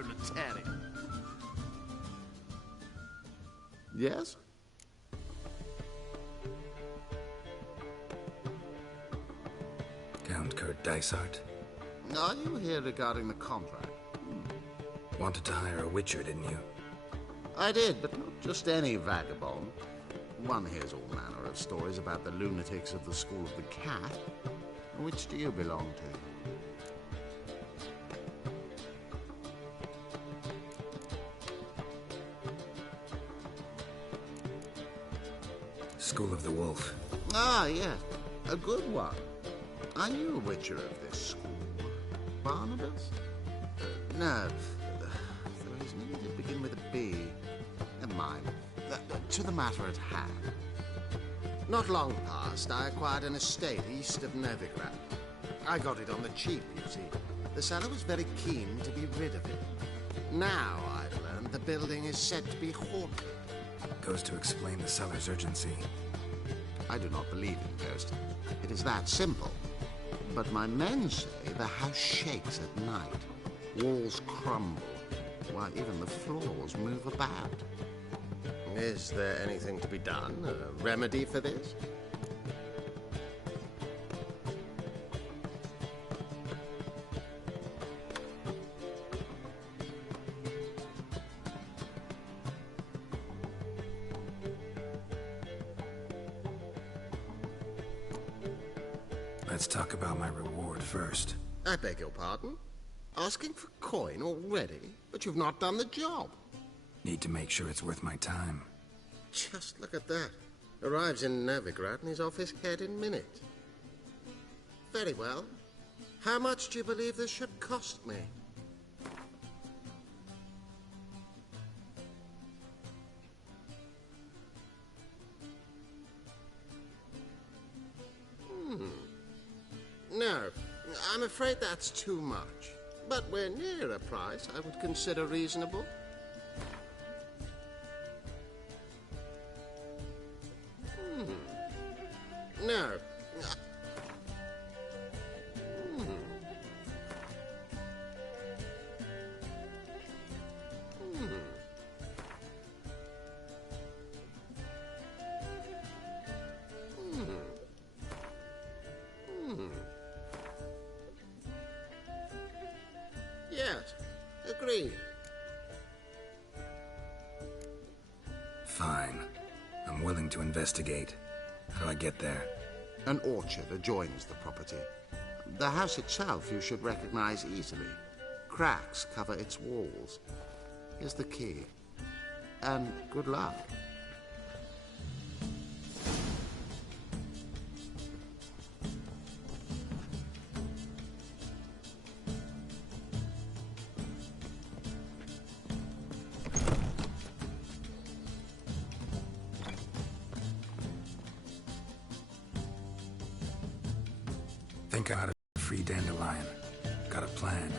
proletariat. Yes? Count Kurt Dysart. Are you here regarding the contract? Wanted to hire a witcher, didn't you? I did, but not just any vagabond. One hears all manner of stories about the lunatics of the School of the Cat. Which do you belong to? School of the Wolf. Ah, yes. A good one. I knew a witcher of this school. Barnabas? No. There is name to begin with a B. Never mind. To the matter at hand. Not long past, I acquired an estate east of Novigrad. I got it on the cheap, you see. The seller was very keen to be rid of it. Now, I've learned the building is said to be haunted. Goes to explain the seller's urgency. I do not believe in ghosts. It is that simple. But my men say the house shakes at night. Walls crumble. Why, even the floors move about. Is there anything to be done? A remedy for this? Let's talk about my reward first. I beg your pardon? Asking for coin already? But you've not done the job. Need to make sure it's worth my time. Just look at that. Arrives in Novigrad and he's off his head in minutes. Very well. How much do you believe this should cost me? No, I'm afraid that's too much. But we're near a price I would consider reasonable. No. Yes, agreed. Fine. I'm willing to investigate. How do I get there? An orchard adjoins the property. The house itself you should recognize easily. Cracks cover its walls. Here's the key. And good luck. Think I ought to free Dandelion. Got a plan,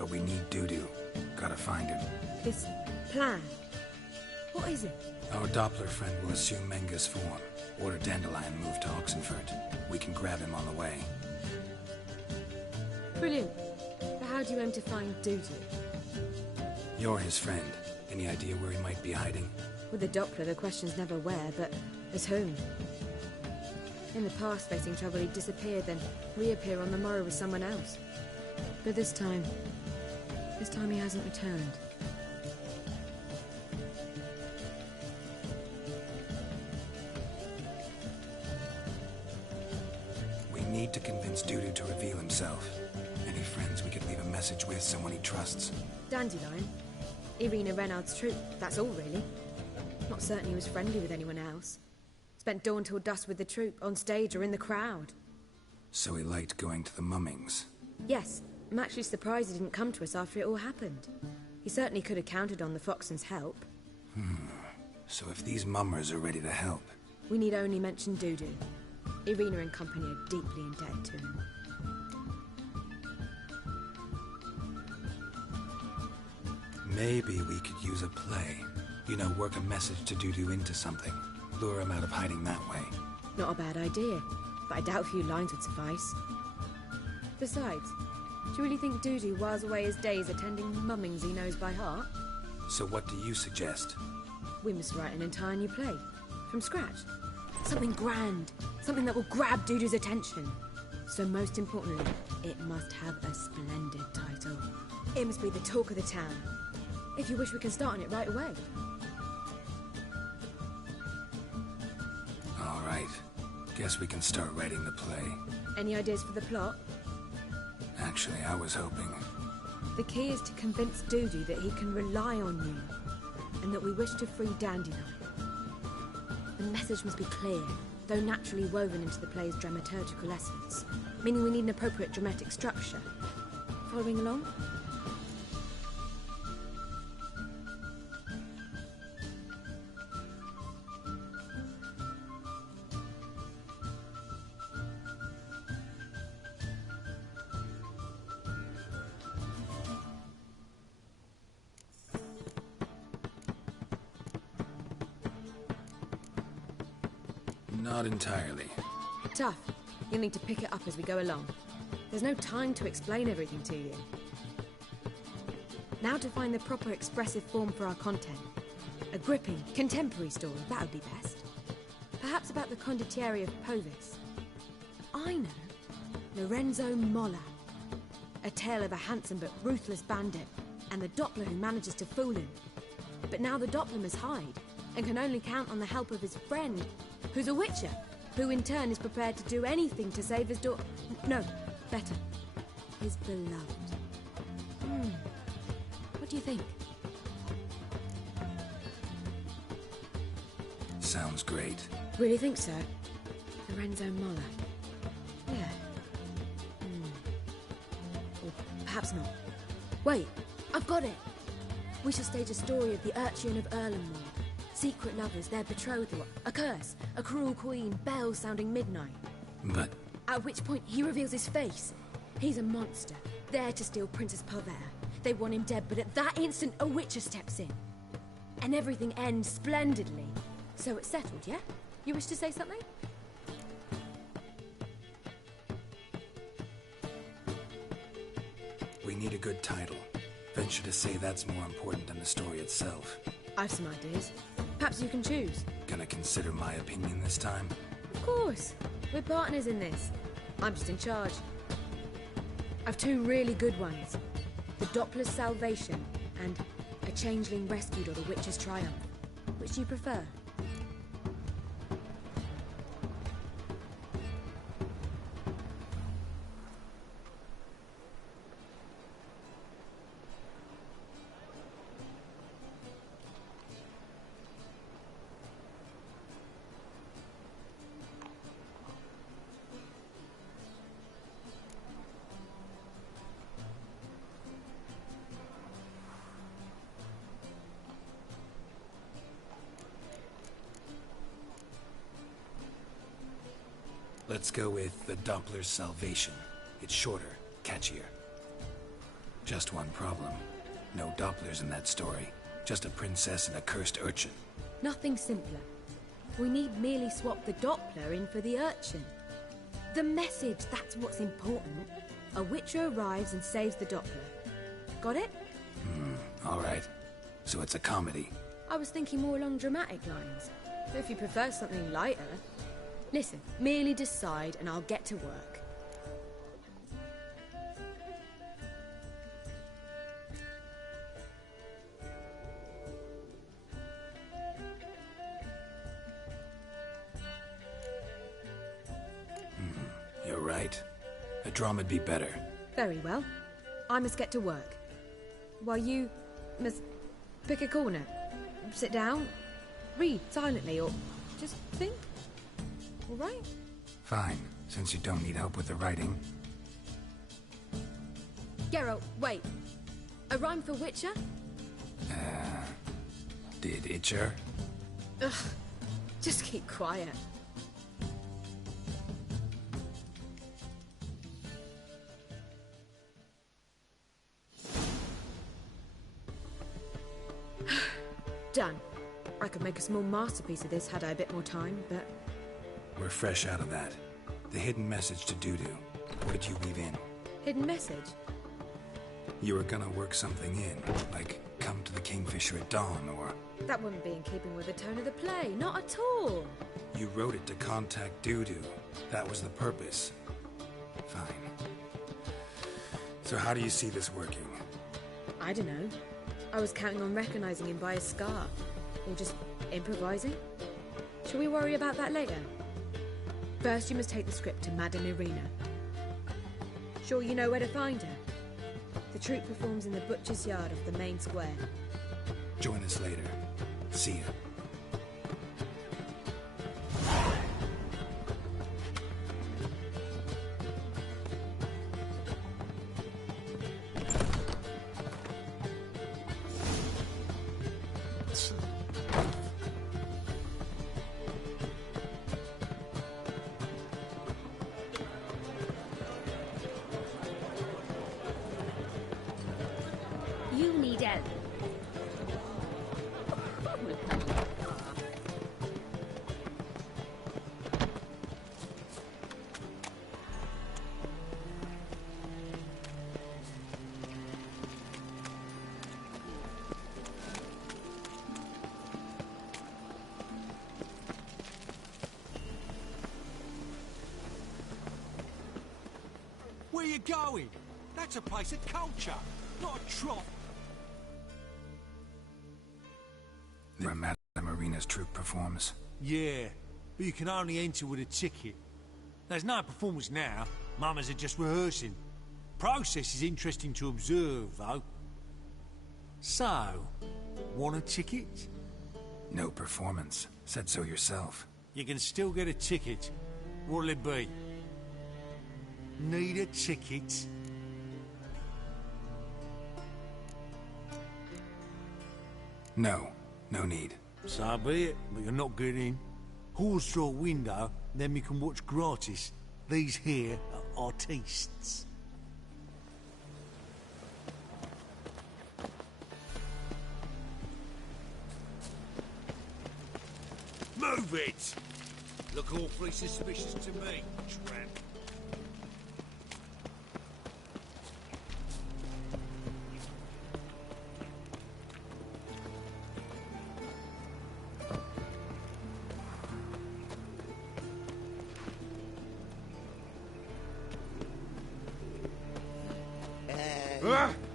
but we need Doo-Doo. Gotta find him. This plan? What is it? Our Doppler friend will assume Menga's form. Order Dandelion moved to Oxenfurt. We can grab him on the way. Brilliant. But how do you aim to find Doo-Doo? You're his friend. Any idea where he might be hiding? With the Doppler, the question's never where, but as whom. In the past, facing trouble, he'd disappear, then reappear on the morrow with someone else. But this time he hasn't returned. We need to convince Doo-Doo to reveal himself. Any friends we could leave a message with, someone he trusts? Dandelion? Irina Renard's troop, that's all really. Not certain he was friendly with anyone else. Spent dawn till dusk with the troop, on stage or in the crowd. So he liked going to the mummings. Yes, I'm actually surprised he didn't come to us after it all happened. He certainly could have counted on the Foxen's help. So if these mummers are ready to help... We need only mention Doo-Doo. Irina and company are deeply indebted to him. Maybe we could use a play. You know, work a message to Doo-Doo into something. Lure him out of hiding that way. Not a bad idea, but I doubt a few lines would suffice. Besides, Do you really think Dudu whiles away his days attending mummings he knows by heart? So what do you suggest? We must write an entire new play. From scratch. Something grand. Something that will grab Dudu's attention. So most importantly, it must have a splendid title. It must be the talk of the town. If you wish, we can start on it right away. All right. Guess we can start writing the play. Any ideas for the plot? Actually, I was hoping... The key is to convince Dudu that he can rely on you, and that we wish to free Dandelion. The message must be clear, though naturally woven into the play's dramaturgical essence, meaning we need an appropriate dramatic structure. Following along? Not entirely. Tough. You'll need to pick it up as we go along. There's no time to explain everything to you. Now to find the proper expressive form for our content. A gripping, contemporary story, that would be best. Perhaps about the condottieri of Povis. I know. Lorenzo Molla. A tale of a handsome but ruthless bandit, and the Doppler who manages to fool him. But now the Doppler must hide, and can only count on the help of his friend, who's a witcher, who in turn is prepared to do anything to save his daughter. No, better. His beloved. What do you think? Sounds great. Really think so? Lorenzo Molla. Yeah. Or perhaps not. Wait, I've got it! We shall stage a story of the Urchin of Erlenmoor. Secret lovers, their betrothal, a curse, a cruel queen, bells sounding midnight. But... At which point he reveals his face. He's a monster, there to steal Princess Pavere. They want him dead, but at that instant a witcher steps in. And everything ends splendidly. So it's settled, yeah? You wish to say something? we need a good title. Venture to say that's more important than the story itself. I've some ideas. Perhaps you can choose. Gonna consider my opinion this time? Of course. We're partners in this. I'm just in charge. I've two really good ones. The Doppler's Salvation and A Changeling Rescued or the Witch's Triumph. Which do you prefer? Let's go with the Doppler's Salvation. It's shorter, catchier. Just one problem. No Dopplers in that story. Just a princess and a cursed urchin. Nothing simpler. We need merely swap the Doppler in for the urchin. The message, that's what's important. A witcher arrives and saves the Doppler. Got it? All right. So it's a comedy. I was thinking more along dramatic lines. But if you prefer something lighter... Listen, merely decide and I'll get to work. You're right. A drama'd be better. Very well. I must get to work. While you must pick a corner. Sit down, read silently, or just think. All right? Fine, since you don't need help with the writing. Geralt, wait. A rhyme for Witcher? Did Itcher? Ugh. Just keep quiet. Done. I could make a small masterpiece of this had I a bit more time, but... We're fresh out of that. The hidden message to Dudu. What did you weave in? Hidden message? You were gonna work something in, like come to the Kingfisher at dawn, or... That wouldn't be in keeping with the tone of the play, not at all. You wrote it to contact Dudu. That was the purpose. Fine. So how do you see this working? I don't know. I was counting on recognizing him by his scar. Or just improvising. Shall we worry about that later? First, you must take the script to Madame Irina. Sure you know where to find her? The troupe performs in the butcher's yard of the main square. Join us later. See ya. You need help. Where you going? That's a place of culture, not a trough. Where Madame Irina's troupe performs. Yeah, but you can only enter with a ticket. There's no performance now. Mamas are just rehearsing. Process is interesting to observe, though. So, want a ticket? No performance. Said so yourself. You can still get a ticket. What'll it be? Need a ticket? No. No need. So be it, but you're not getting in. Horse through a window, then we can watch gratis. These here are artistes. Move it! Look awfully suspicious to me, tramp.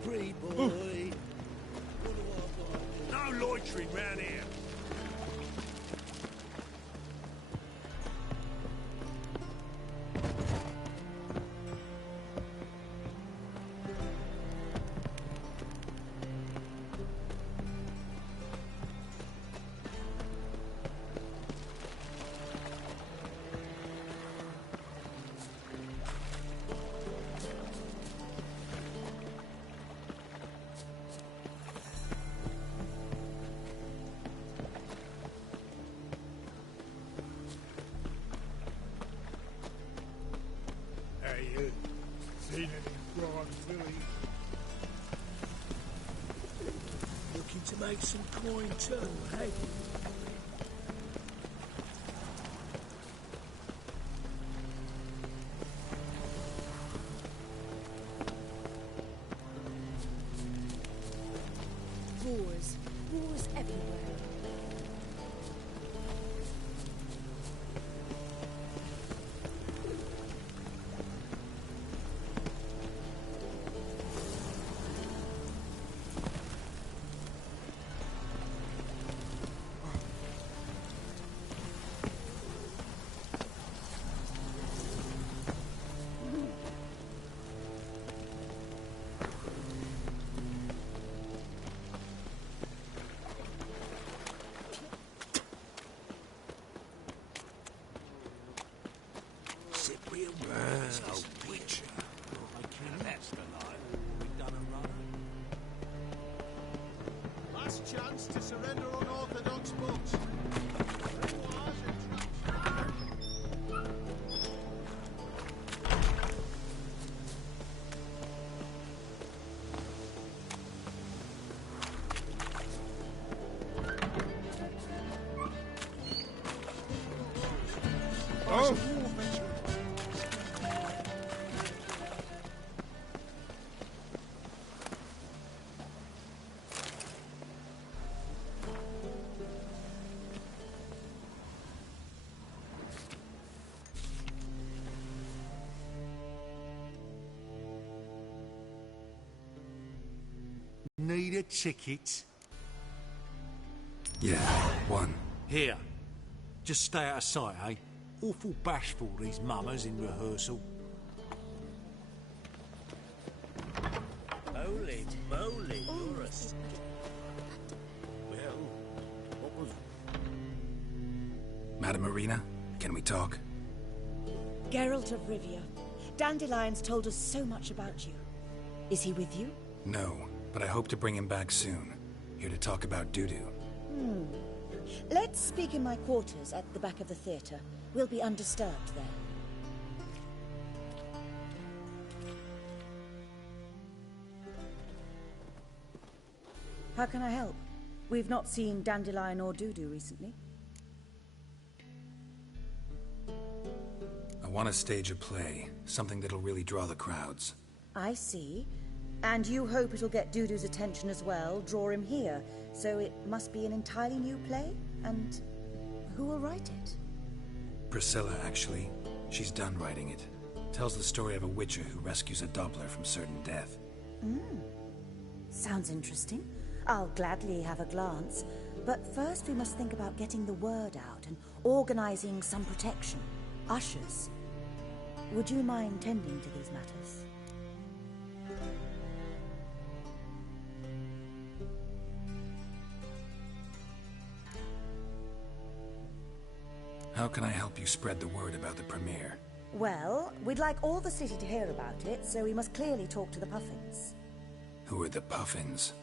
Free boy. No loitering round here. Seen it in Broad Village. Looking to make some coin too, hey? Wars everywhere. Oh, Witcher. That's the line. We've done a run. Last chance to surrender unorthodox books. Oh! need a ticket? Yeah, one. Here. Just stay out of sight, eh? Awful bashful, these mummers in rehearsal. Holy moly, you're a... Well, what was... Madam Marina, can we talk? Geralt of Rivia. Dandelion's told us so much about you. Is he with you? No, but I hope to bring him back soon. Here to talk about Dudu. Let's speak in my quarters at the back of the theatre. We'll be undisturbed there. How can I help? We've not seen Dandelion or Dudu recently. I want to stage a play, something that'll really draw the crowds. I see. And you hope it'll get Dudu's attention as well, draw him here. So it must be an entirely new play? And who will write it? Priscilla, actually. She's done writing it. Tells the story of a witcher who rescues a Doppler from certain death. Sounds interesting. I'll gladly have a glance. But first we must think about getting the word out and organizing some protection. Ushers. Would you mind tending to these matters? How can I help you spread the word about the premiere? Well, we'd like all the city to hear about it, so we must clearly talk to the Puffins. Who are the Puffins?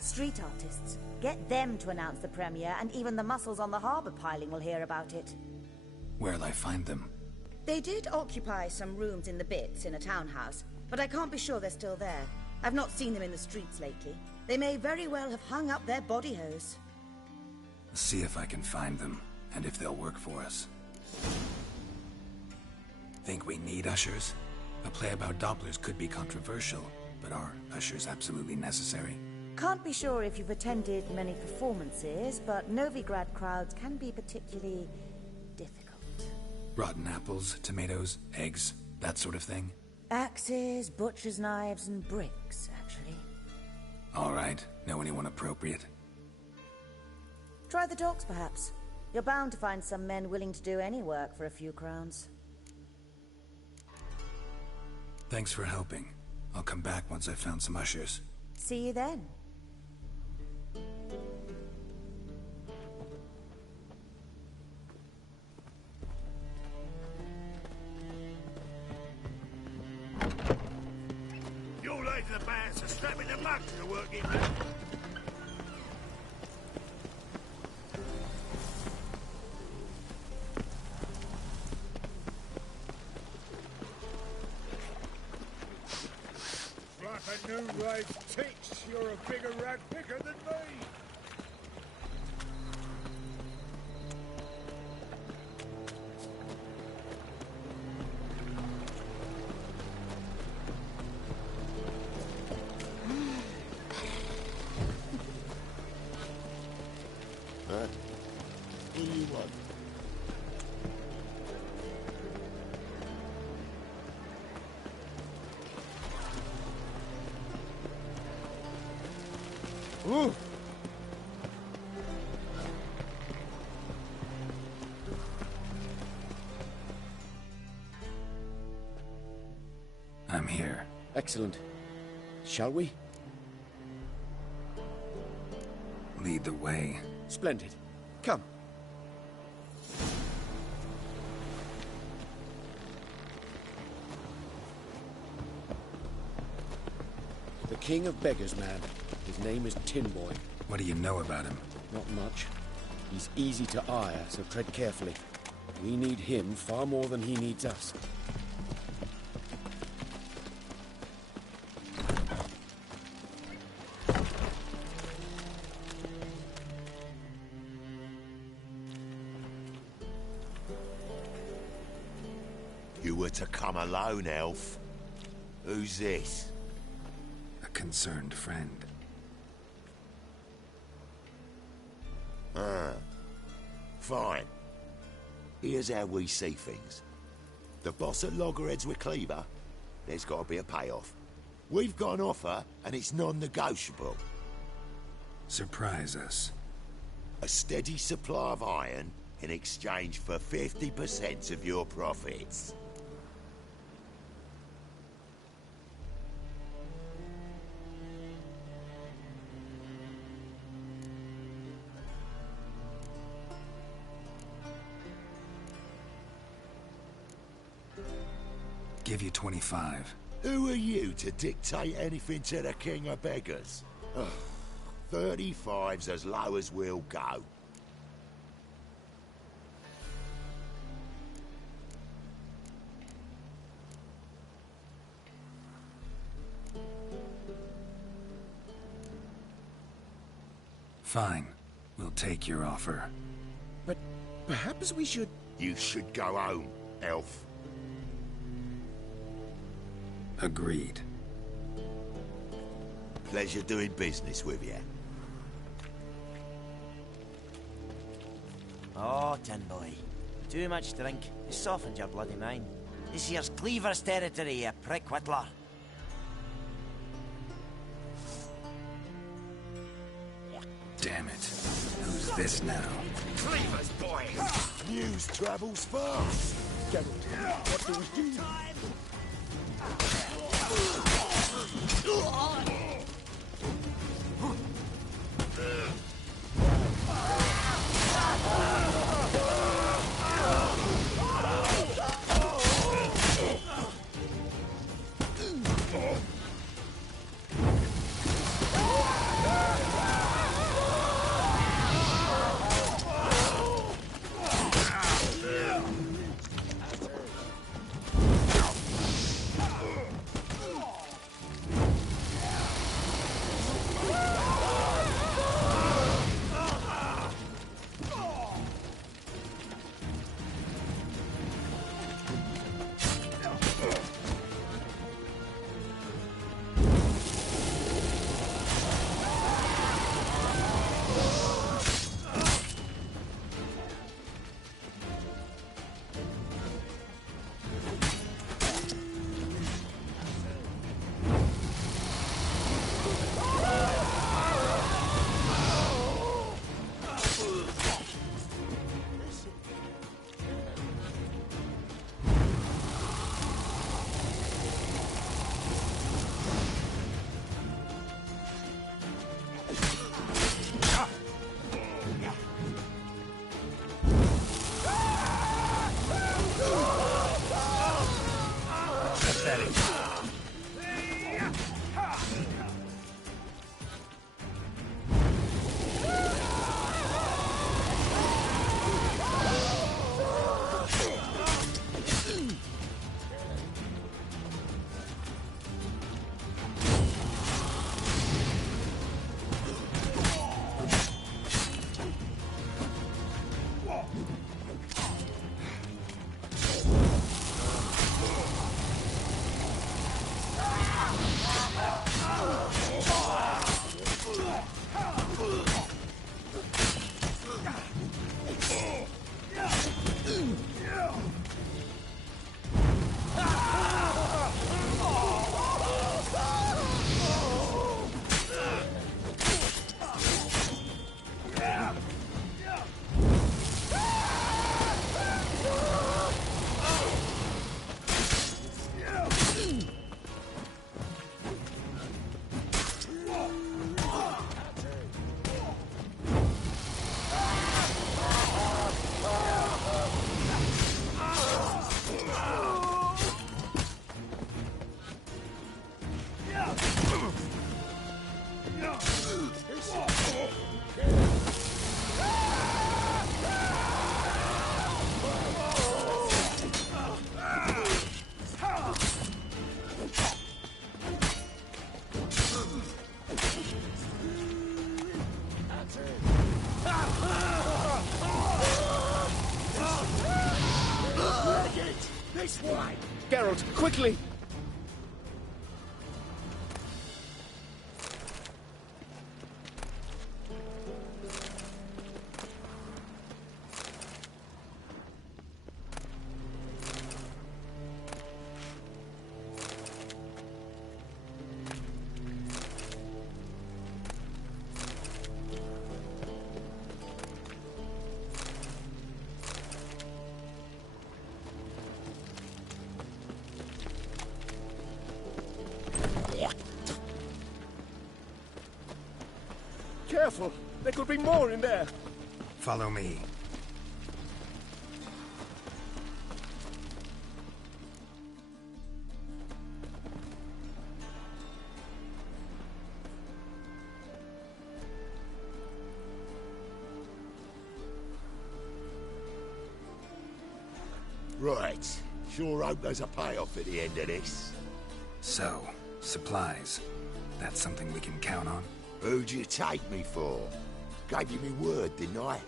Street artists. Get them to announce the premiere, and even the muscles on the harbour piling will hear about it. Where'll I find them? They did occupy some rooms in the Bits in a townhouse, but I can't be sure they're still there. I've not seen them in the streets lately. They may very well have hung up their body hose. See if I can find them, and if they'll work for us. Think we need ushers? A play about Dopplers could be controversial, but are ushers absolutely necessary? Can't be sure if you've attended many performances, but Novigrad crowds can be particularly difficult. Rotten apples, tomatoes, eggs, that sort of thing? Axes, butcher's knives, and bricks, actually. All right. Know anyone appropriate? Try the docks, perhaps. You're bound to find some men willing to do any work for a few crowns. Thanks for helping. I'll come back once I've found some ushers. See you then. You're late to the band, so strap in the mug to the working man. Like a new raised teats, you're a bigger rag picker than me. What do you want? Ooh. I'm here. Excellent. Shall we? Lead the way. Splendid. Come. The King of Beggars, man. His name is Tin Boy. What do you know about him? Not much. He's easy to ire, so tread carefully. We need him far more than he needs us. You were to come alone, elf. Who's this? A concerned friend. Fine. Here's how we see things. The boss at Loggerheads with Cleaver, there's got to be a payoff. We've got an offer, and it's non-negotiable. Surprise us. A steady supply of iron in exchange for 50% of your profits. Give you 25. Who are you to dictate anything to the king of beggars? Ugh, 35's as low as we'll go. Fine. We'll take your offer. But perhaps we should... You should go home, elf. Agreed. Pleasure doing business with you. Oh, tin boy. Too much drink. It softens your bloody mind. This here's Cleaver's territory, you prick whittler. Damn it. Who's this now? Cleaver's boy! News travels fast. Geralt, what do we do? This way! Geralt, quickly! Careful! There could be more in there! Follow me. Right. Sure hope there's a payoff at the end of this. So, supplies. That's something we can count on? Who'd you take me for? Gave you me word, didn't I?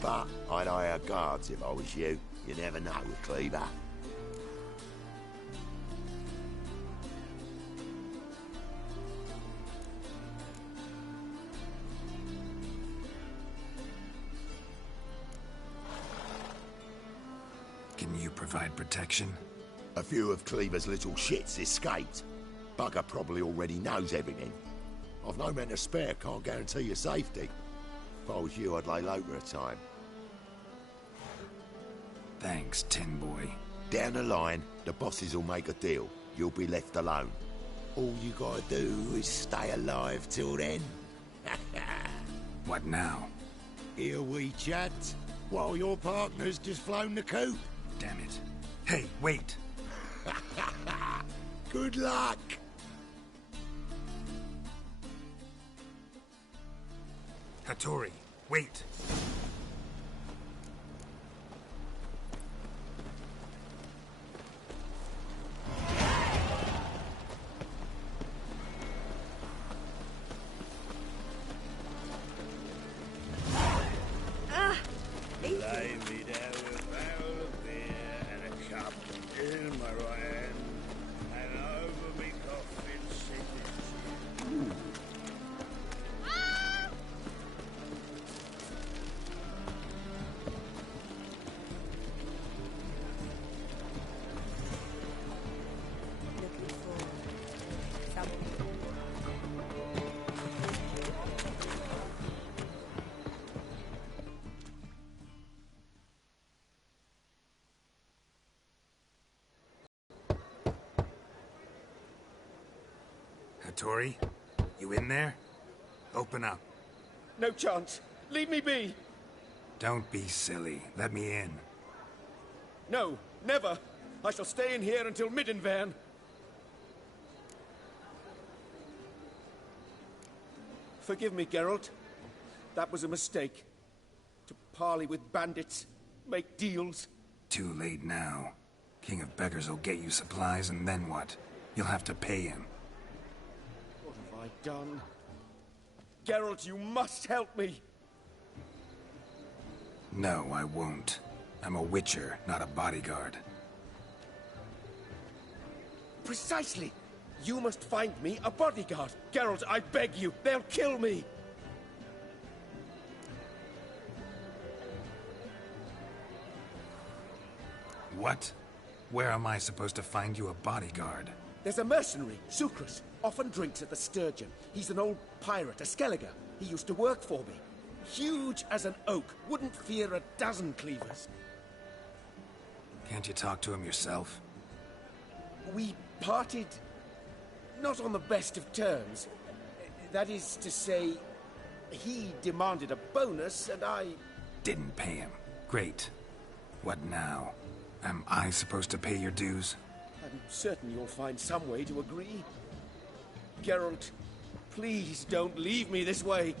But I'd hire guards if I was you. You never know with Cleaver. Can you provide protection? A few of Cleaver's little shits escaped. Bugger probably already knows everything. I've no men to spare, can't guarantee your safety. If I was you, I'd lay low for a time. Thanks, Tin Boy. Down the line, the bosses will make a deal. You'll be left alone. All you gotta do is stay alive till then. What now? Here we chat, while your partner's just flown the coop. Damn it. Hey, wait! Good luck! Hattori, wait! Lay me down with a barrel of beer and a cup in my right hand, and over me coffin sitting. Looking for trouble. Hattori, you in there? Open up. No chance! Leave me be! Don't be silly. Let me in. No, never! I shall stay in here until Middenvern. Forgive me, Geralt. That was a mistake. To parley with bandits, make deals. Too late now. King of Beggars will get you supplies, and then what? You'll have to pay him. What have I done? Geralt, you must help me! No, I won't. I'm a witcher, not a bodyguard. Precisely! You must find me a bodyguard. Geralt, I beg you, they'll kill me! What? Where am I supposed to find you a bodyguard? There's a mercenary, Sucrus. Often drinks at the Sturgeon. He's an old pirate, a Skelliger. He used to work for me. Huge as an oak. Wouldn't fear a dozen cleavers. Can't you talk to him yourself? We parted... not on the best of terms. That is to say, he demanded a bonus, and I... Didn't pay him. Great. What now? Am I supposed to pay your dues? I'm certain you'll find some way to agree. Geralt, please don't leave me this way.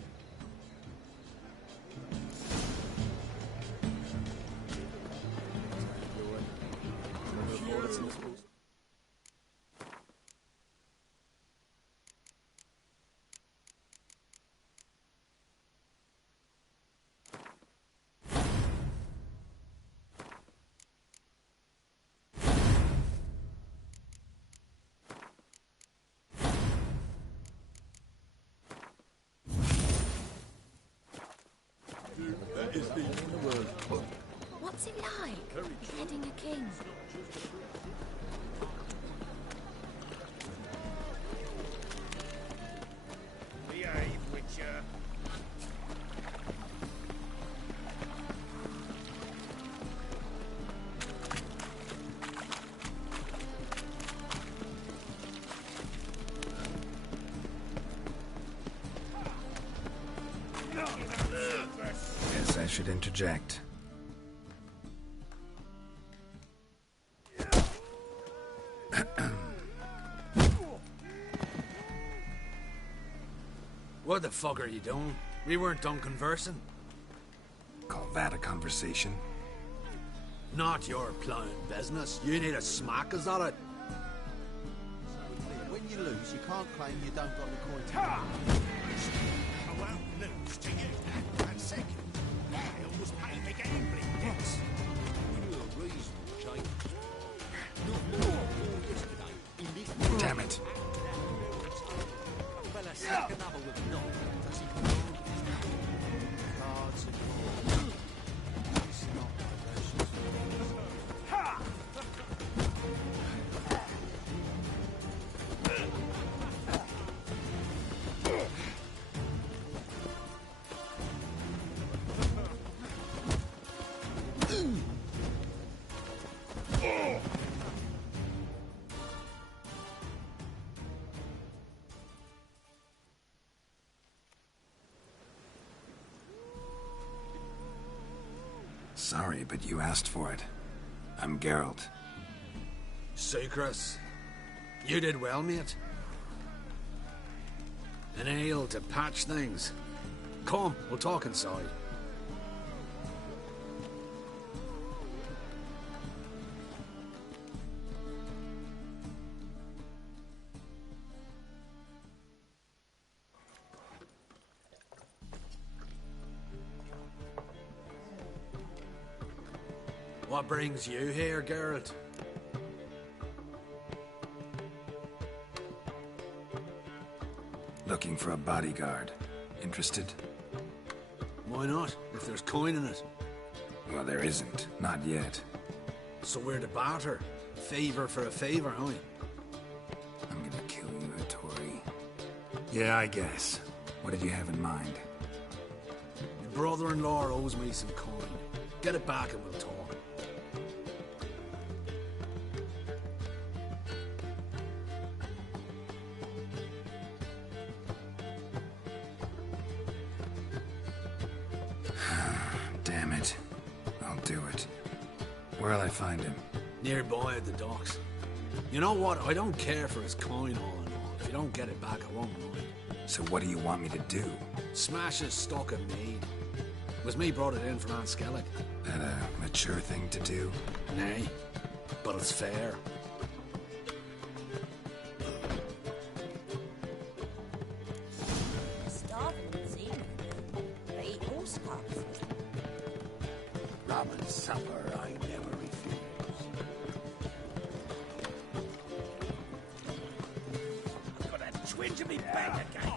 What's it like, beheading a king? Behave, Witcher. Guess I should interject. What the fuck are you doing? We weren't done conversing. Call that a conversation? Not your plain business. You need a smack us at it. When you lose, you can't claim you don't got the coin. I won't lose to you that 1 second. I always pay me gambling debts. You're a reasonable change. Not more than yesterday in this Damn it. A fella stuck another with not. Does he command cards and more? It's not precious. Sorry, but you asked for it. I'm Geralt. Sucrus, you did well, mate. An ale to patch things. Come, we'll talk inside. What brings you here, Geralt? Looking for a bodyguard. Interested? Why not, if there's coin in it? Well, there isn't. Not yet. So we're to barter. Favor for a favor, aren't we? I'm gonna kill you, Hattori. Yeah, I guess. What did you have in mind? Your brother-in-law owes me some coin. Get it back and we'll talk. Damn it. I'll do it. Where'll I find him? Nearby at the docks. You know what? I don't care for his coin all in all. If you don't get it back, I won't mind. So what do you want me to do? Smash his stock of mead. It was me brought it in from Aunt Skellig. That a mature thing to do? Nay, but it's fair. Starving this evening. They eat horse carcasses. Rum and supper I never refuse. I've got a twinge in me back again.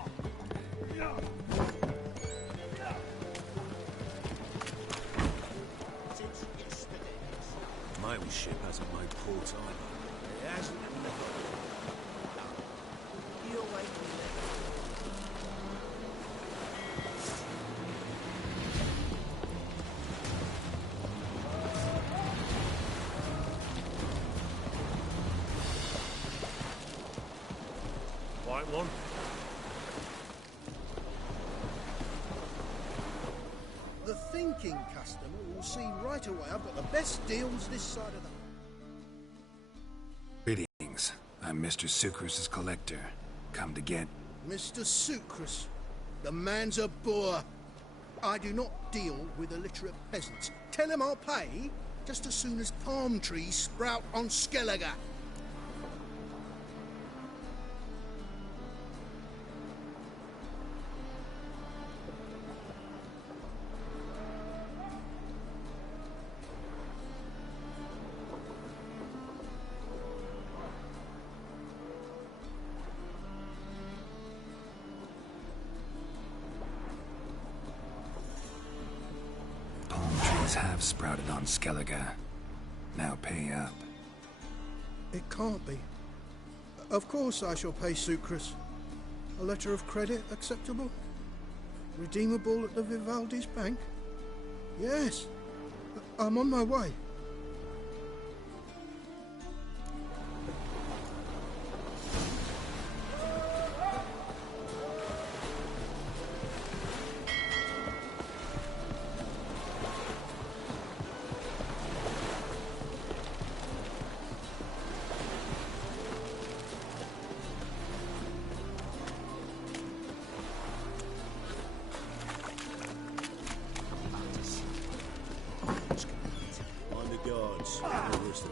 Since yesterday. My old ship hasn't made port either. It hasn't never. You'll wait till White one. The thinking customer will see right away I've got the best deals this side of the... Greetings. I'm Mr. Sucrus's collector. Come to get... Mr. Sucrus, the man's a boor. I do not deal with illiterate peasants. Tell him I'll pay just as soon as palm trees sprout on Skellige. Palm trees have sprouted on Skellige. Now pay up. It can't be. Of course I shall pay Sucrus. A letter of credit acceptable? Redeemable at the Vivaldi's bank? Yes. I'm on my way.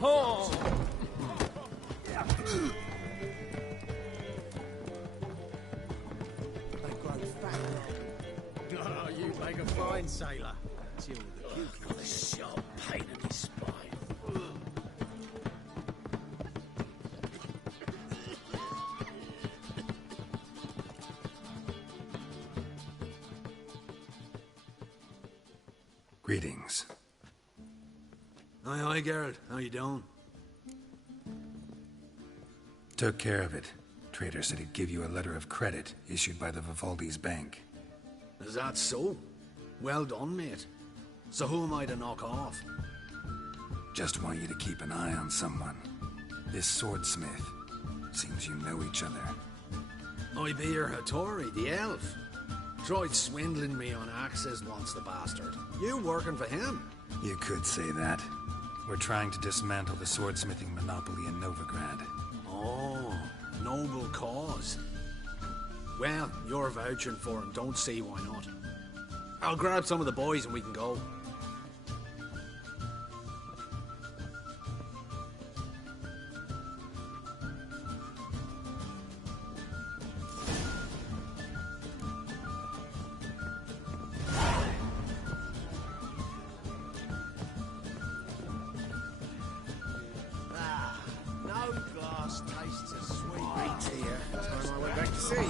Oh! Oh, you make a fine sailor. Till the sharp pain in his spine. Greetings. Aye, Geralt. How you doing? Took care of it. Trader said he'd give you a letter of credit issued by the Vivaldi's bank. Is that so? Well done, mate. So who am I to knock off? Just want you to keep an eye on someone. This swordsmith. Seems you know each other. I be your Hattori, the elf. Tried swindling me on axes once, the bastard. You working for him? You could say that. We're trying to dismantle the swordsmithing monopoly in Novigrad. Oh, noble cause. Well, you're vouching for him, don't see why not. I'll grab some of the boys and we can go. No glass tastes as sweet. Right here. Time I went back to sea.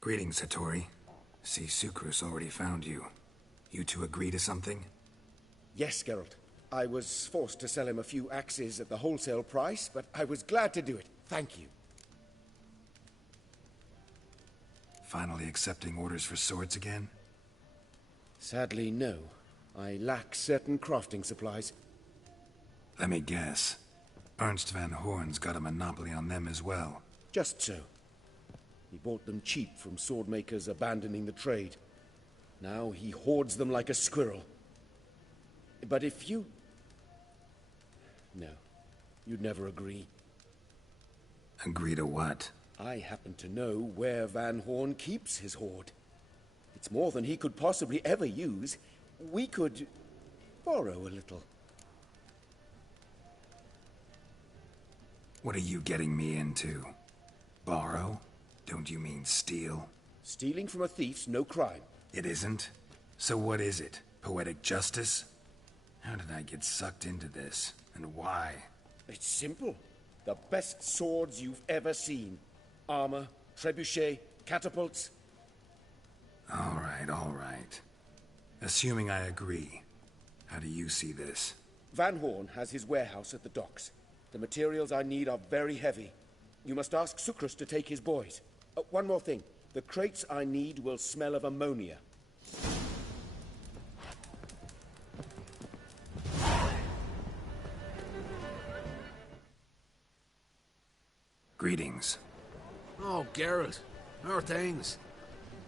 Greetings, Hattori. See, Sucrus already found you. You two agree to something? Yes, Geralt. I was forced to sell him a few axes at the wholesale price, but I was glad to do it. Thank you. Finally accepting orders for swords again? Sadly, no. I lack certain crafting supplies. Let me guess. Ernst van Horn's got a monopoly on them as well. Just so. He bought them cheap from sword makers abandoning the trade. Now he hoards them like a squirrel. But if you... No, you'd never agree. Agree to what? I happen to know where Van Horn keeps his hoard. It's more than he could possibly ever use. We could borrow a little. What are you getting me into? Borrow? Don't you mean steal? Stealing from a thief's no crime. It isn't? So what is it? Poetic justice? How did I get sucked into this? And why? It's simple. The best swords you've ever seen. Armor, trebuchet, catapults. All right. Assuming I agree, how do you see this? Van Horn has his warehouse at the docks. The materials I need are very heavy. You must ask Sucrus to take his boys. One more thing. The crates I need will smell of ammonia. Greetings. Oh, Geralt. How are things?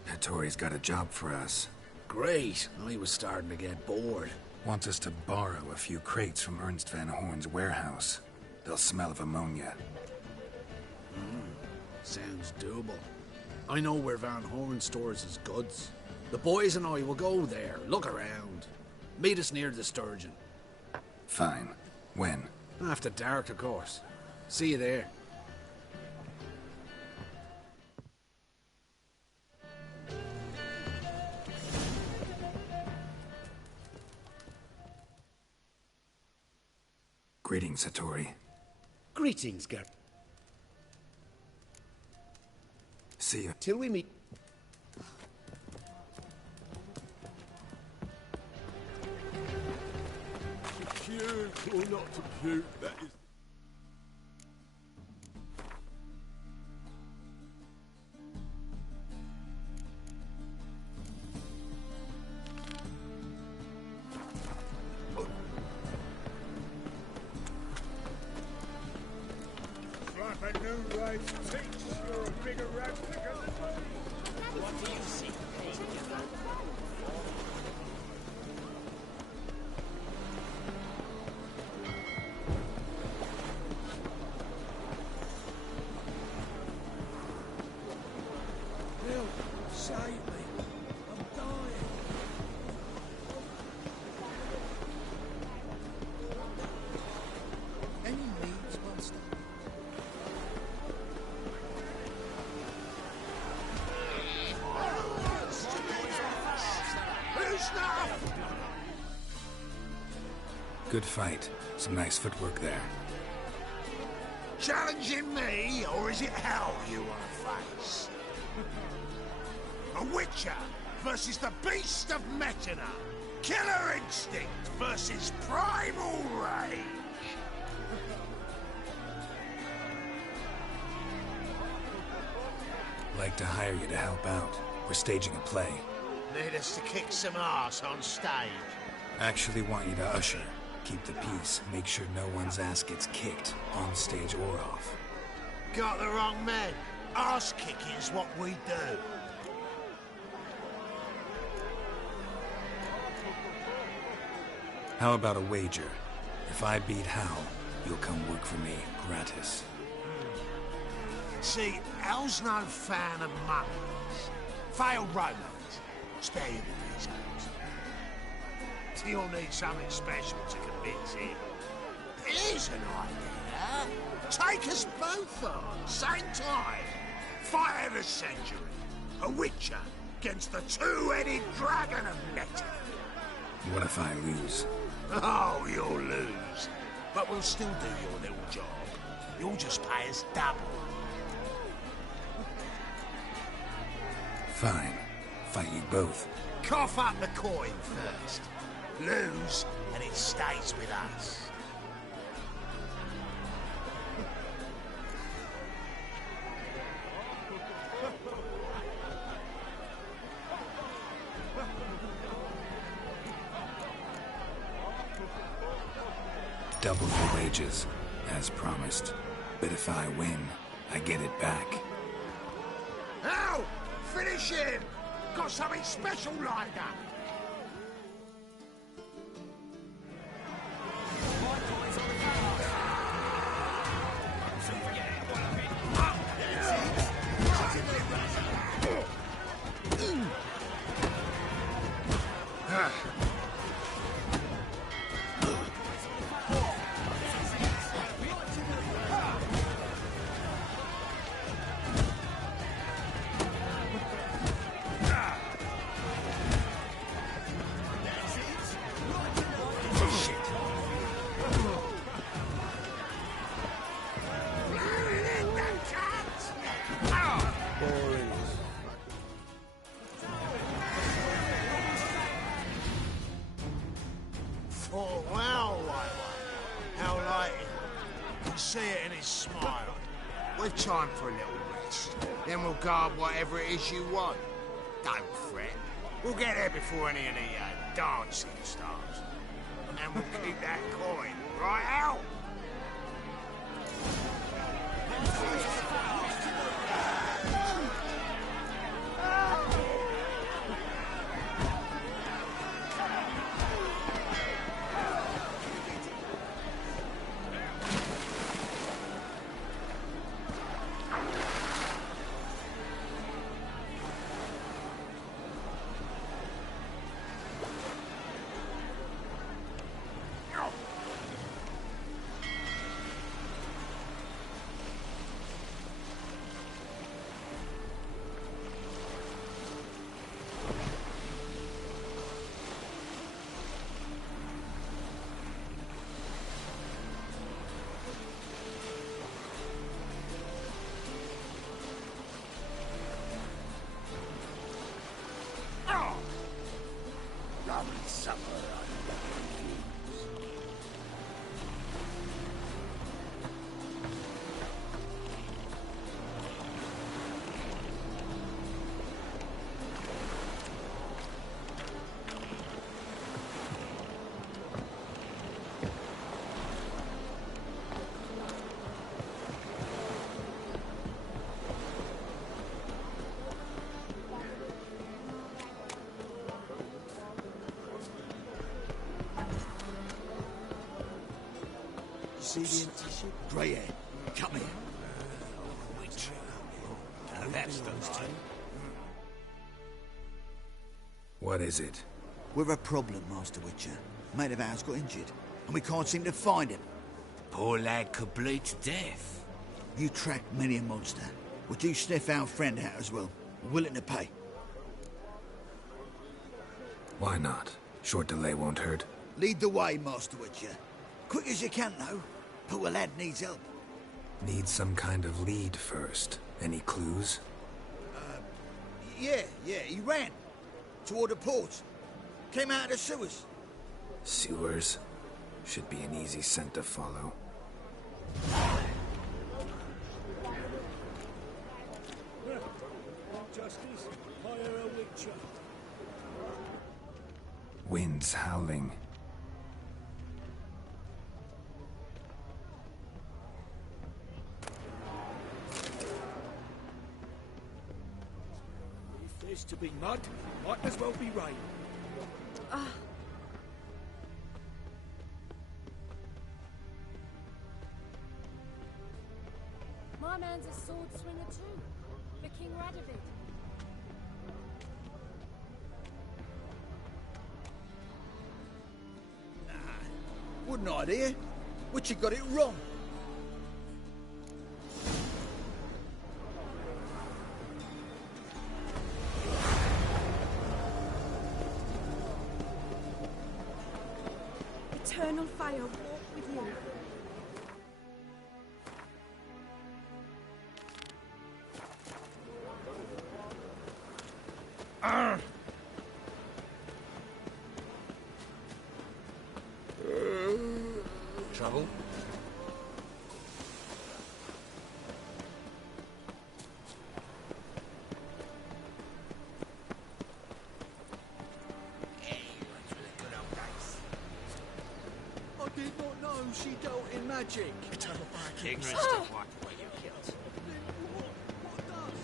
Hattori's got a job for us. Great. I was starting to get bored. Wants us to borrow a few crates from Ernst van Horn's warehouse. They'll smell of ammonia. Sounds doable. I know where Van Horn stores his goods. The boys and I will go there, look around. Meet us near the Sturgeon. Fine. When? After dark, of course. See you there. Greetings, Hattori. Greetings, Geralt. See you. Till we meet. To puke or not to puke, that is... new right thinks you're a bigger replica than me. What do you see? Bill, save me. I'm dying. Any needs, Master? Good fight. Some nice footwork there. Challenging me, or is it hell you want to face? A Witcher versus the Beast of Metina. Killer instinct versus primal rage. Like to hire you to help out. We're staging a play. Need us to kick some ass on stage. Actually want you to usher. Keep the peace. Make sure no one's ass gets kicked, on stage or off. Got the wrong man. Ass kicking's what we do. How about a wager? If I beat Hal, you'll come work for me, gratis. See, Hal's no fan of mummies. Failed romance. Spare you the details. He'll need something special to convince him. Here's an idea. Take us both on, same time. Fight of the century. A Witcher against the two-headed dragon of Metin. What if I lose? Oh, you'll lose. But we'll still do your little job. You'll just pay us double. Fine. Fight you both. Cough up the coin first. Lose, and it stays with us. Double your wages, as promised. But if I win, I get it back. Now, finish him! Got something special lined up. Oh, well, how like it. You can see it in his smile. We've time for a little rest. Then we'll guard whatever it is you want. Don't fret. We'll get there before any of the dancing starts. And we'll keep that coin, right out? See the empty ship? Grey hair. Come here. Witcher. Now that's the line. What is it? We're a problem, Master Witcher. Mate of ours got injured, and we can't seem to find him. Poor lad could bleed to death. You tracked many a monster. Would you sniff our friend out as well? Willing to pay? Why not? Short delay won't hurt. Lead the way, Master Witcher. Quick as you can, though. Poor lad needs help. Need some kind of lead first. Any clues? Yeah, he ran. Toward the port. Came out of the sewers. Sewers? Should be an easy scent to follow. Justice, hire a witcher. Winds howling. If there's to be mud, might as well be rain. My man's a sword swinger too. The King Radovid. Wouldn't idea. Witcher got it wrong. Eternal fire walk with you. Trouble? I did not know she dealt in magic. Eternal fire. Ignorance don't wipe away your guilt. What does?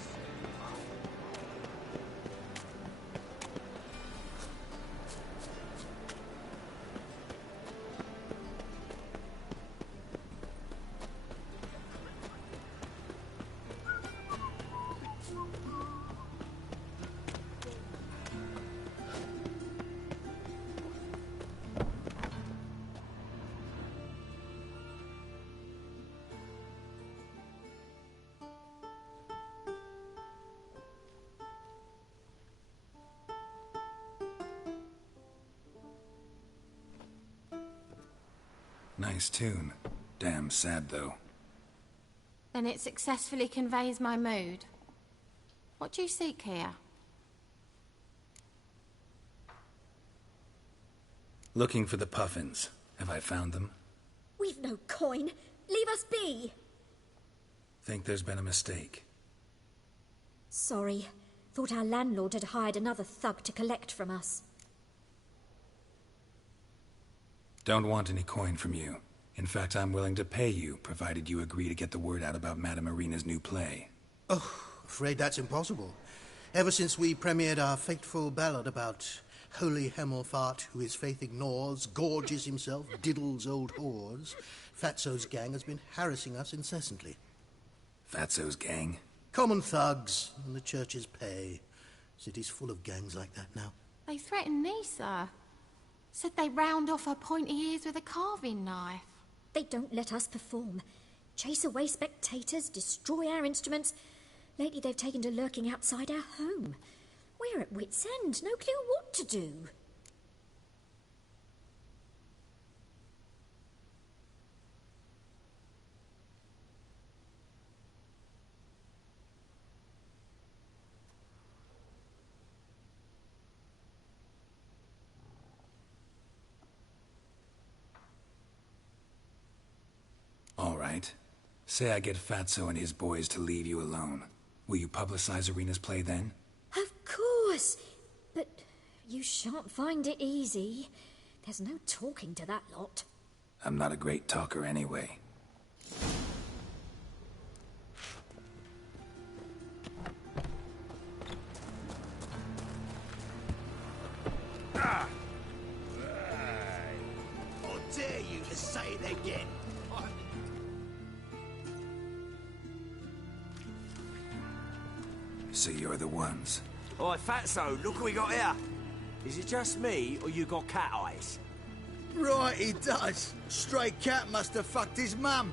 Nice tune. Damn sad, though. Then it successfully conveys my mood. What do you seek here? Looking for the puffins. Have I found them? We've no coin. Leave us be. Think there's been a mistake. Sorry. Thought our landlord had hired another thug to collect from us. Don't want any coin from you. In fact, I'm willing to pay you, provided you agree to get the word out about Madame Irina's new play. Oh, afraid that's impossible. Ever since we premiered our fateful ballad about Holy Hemelfart, who his faith ignores, gorges himself, diddles old whores, Fatso's gang has been harassing us incessantly. Fatso's gang? Common thugs, and the church's pay. City's full of gangs like that now. They threatened me, sir. Said they round off her pointy ears with a carving knife. They don't let us perform. Chase away spectators, destroy our instruments. Lately they've taken to lurking outside our home. We're at wit's end, no clue what to do. All right. Say I get Fatso and his boys to leave you alone. Will you publicize Irina's play then? Of course. But you shan't find it easy. There's no talking to that lot. I'm not a great talker anyway. I dare you to say it again. So you're the ones. Oi, Fatso, look what we got here. Is it just me, or you got cat eyes? Right, he does. Stray cat must have fucked his mum.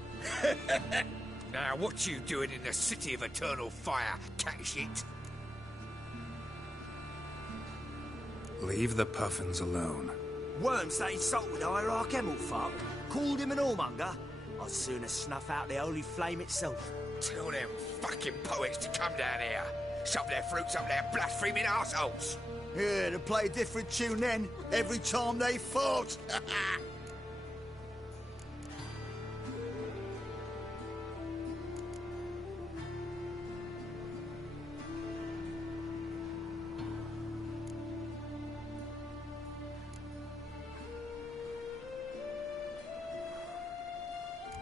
Now, what you doing in the city of eternal fire, cat shit? Leave the puffins alone. Worms that insulted Hierarch Emelfuck, called him an whoremonger. I'd sooner snuff out the holy flame itself. Tell them fucking poets to come down here. Shove their fruits up their blaspheming arseholes. Yeah, to play a different tune then, every time they fought.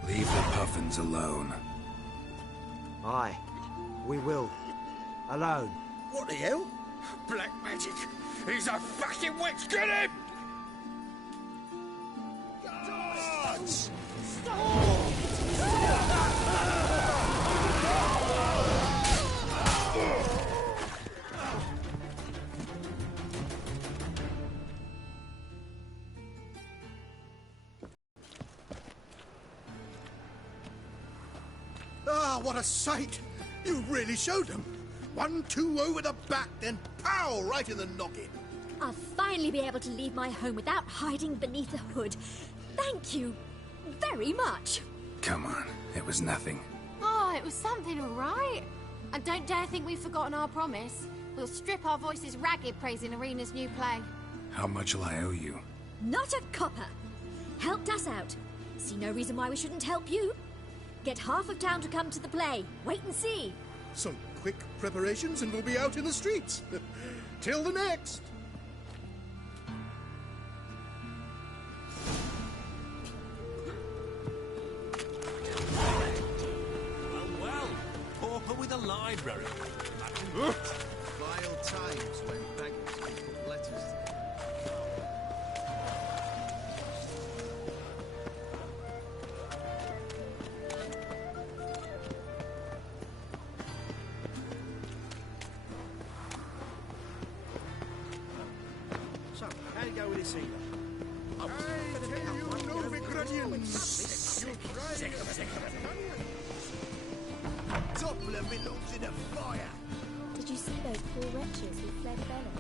Leave the puffins alone. Aye, we will. Alone. What the hell? Black magic. He's a fucking witch. Get him! Gods! Ah, what a sight! You really showed them. 1-2 over the back, then pow, right in the noggin. I'll finally be able to leave my home without hiding beneath a hood. Thank you very much. Come on, it was nothing. Oh, it was something, all right. And don't dare think we've forgotten our promise. We'll strip our voices ragged praising Arena's new play. How much will I owe you? Not a copper. Helped us out. See no reason why we shouldn't help you. Get half of town to come to the play. Wait and see. Some quick preparations and we'll be out in the streets. Till the next. Well, pauper with a library. Vile times when beggars put letters together. So, how you go with this either? Doppler belongs in a fire. Did you see those poor wretches who fled Bellum?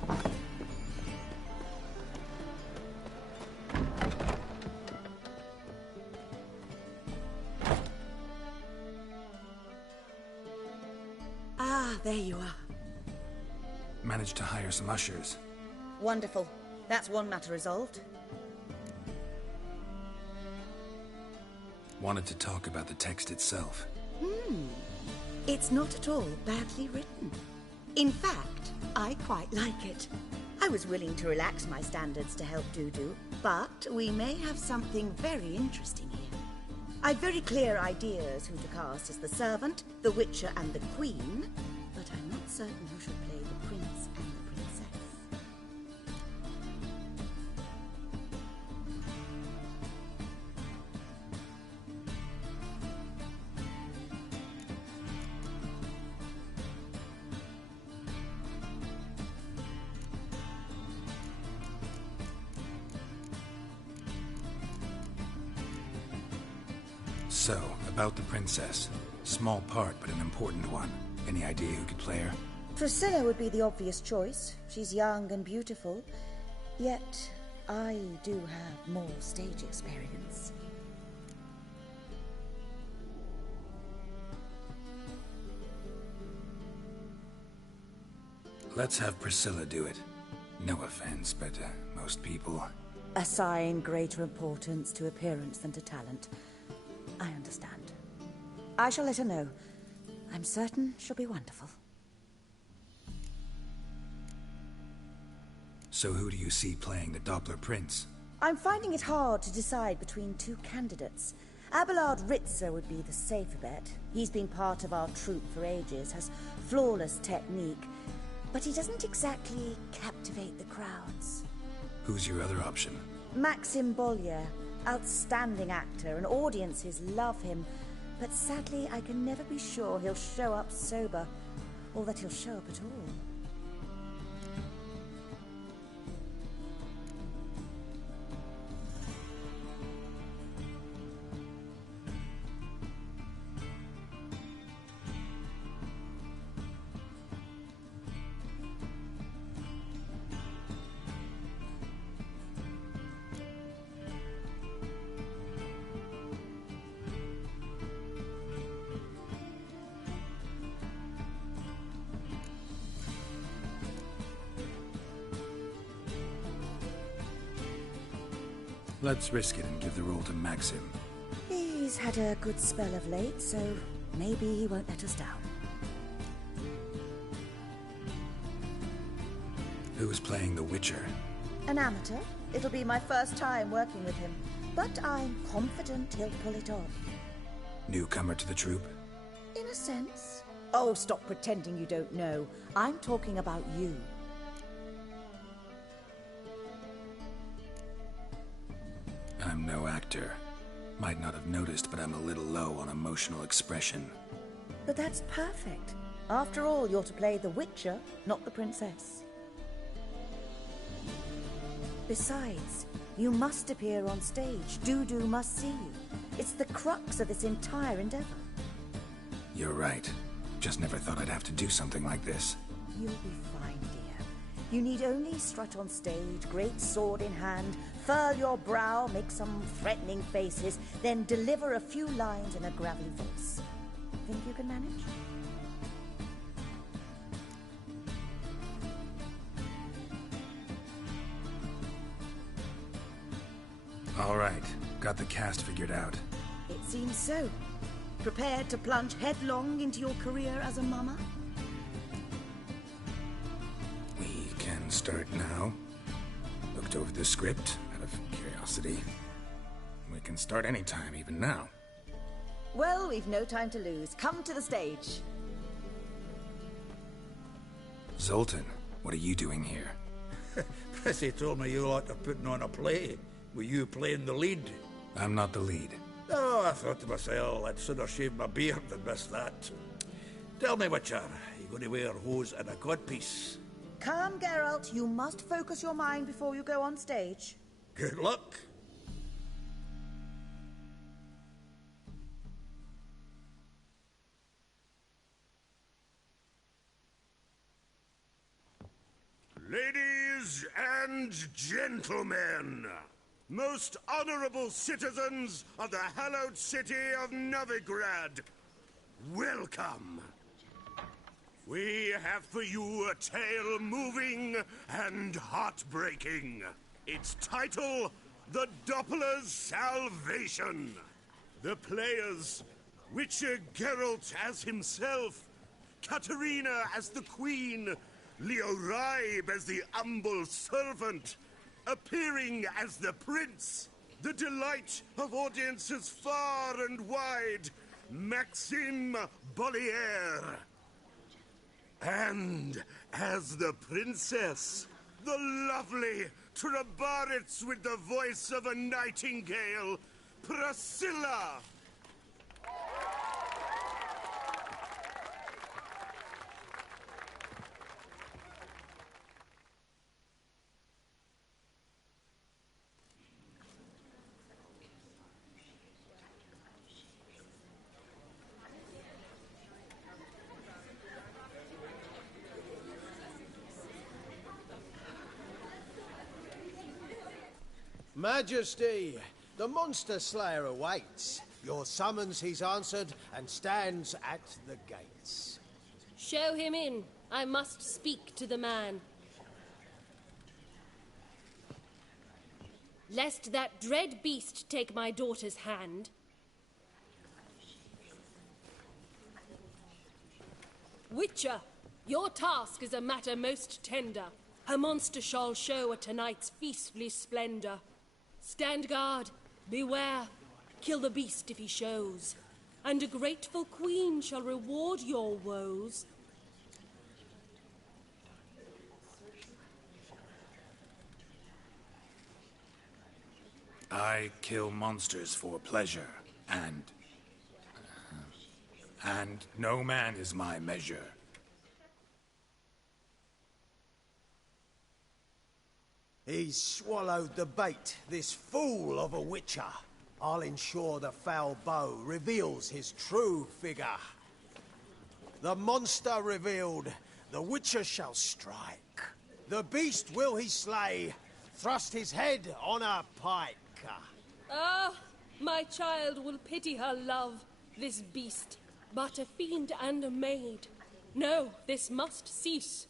Ah, there you are. Managed to hire some ushers. Wonderful. That's one matter resolved. Wanted to talk about the text itself. It's not at all badly written. In fact, I quite like it. I was willing to relax my standards to help Dudu, but we may have something very interesting here. I've very clear ideas who to cast as the servant, the witcher, and the queen, but I'm not certain who should play the prince and the princess. So, about the princess. Small part, but an important one. Any idea who could play her? Priscilla would be the obvious choice. She's young and beautiful. Yet, I do have more stage experience. Let's have Priscilla do it. No offense, but most people... Assign greater importance to appearance than to talent. I understand. I shall let her know. I'm certain she'll be wonderful. So who do you see playing the Doppler Prince? I'm finding it hard to decide between two candidates. Abelard Ritzer would be the safer bet. He's been part of our troupe for ages, has flawless technique, but he doesn't exactly captivate the crowds. Who's your other option? Maxim Bollier. Outstanding actor, and audiences love him. But sadly, I can never be sure he'll show up sober, or that he'll show up at all. Let's risk it and give the role to Maxim. He's had a good spell of late, so maybe he won't let us down. Who's playing the Witcher? An amateur. It'll be my first time working with him, but I'm confident he'll pull it off. Newcomer to the troupe? In a sense. Oh, stop pretending you don't know. I'm talking about you. I'm no actor. Might not have noticed, but I'm a little low on emotional expression. But that's perfect. After all, you're to play the Witcher, not the princess. Besides, you must appear on stage. Dudu must see you. It's the crux of this entire endeavor. You're right. Just never thought I'd have to do something like this. You'll be fine, dear. You need only strut on stage, great sword in hand, furl your brow, make some threatening faces, then deliver a few lines in a gravelly voice. Think you can manage? All right. Got the cast figured out. It seems so. Prepared to plunge headlong into your career as a mama? We can start now. Looked over the script out of curiosity. We can start anytime, even now. Well, we've no time to lose. Come to the stage. Zoltan, what are you doing here? Prissy told me you ought to putting on a play. Were you playing the lead? I'm not the lead. Oh, I thought to myself, I'd sooner shave my beard than miss that. Tell me, Witcher, you going to wear hose and a codpiece? Come, Geralt. You must focus your mind before you go on stage. Good luck. Ladies and gentlemen, most honorable citizens of the hallowed city of Novigrad, welcome. We have for you a tale moving and heartbreaking. Its title, The Doppler's Salvation. The players, Witcher Geralt as himself, Katerina as the Queen, Leo Raib as the humble servant, appearing as the prince, the delight of audiences far and wide, Maxime Bollier. And as the princess, the lovely Trabaritz with the voice of a nightingale, Priscilla. Majesty, the monster slayer awaits. Your summons he's answered and stands at the gates. Show him in. I must speak to the man. Lest that dread beast take my daughter's hand. Witcher, your task is a matter most tender. A monster shall show at tonight's feastly splendor. Stand guard, beware, kill the beast if he shows, and a grateful queen shall reward your woes. I kill monsters for pleasure, and no man is my measure. He's swallowed the bait, this fool of a witcher. I'll ensure the foul bow reveals his true figure. The monster revealed, the witcher shall strike. The beast will he slay, thrust his head on a pike. Ah, my child will pity her love, this beast, but a fiend and a maid. No, this must cease.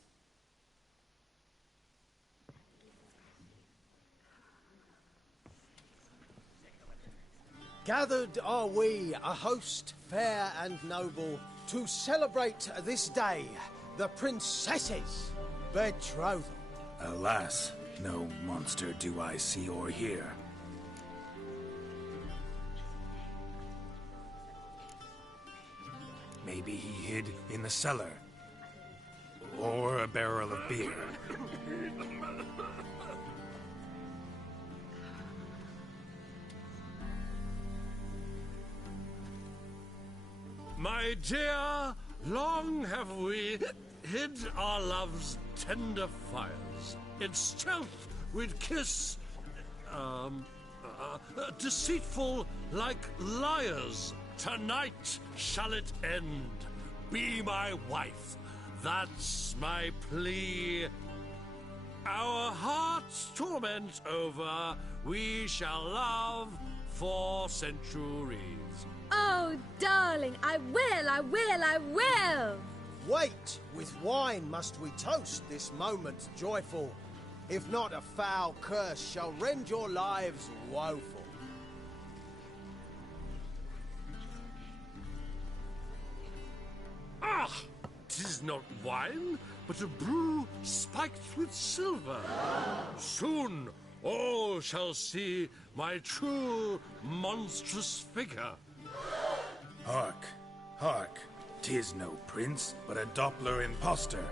Gathered are we, a host fair and noble, to celebrate this day, the princess's betrothal. Alas, no monster do I see or hear. Maybe he hid in the cellar. Or a barrel of beer. My dear, long have we hid our love's tender fires. In stealth we'd kiss, deceitful like liars. Tonight shall it end. Be my wife, that's my plea. Our hearts' torment over, we shall love for centuries. Oh, darling, I will! Wait, with wine must we toast this moment joyful. If not, a foul curse shall rend your lives woeful. Ah! 'Tis not wine, but a brew spiked with silver. Soon all shall see my true monstrous figure. Hark, hark, 'tis no prince, but a Doppler impostor.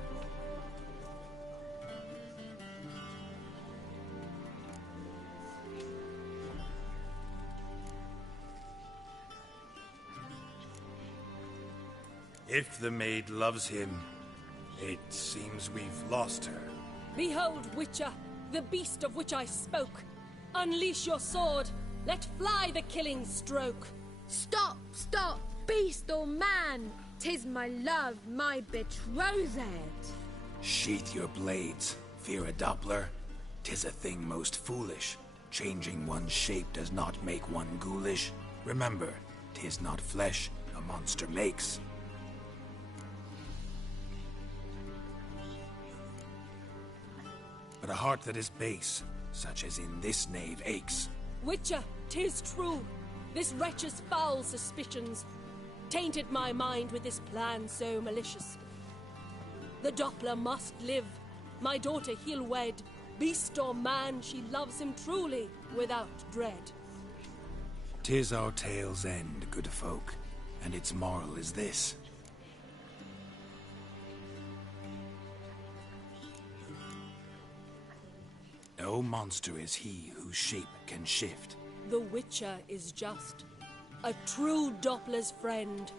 If the maid loves him, it seems we've lost her. Behold, Witcher, the beast of which I spoke. Unleash your sword. Let fly the killing stroke. Stop, stop, beast or man! 'Tis my love, my betrothed. Sheath your blades. Fear a Doppler? 'Tis a thing most foolish. Changing one's shape does not make one ghoulish. Remember, 'tis not flesh a monster makes. But a heart that is base, such as in this knave, aches. Witcher, 'tis true. This wretch's foul suspicions tainted my mind with this plan so malicious. The Doppler must live. My daughter he'll wed. Beast or man, she loves him truly, without dread. 'Tis our tale's end, good folk, and its moral is this. No monster is he whose shape can shift. The Witcher is just a true Doppler's friend.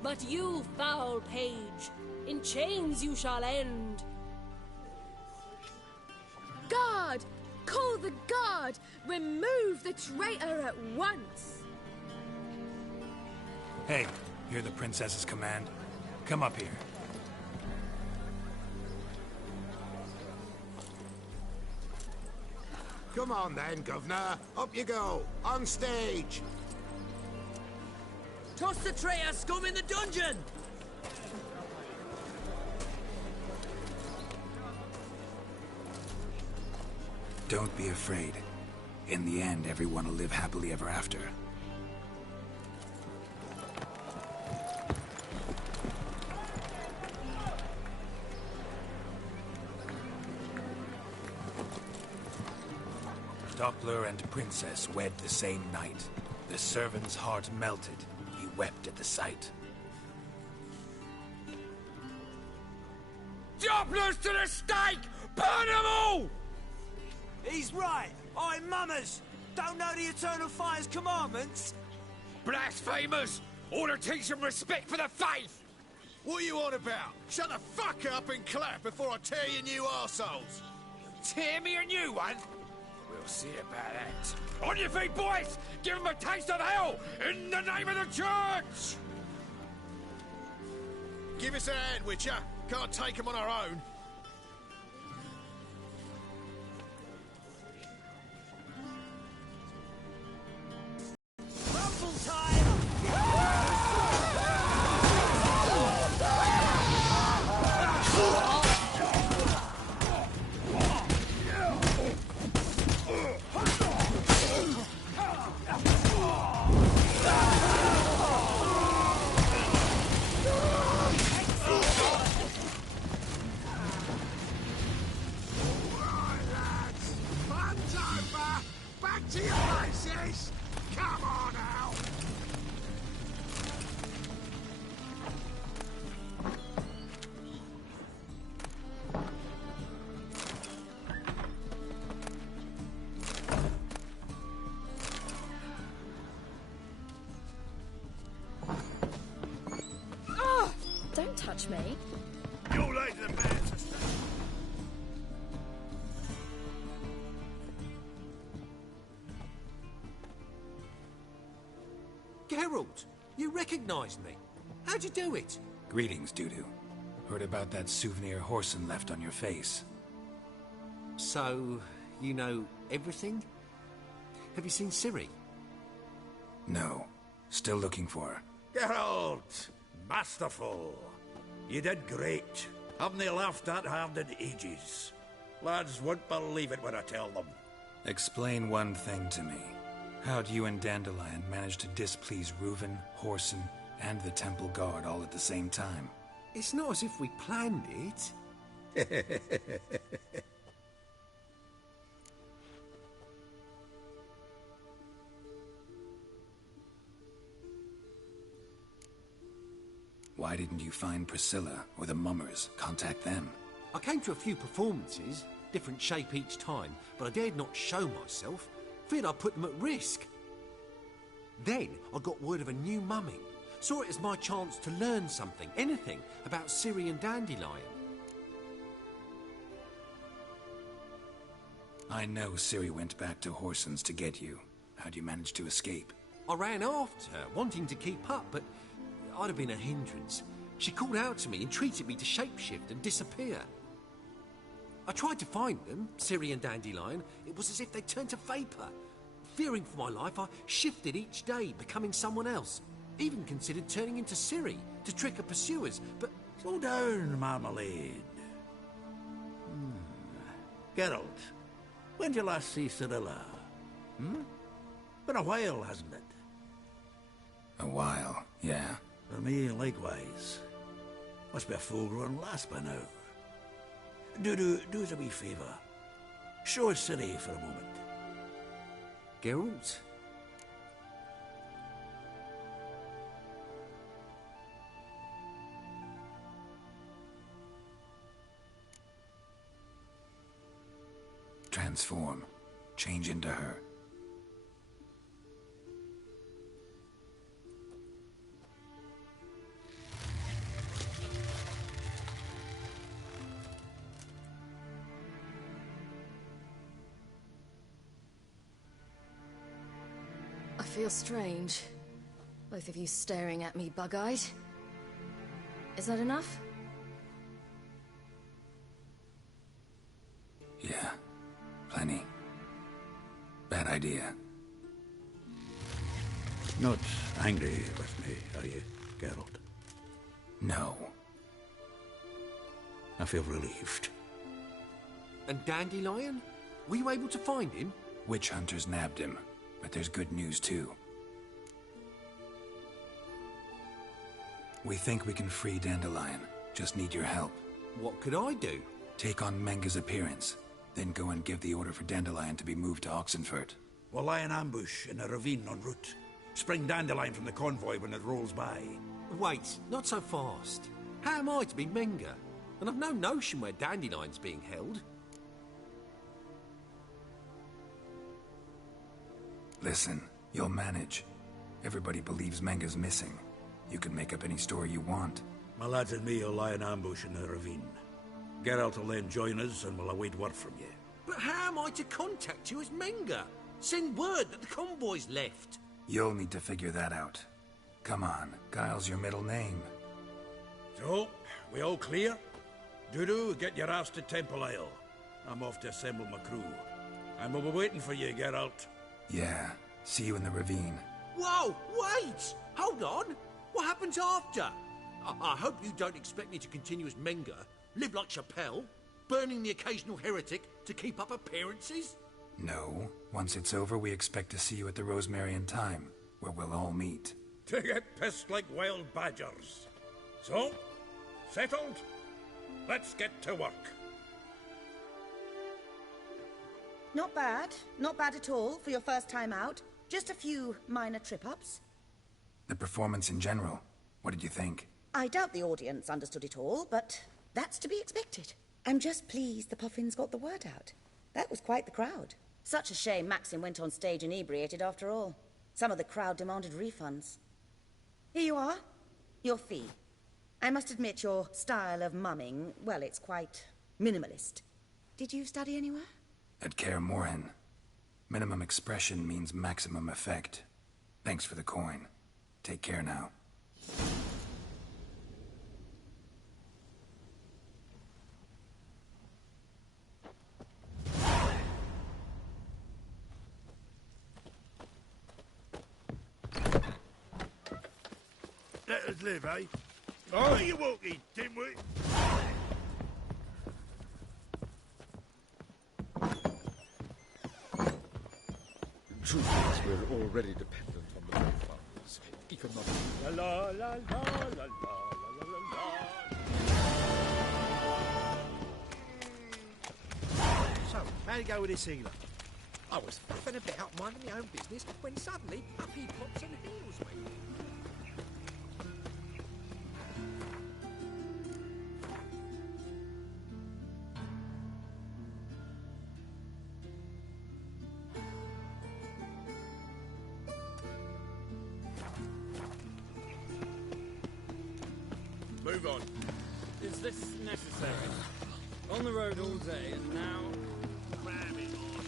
But you, foul page, in chains you shall end. Guard! Call the guard! Remove the traitor at once! Hey, hear the princess's command? Come up here. Come on then, Governor. Up you go. On stage. Toss the traitor scum in the dungeon! Don't be afraid. In the end, everyone will live happily ever after. Doppler and princess wed the same night. The servant's heart melted. He wept at the sight. Doppler! Dopplers to the stake! Burn them all! He's right. I'm mummers. Don't know the Eternal Fire's commandments? Blasphemers! Ought to teach some respect for the faith! What are you on about? Shut the fuck up and clap before I tear you new arseholes! Tear me a new one? We'll see about that. On your feet, boys! Give them a taste of hell in the name of the church! Give us a hand, Witcher. Can't take them on our own. Rumble time! Fun's over! Back to your places! Come on now! Oh, don't touch me. You're late to the man. Geralt, you recognized me. How'd you do it? Greetings, Dudu. Heard about that souvenir Horson left on your face. So, you know everything? Have you seen Ciri? No. Still looking for her. Geralt! Masterful! You did great. Haven't they laughed that hard in ages? Lads won't believe it when I tell them. Explain one thing to me. How'd you and Dandelion manage to displease Reuven, Horson, and the Temple Guard all at the same time? It's not as if we planned it. Why didn't you find Priscilla or the Mummers? Contact them. I came to a few performances, different shape each time, but I dared not show myself. Feared I'd put them at risk. Then I got word of a new mumming. Saw it as my chance to learn something, anything, about Ciri and Dandelion. I know Ciri went back to Horson's to get you. How'd you manage to escape? I ran after her, wanting to keep up, but I'd have been a hindrance. She called out to me, entreated me to shapeshift and disappear. I tried to find them, Ciri and Dandelion. It was as if they turned to vapour. Fearing for my life, I shifted each day, becoming someone else. Even considered turning into Ciri to trick her pursuers, but... Slow down, Marmalade. Geralt, when did you last see Cirilla? Been a while, hasn't it? A while, yeah. For me, likewise. Must be a full-grown lass by now. Do us a wee favour. Show us Ciri for a moment. Geralt? Transform. Change into her. I feel strange. Both of you staring at me bug-eyed. Is that enough? Yeah. Plenty. Bad idea. Not angry with me, are you, Geralt? No. I feel relieved. And Dandelion? Were you able to find him? Witch hunters nabbed him, but there's good news too. We think we can free Dandelion. Just need your help. What could I do? Take on Menga's appearance, then go and give the order for Dandelion to be moved to Oxenfurt. We'll lie in ambush in a ravine en route. Spring Dandelion from the convoy when it rolls by. Wait, not so fast. How am I to be Menga? and I've no notion where Dandelion's being held. Listen, you'll manage. Everybody believes Menga's missing. You can make up any story you want. My lads and me will lie in ambush in the ravine. Geralt will then join us, and we'll await word from you. But how am I to contact you as Menga? Send word that the convoy's left. You'll need to figure that out. Come on, Guile's your middle name. So, we all clear? Dudu, get your ass to Temple Isle. I'm off to assemble my crew. And we'll be waiting for you, Geralt. Yeah, see you in the ravine. Whoa, wait! Hold on! What happens after? I hope you don't expect me to continue as Menga, live like Chappelle, burning the occasional heretic to keep up appearances? No. Once it's over, we expect to see you at the Rosemary in Time, where we'll all meet. To get pissed like wild badgers. So, settled? Let's get to work. Not bad. Not bad at all for your first time out. Just a few minor trip-ups. The performance in general, what did you think? I doubt the audience understood it all, but that's to be expected. I'm just pleased the Puffins got the word out. That was quite the crowd. Such a shame Maxim went on stage inebriated after all. Some of the crowd demanded refunds. Here you are. Your fee. I must admit your style of mumming, well, it's quite minimalist. Did you study anywhere? At Kaer Morhen. Minimum expression means maximum effect. Thanks for the coin. Take care now. Let us live, eh? Oh, where you walking, dimwit? The truth is, we're already dependent on the milk farmers. Economic. La la la la la la la So, how'd it go with this healer? I was faffing about minding my own business when suddenly up he pops and heals me. Move on. Is this necessary? On the road all day, and now... Cram it on.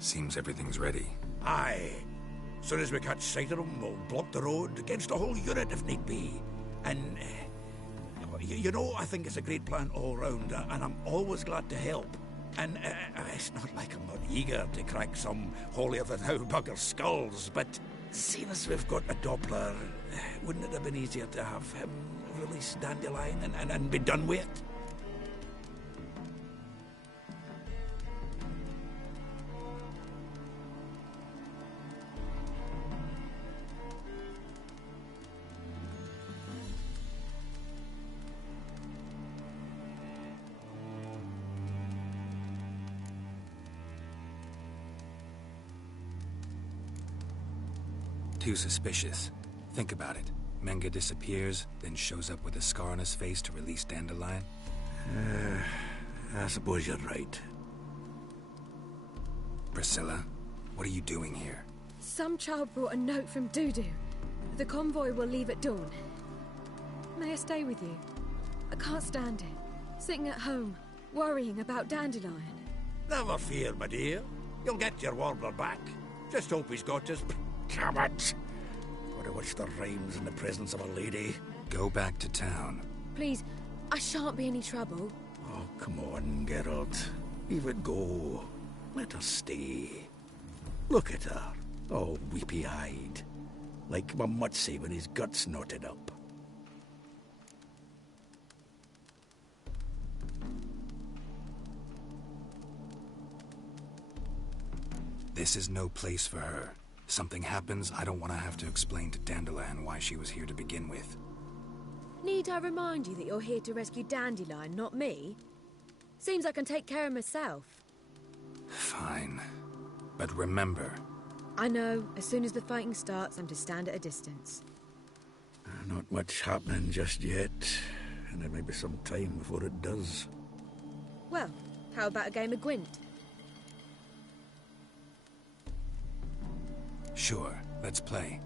Seems everything's ready. Aye. Soon as we catch sight of them, we'll block the road against a whole unit if need be. And, you know, I think it's a great plan all round, and I'm always glad to help. And it's not like I'm not eager to crack some holier-than-thou bugger's skulls, but seeing as we've got a Doppler, wouldn't it have been easier to have him release Dandelion and be done with it? Too suspicious. Think about it. Menga disappears, then shows up with a scar on his face to release Dandelion. I suppose you're right. Priscilla, what are you doing here? Some child brought a note from Dudu. The convoy will leave at dawn. May I stay with you? I can't stand it. Sitting at home, worrying about Dandelion. Never fear, my dear. You'll get your warbler back. Just hope he's got his... Damn it! Gotta watch the rhymes in the presence of a lady. Go back to town. Please, I shan't be any trouble. Oh, come on, Geralt. Leave it go. Let her stay. Look at her, all weepy-eyed. Like my mutsy when his guts knotted up. This is no place for her. Something happens, I don't want to have to explain to Dandelion why she was here to begin with. Need I remind you that you're here to rescue Dandelion, not me? Seems I can take care of myself. Fine. But remember... I know. As soon as the fighting starts, I'm to stand at a distance. Not much happening just yet. And there may be some time before it does. Well, how about a game of Gwent? Sure, let's play.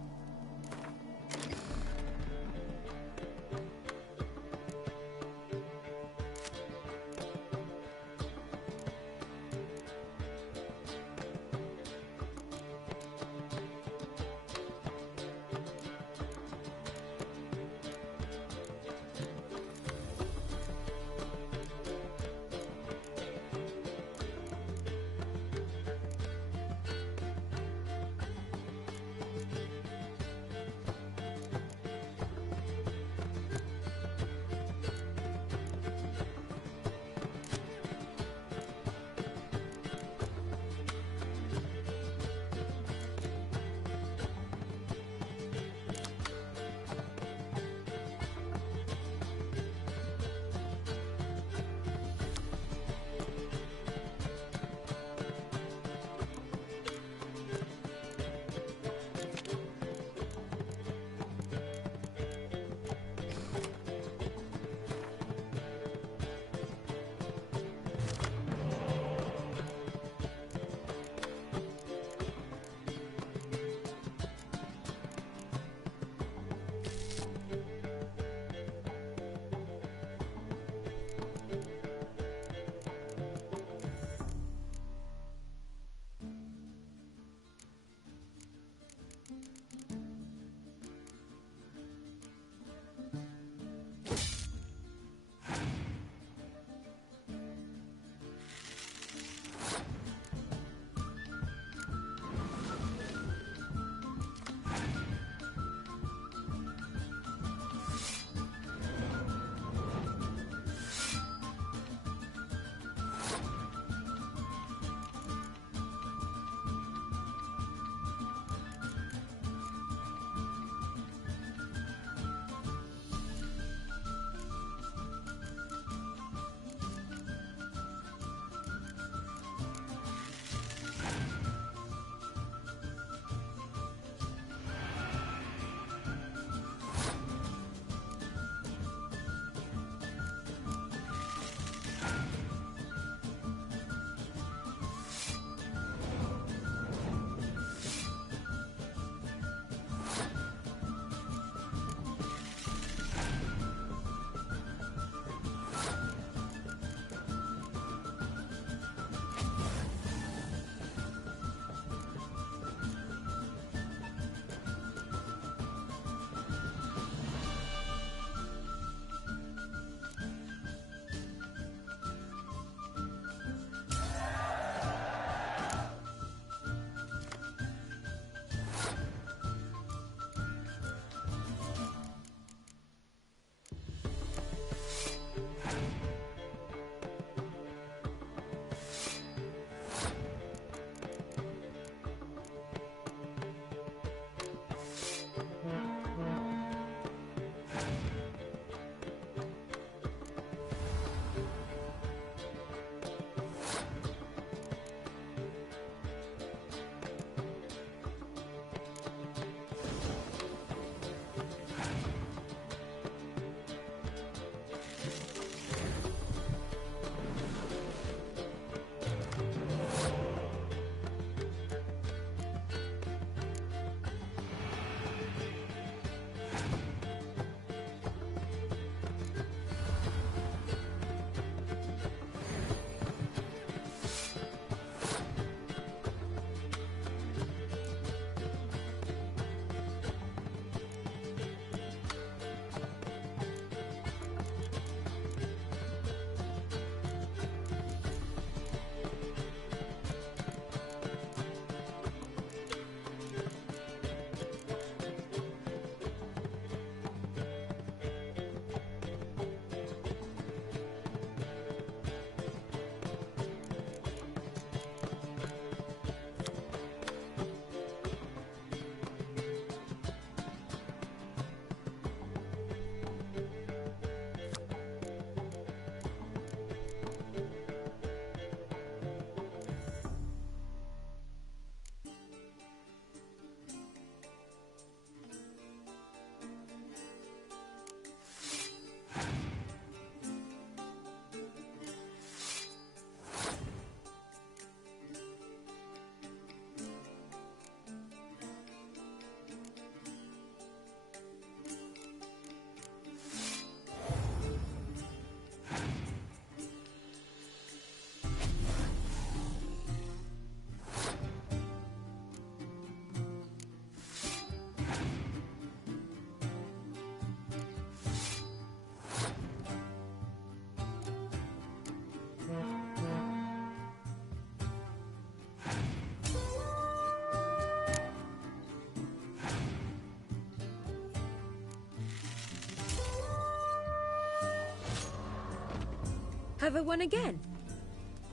Have I won again?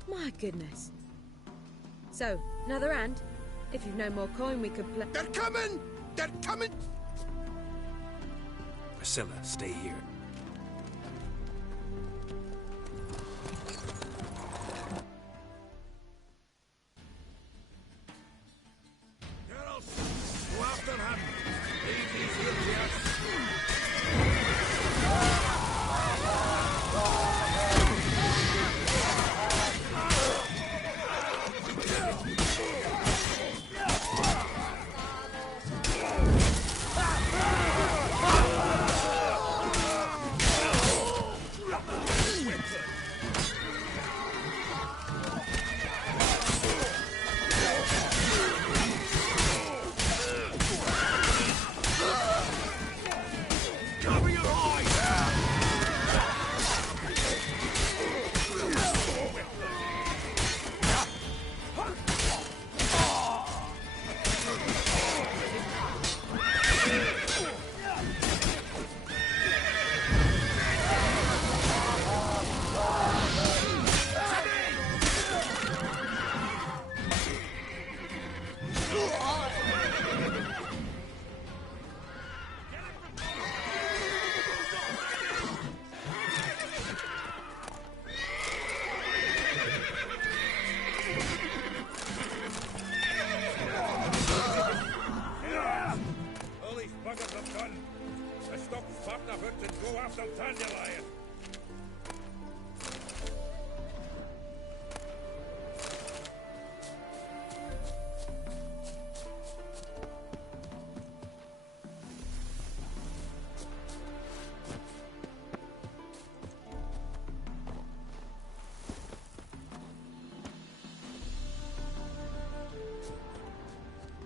My goodness. So, another hand? If you've no more coin, we could play... They're coming! They're coming! Priscilla, stay here. Girls, go after him. Leave these here to us.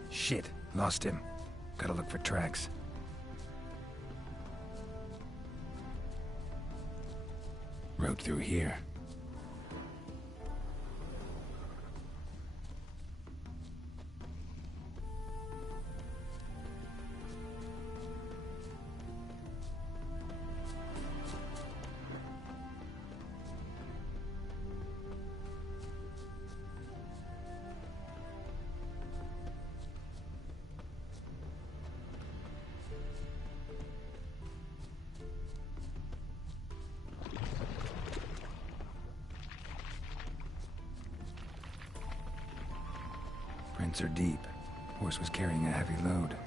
Shit, lost him. Gotta look for tracks. Road through here. Prints are deep. Horse was carrying a heavy load.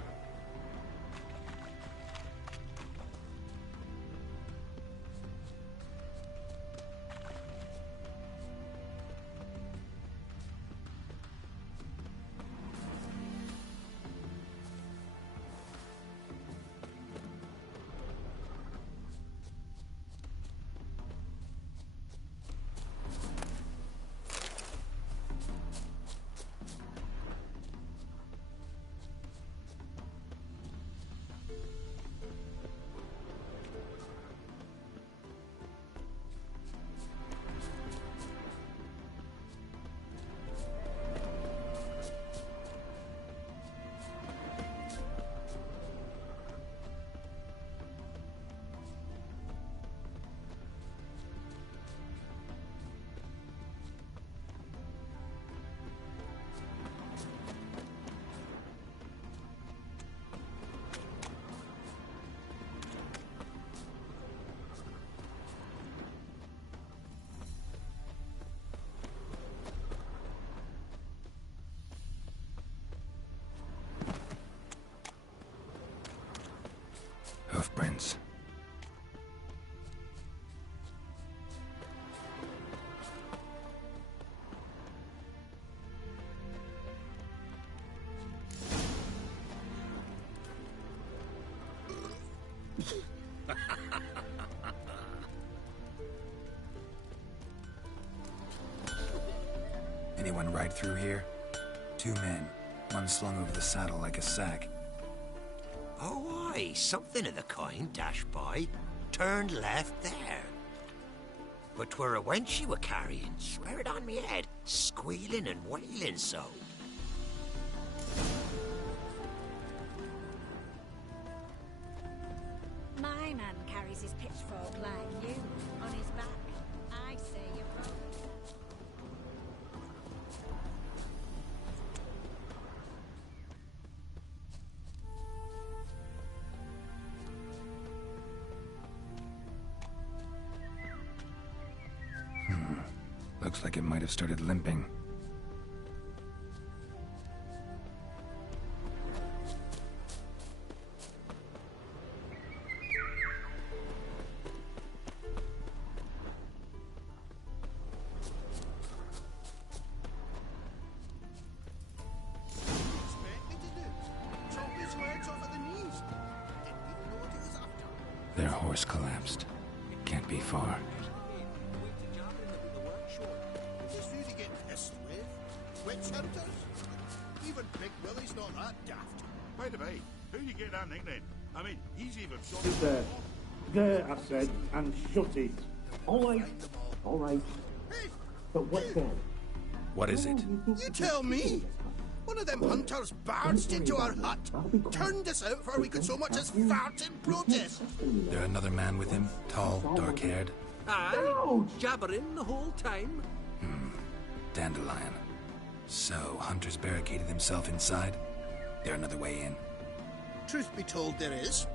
Hoofprints. Anyone ride through here? 2 men, one slung over the saddle like a sack. Oh, aye, something of the kind dashed by. Turned left there. But 'twere a wench she were carrying, swear it on me head, squealing and wailing so. My man carries his pitchfork like you, on his back. I say you broke. Looks like it might have started limping. Their horse collapsed. It can't be far. Is this who you get pissed with? Witch hunters? Even Big Willie's not that daft. By the way, who you get that nickname? I mean, he's even shot. There. There, I said, and shut it. All right. All right. But what then? What is it? You tell me. One of them hunters barged into our hut, turned us out before we could so much as fart in protest. There another man with him? Tall, dark-haired? Aye, jabbering the whole time. Dandelion. So, Hunter's barricaded himself inside? There another way in? Truth be told, there is.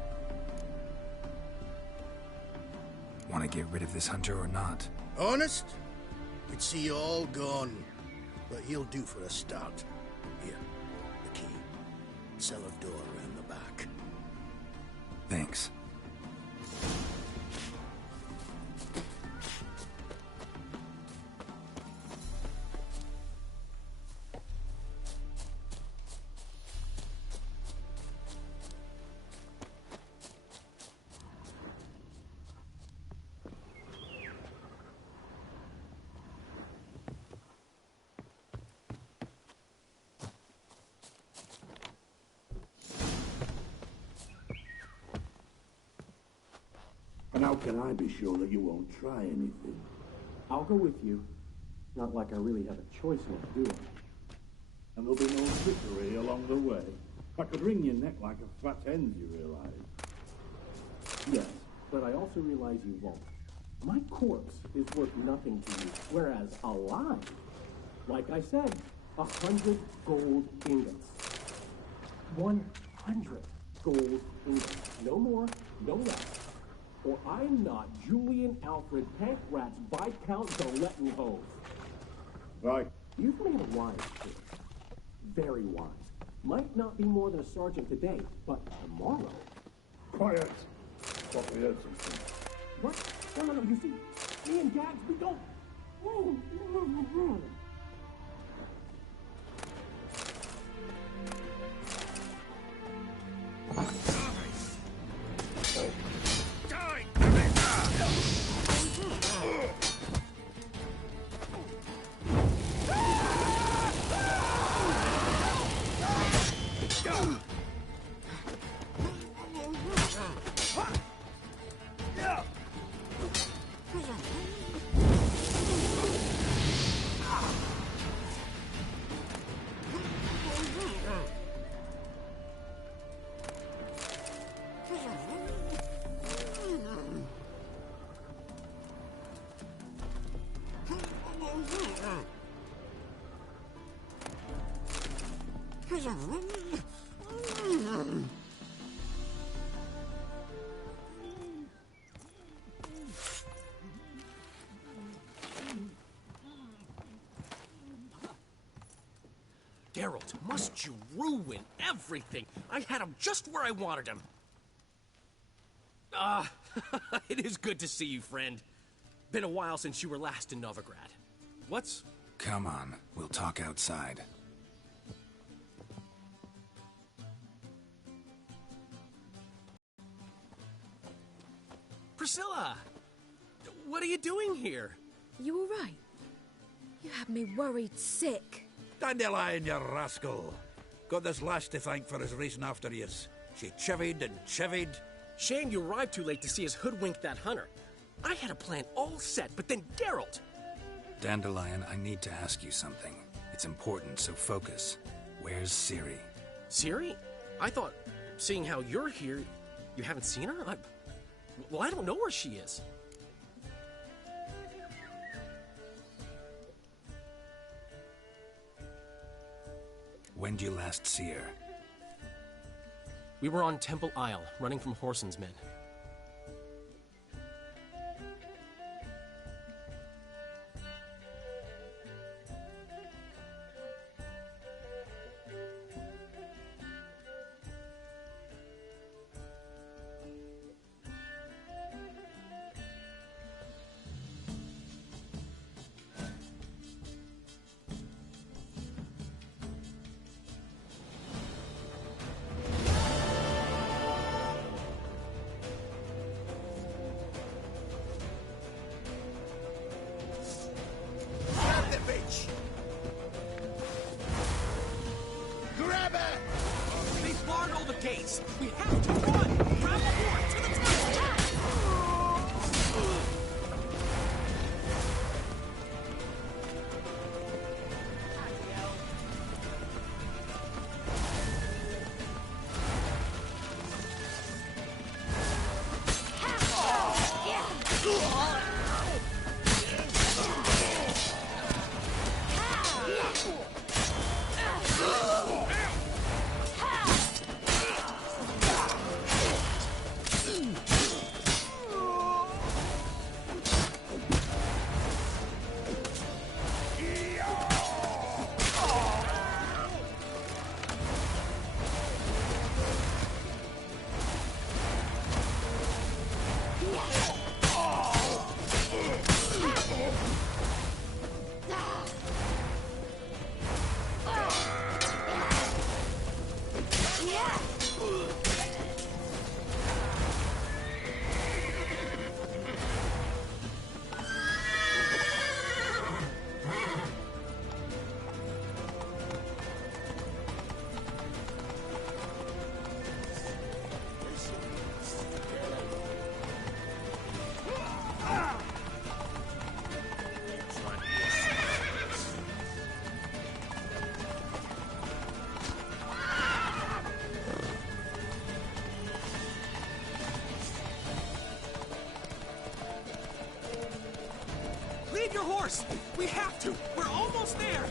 Want to get rid of this Hunter or not? Honest? We'd see you all gone. But he'll do for a start. Here, the key. Cellar door around the back. Thanks. And how can I be sure that you won't try anything? I'll go with you. Not like I really have a choice left, do I? And there'll be no trickery along the way. I could wring your neck like a fat hen, you realize? Yes, but I also realize you won't. My corpse is worth nothing to you, whereas alive, like I said, 100 gold ingots. 100 gold ingots. No more, no less. Or I'm not Julian Alfred Pankratz Viscount Dolettenhove. Right. You've made a wise choice. Very wise. Might not be more than a sergeant today, but tomorrow... Quiet. Thought we heard something. What? No, you see, me and Gags, we don't... Geralt, must you ruin everything? I had him just where I wanted him. It is good to see you, friend. Been a while since you were last in Novigrad. What's... Come on, we'll talk outside. Priscilla! What are you doing here? You all right? You had me worried sick. Dandelion, you rascal. Got this lass to thank for his racing after yous. She chivied and chivied. Shame you arrived too late to see us hoodwink that hunter. I had a plan all set, but then Geralt... Dandelion, I need to ask you something. It's important, so focus. Where's Ciri? Ciri? I thought, seeing how you're here, you haven't seen her? Well, I don't know where she is. When did you last see her? We were on Temple Isle, running from Whoreson's men. Grab her! They've barred all the gates. We have to run! Grab the board to the temple! Leave your horse! We have to! We're almost there!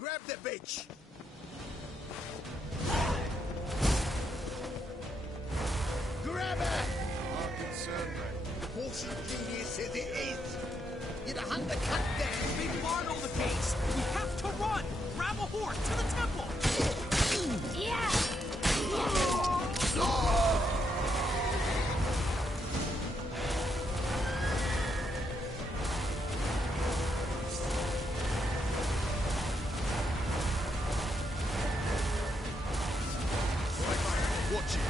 Grab the bitch! Grab her! Not concerned, right? Horse Julius says it is! You'd a hunt the cut down! They've barred all the gates! We have to run! Grab a horse to the temple! Yeah! Watch it!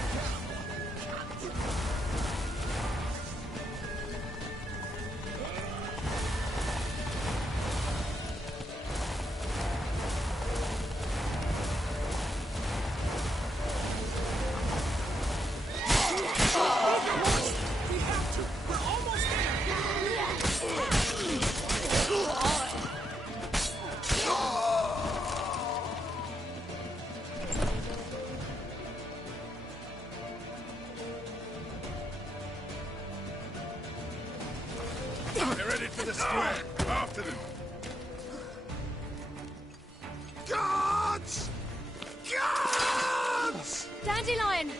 Dandelion!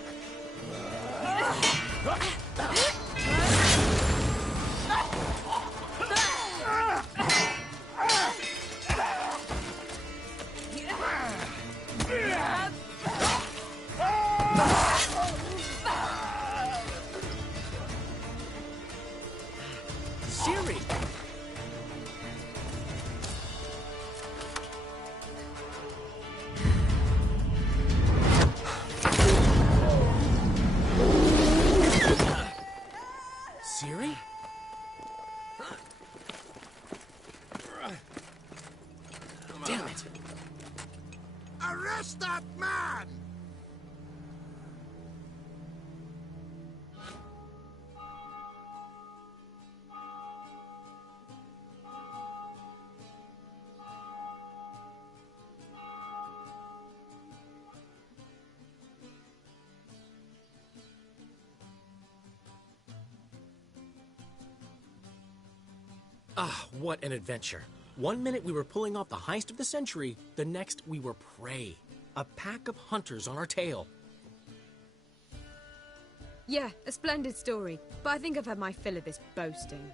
Siri! Siri? Damn it! Arrest that man! Ah, what an adventure. One minute we were pulling off the heist of the century, the next we were prey. A pack of hunters on our tail. Yeah, a splendid story, but I think I've had my fill of this boasting.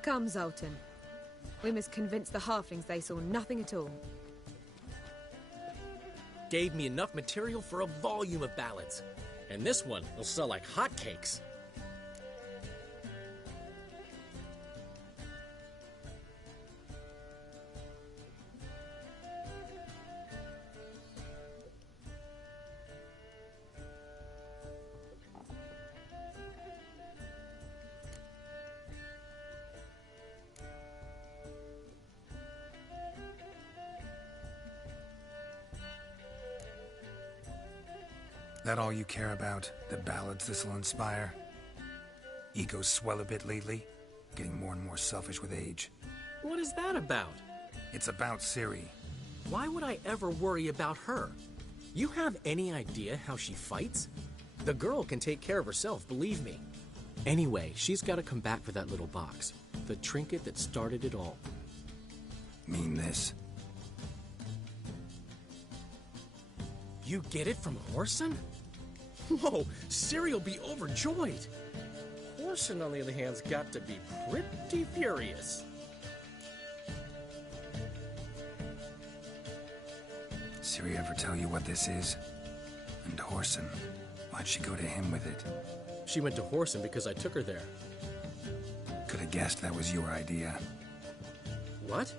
Come, Zoltan. We must convince the halflings they saw nothing at all. Gave me enough material for a volume of ballads. And this one will sell like hotcakes. That all you care about? The ballads this'll inspire? Egos swell a bit lately? Getting more and more selfish with age. What is that about? It's about Ciri. Why would I ever worry about her? You have any idea how she fights? The girl can take care of herself, believe me. Anyway, she's got to come back for that little box. The trinket that started it all. Mean this? You get it from Whoreson? Whoa, Ciri will be overjoyed. Whoreson, on the other hand's got to be pretty furious. Ciri ever tell you what this is? And Whoreson, why'd she go to him with it? She went to Whoreson because I took her there. Could have guessed that was your idea. What?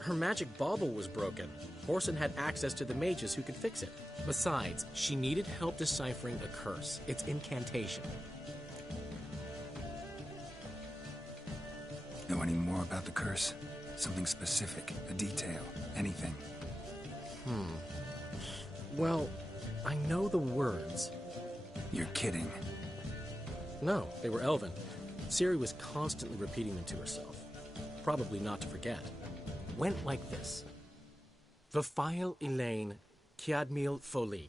Her magic bauble was broken. Whoreson had access to the mages who could fix it. Besides, she needed help deciphering a curse. It's incantation. Know any more about the curse? Something specific, a detail, anything? Well, I know the words. You're kidding. No, they were Elven. Ciri was constantly repeating them to herself. Probably not to forget. Went like this. Vafile Elaine, Kiadmil Foli.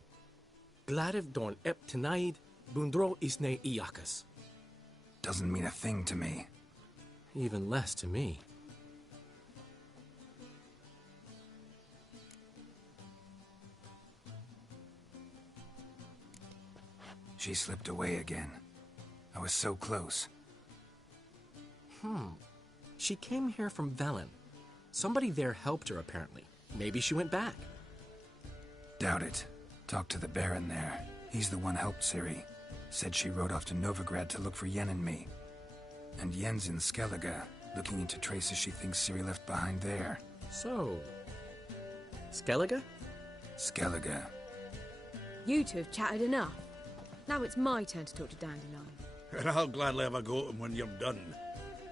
Gladiv Dorn Ep Tenaid, Bundro Isne Iakas. Doesn't mean a thing to me. Even less to me. She slipped away again. I was so close. She came here from Velen. Somebody there helped her, apparently. Maybe she went back. Doubt it. Talked to the Baron there. He's the one helped Ciri. Said she rode off to Novigrad to look for Yen and me. And Yen's in Skellige, looking into traces she thinks Ciri left behind there. So... Skellige? Skellige. You two have chatted enough. Now it's my turn to talk to Dandelion. And I'll gladly have a go at him when you're done.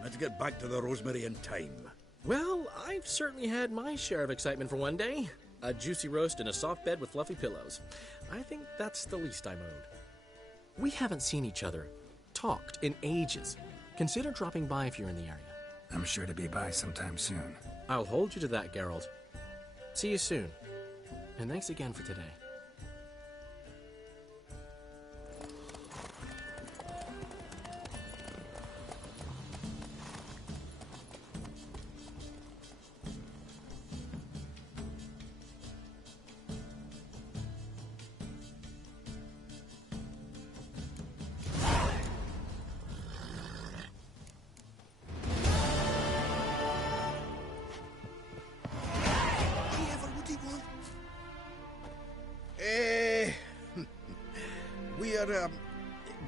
Let's get back to the Rosemary in time. Well, I've certainly had my share of excitement for one day. A juicy roast and a soft bed with fluffy pillows. I think that's the least I'm owed. We haven't seen each other, talked in ages. Consider dropping by if you're in the area. I'm sure to be by sometime soon. I'll hold you to that, Geralt. See you soon. And thanks again for today.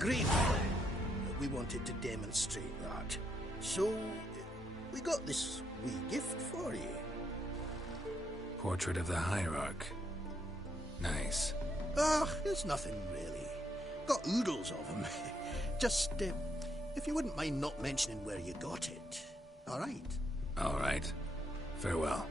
Agreed. We wanted to demonstrate that. So, we got this wee gift for you. Portrait of the Hierarch. Nice. Ah, it's nothing really. Got oodles of them. Just, if you wouldn't mind not mentioning where you got it. All right? All right. Farewell.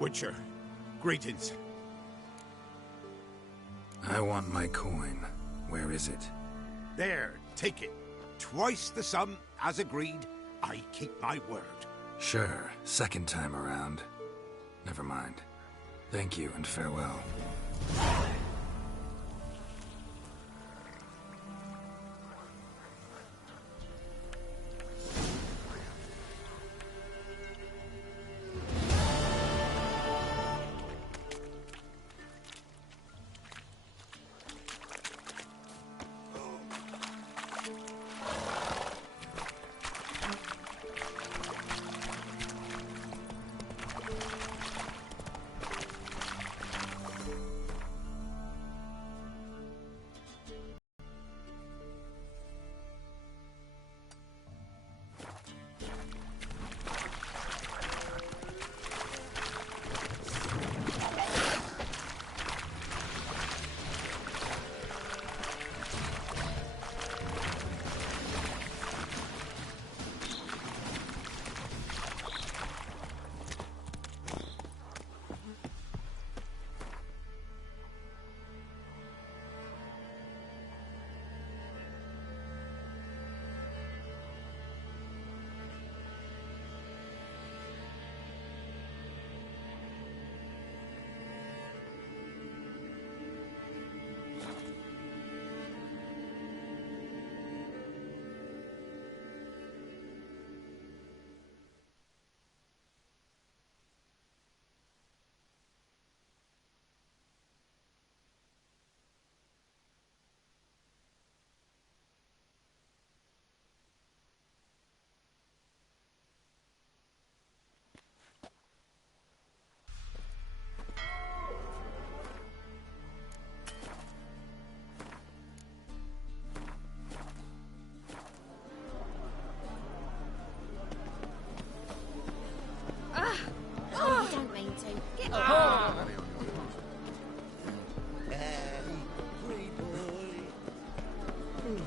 Witcher, greetings. I want my coin. Where is it? There, take it. Twice the sum, as agreed. I keep my word. Sure, second time around. Never mind. Thank you and farewell.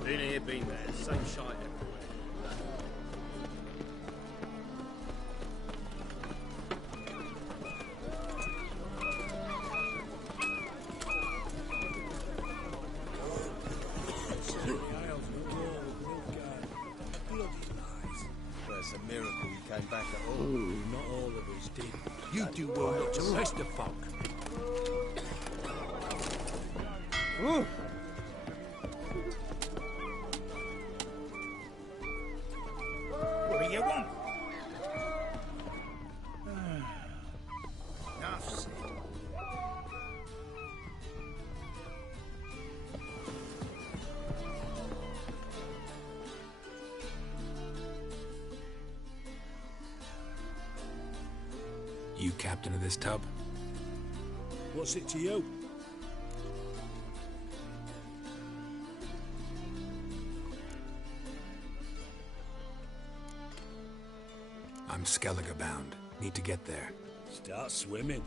Been here, been there. Same shite everywhere. Well, it's a miracle he came back at all. Oh, not all of us did. You do well not to rest the folk. Ooh. What do you want? Enough said. You captain of this tub? What's it to you? I'm Skellige bound. Need to get there. Start swimming.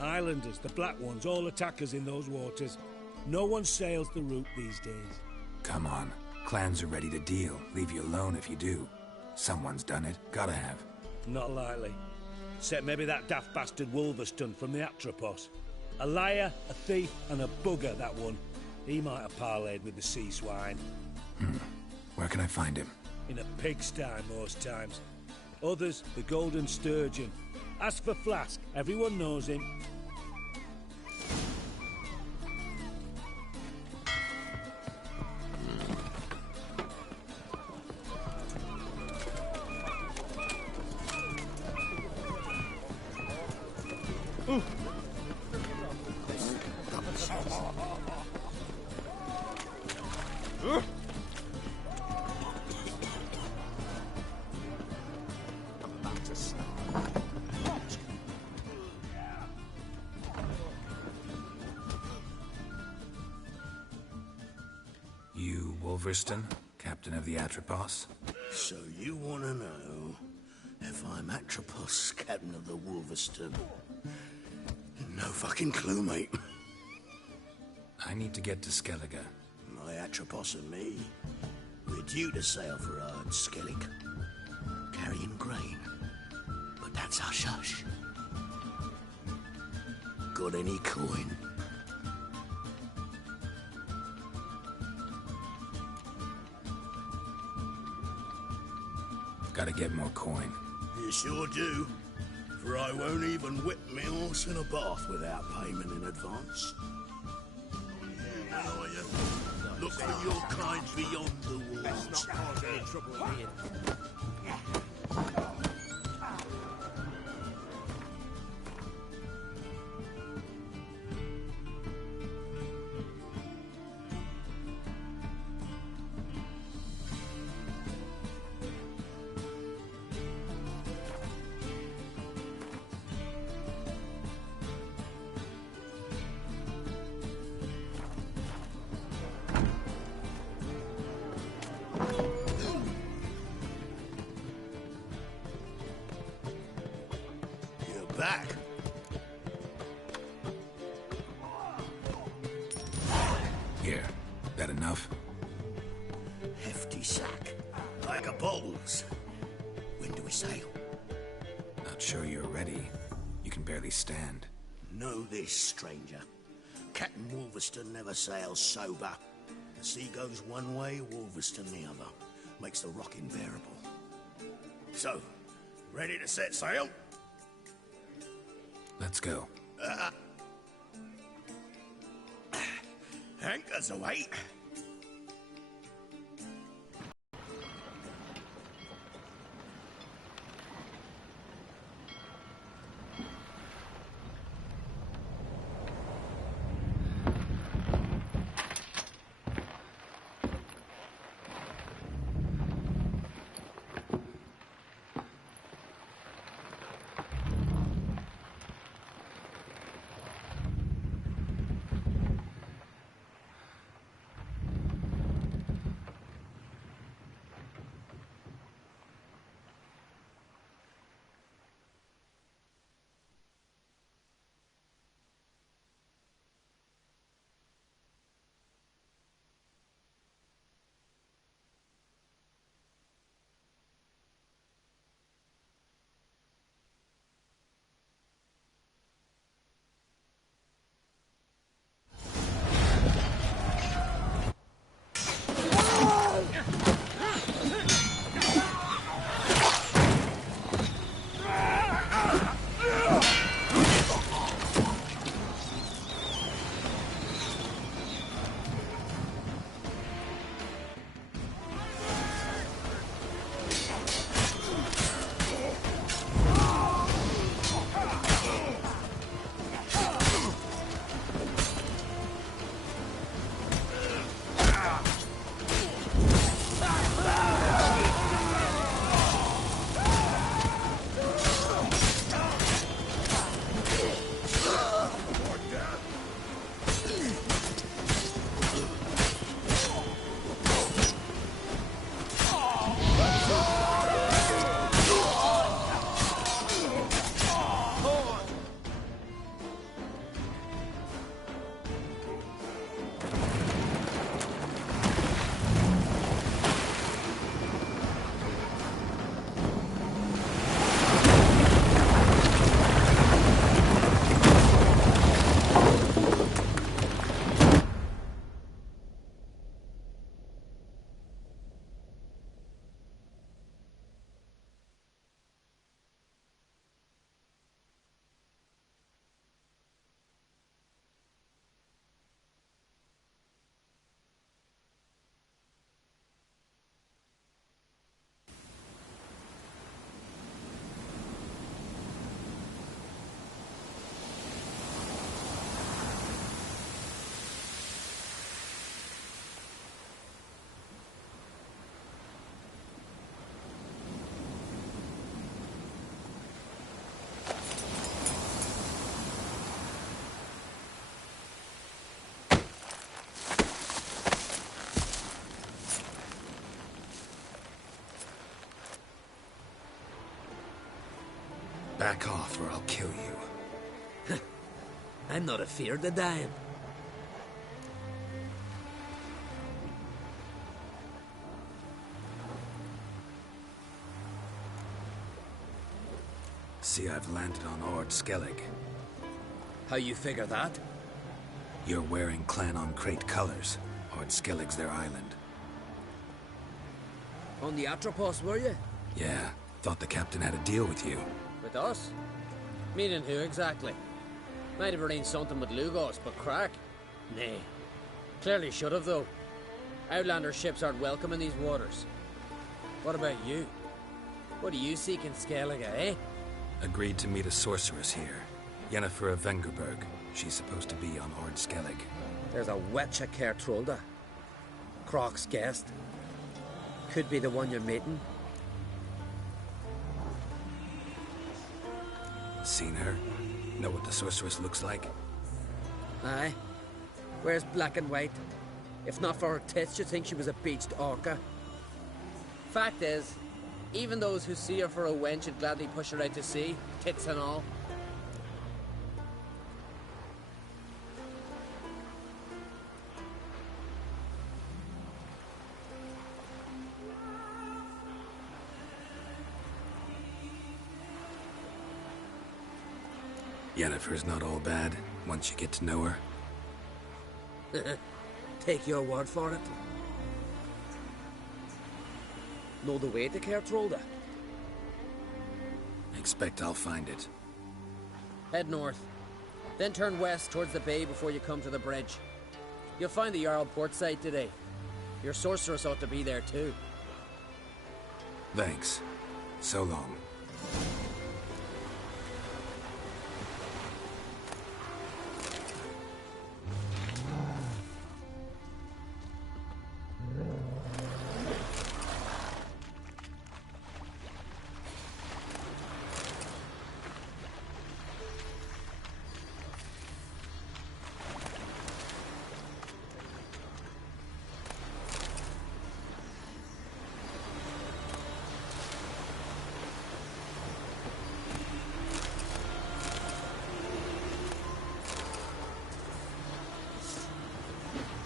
Islanders, the black ones, all attackers in those waters. No one sails the route these days. Come on. Clans are ready to deal. Leave you alone if you do. Someone's done it. Gotta have. Not likely. Except maybe that daft bastard Wolverston from the Atropos. A liar, a thief, and a bugger, that one. He might have parlayed with the sea swine. Where can I find him? In a pigsty most times. Others, the Golden Sturgeon. As for Flask, everyone knows him. You, Wolverston, captain of the Atropos? So you want to know if I'm Atropos, captain of the Wolverston? No fucking clue, mate. I need to get to Skellige. My Atropos and me, we're due to sail for Skellig, carrying grain. But that's hush-hush. Got any coin? Gotta get more coin. You sure do. For I won't even whip me horse in a bath without payment in advance. Are you? Look for your kind beyond the walls. Let's not cause any trouble here. You're back. Here. That enough? Hefty sack. Like a bowls. When do we sail? Not sure you're ready. You can barely stand. Know this, stranger. Captain Wolverston never sails sober. The sea goes one way, Wolverston the other. Makes the rock invariable. So, ready to set sail? Let's go. Anchors away. Back off or I'll kill you. I'm not afeard of dying. See, I've landed on Ord Skellig. How you figure that? You're wearing Clan on Crate colors. Ord Skellig's their island. On the Atropos, were you? Yeah, thought the captain had a deal with you. With us? Meaning who exactly? Might have arranged something with Lugos, but crack? Nay. Clearly should have, though. Outlander ships aren't welcome in these waters. What about you? What do you seek in Skellige, eh? Agreed to meet a sorceress here. Yennefer of Vengerberg. She's supposed to be on Ord Skellig. There's a witch at Kertrolda. Croc's guest. Could be the one you're meeting. Seen her? Know what the sorceress looks like? Aye. Wears black and white. If not for her tits, you'd think she was a beached orca. Fact is, even those who see her for a wench would gladly push her out to sea, tits and all. Yennefer's not all bad, once you get to know her. Take your word for it. Know the way to Kertrolda? Expect I'll find it. Head north. Then turn west towards the bay before you come to the bridge. You'll find the Jarl portside today. Your sorceress ought to be there too. Thanks. So long.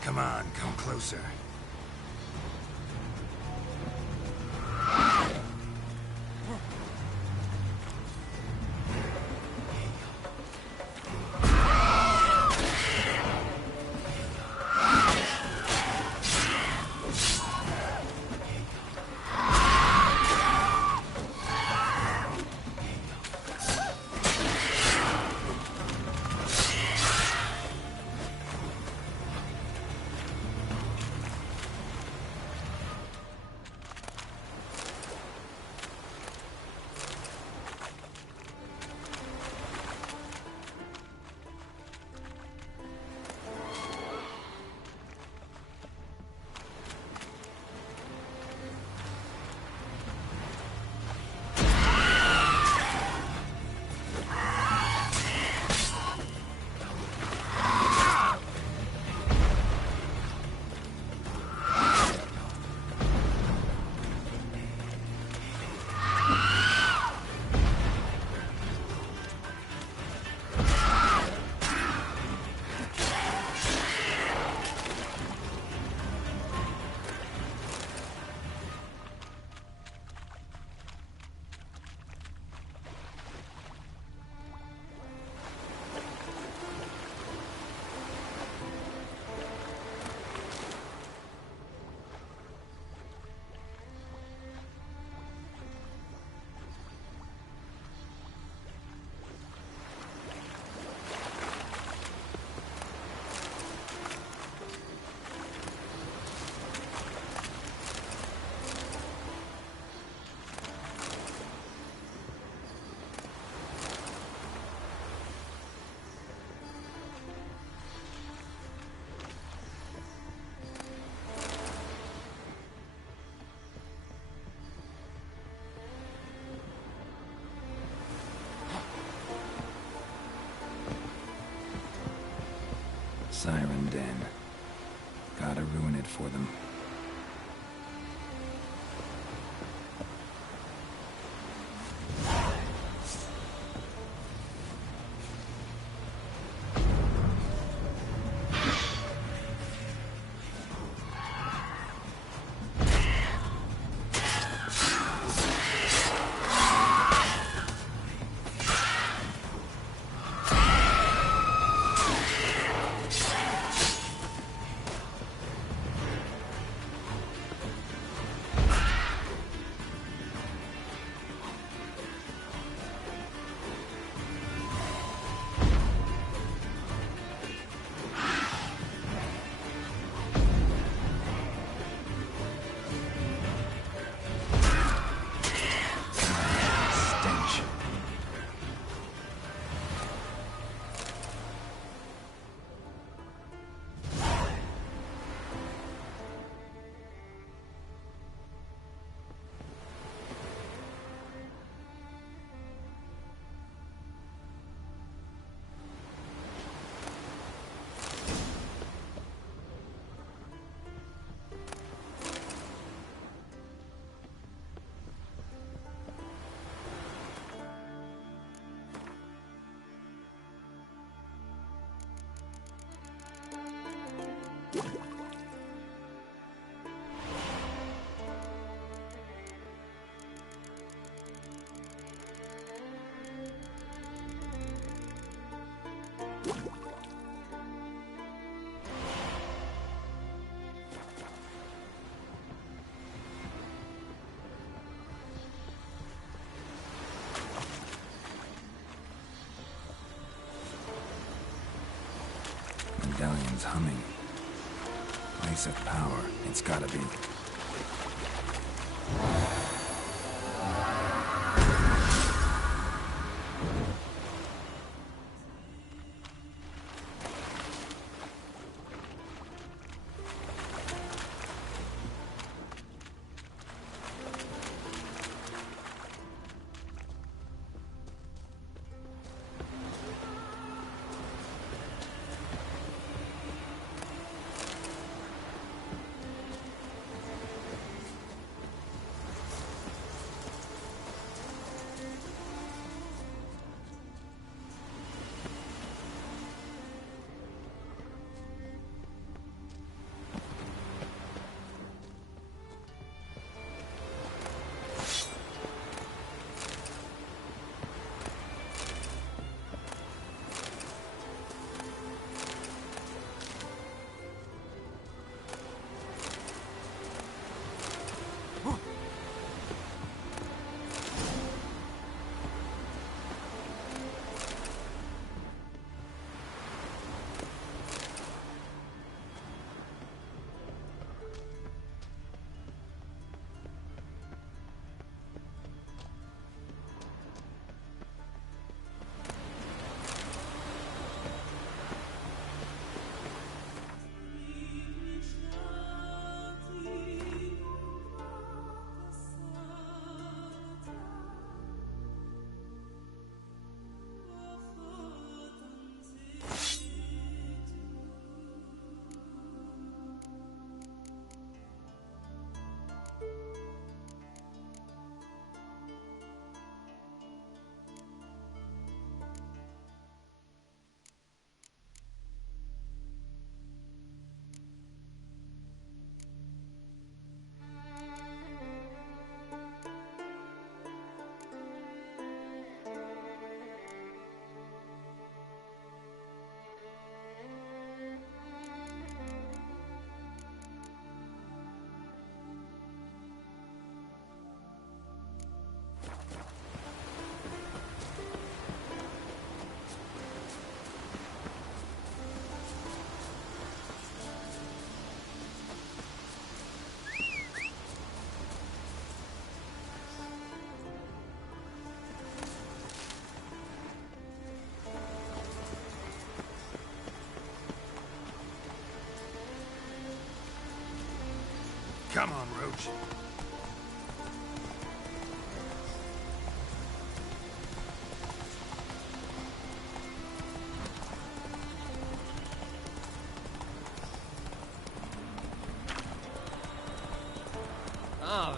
Come on, come closer. Siren Den. Gotta ruin it for them. coming. Place of power. It's gotta be. Come on, Roach. Ah.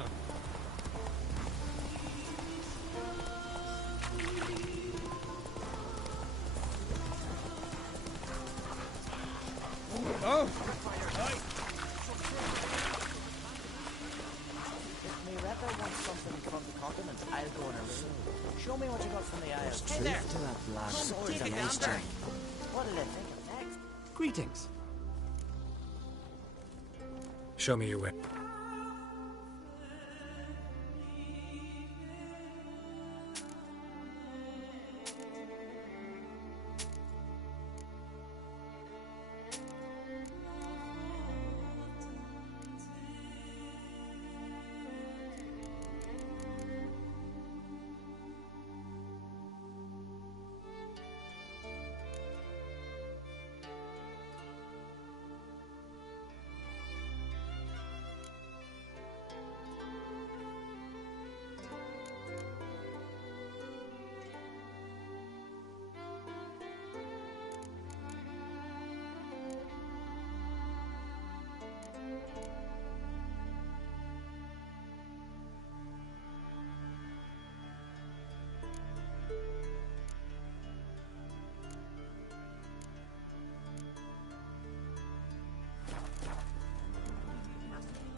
Oh! If me Repper wants something from the continent, I'll go on a road. Show me what you got from the Isles. Hey there! To that lad. Swords and Nice amber. journey. What'll it think of next? Greetings. Show me your way.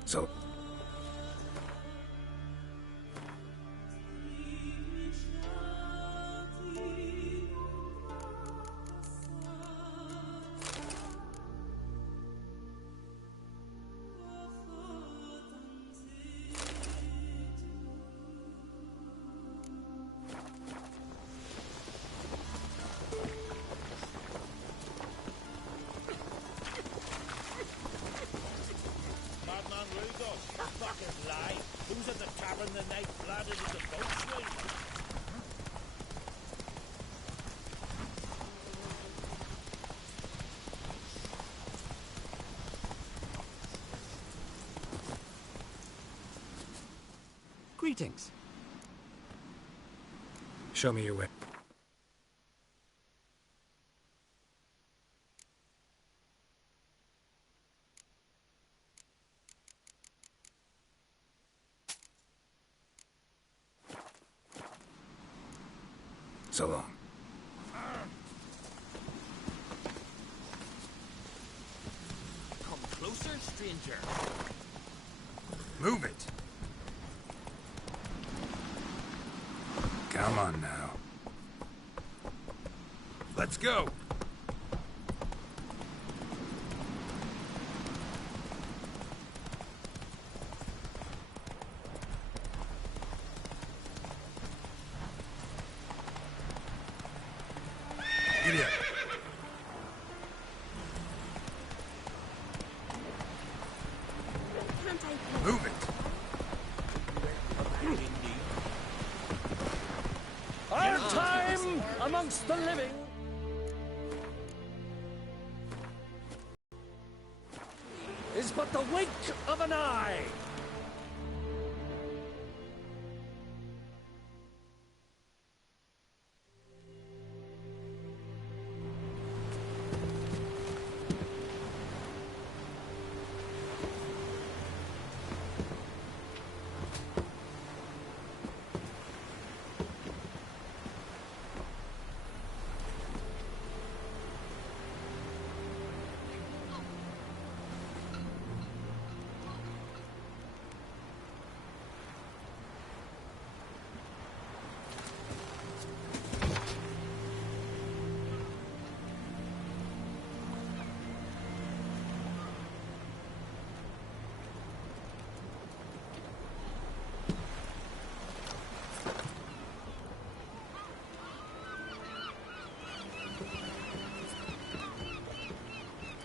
So... when the night flooded with the boat swing. Greetings. Show me your way. So long. Come closer, stranger. Move it. Come on now. Let's go. Giddy up. Move it. Our time amongst the living is but the wink of an eye.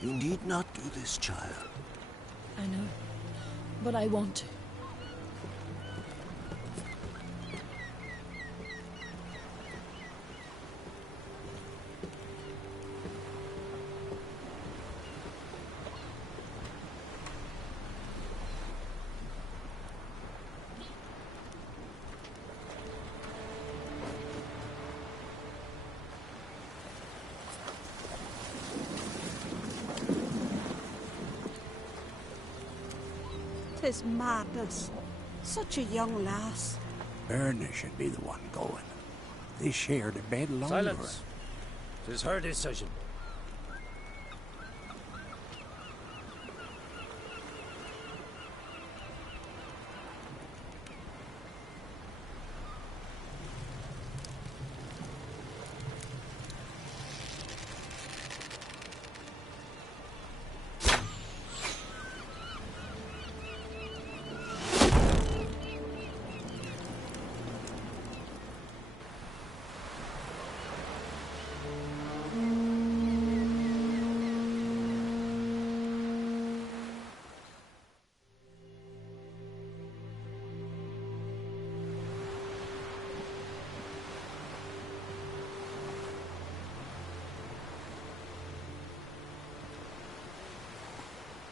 You need not do this, child. I know, but I want to. Tis madness. Such a young lass. Erna should be the one going. They shared a bed longer. Silence. 'Tis her decision.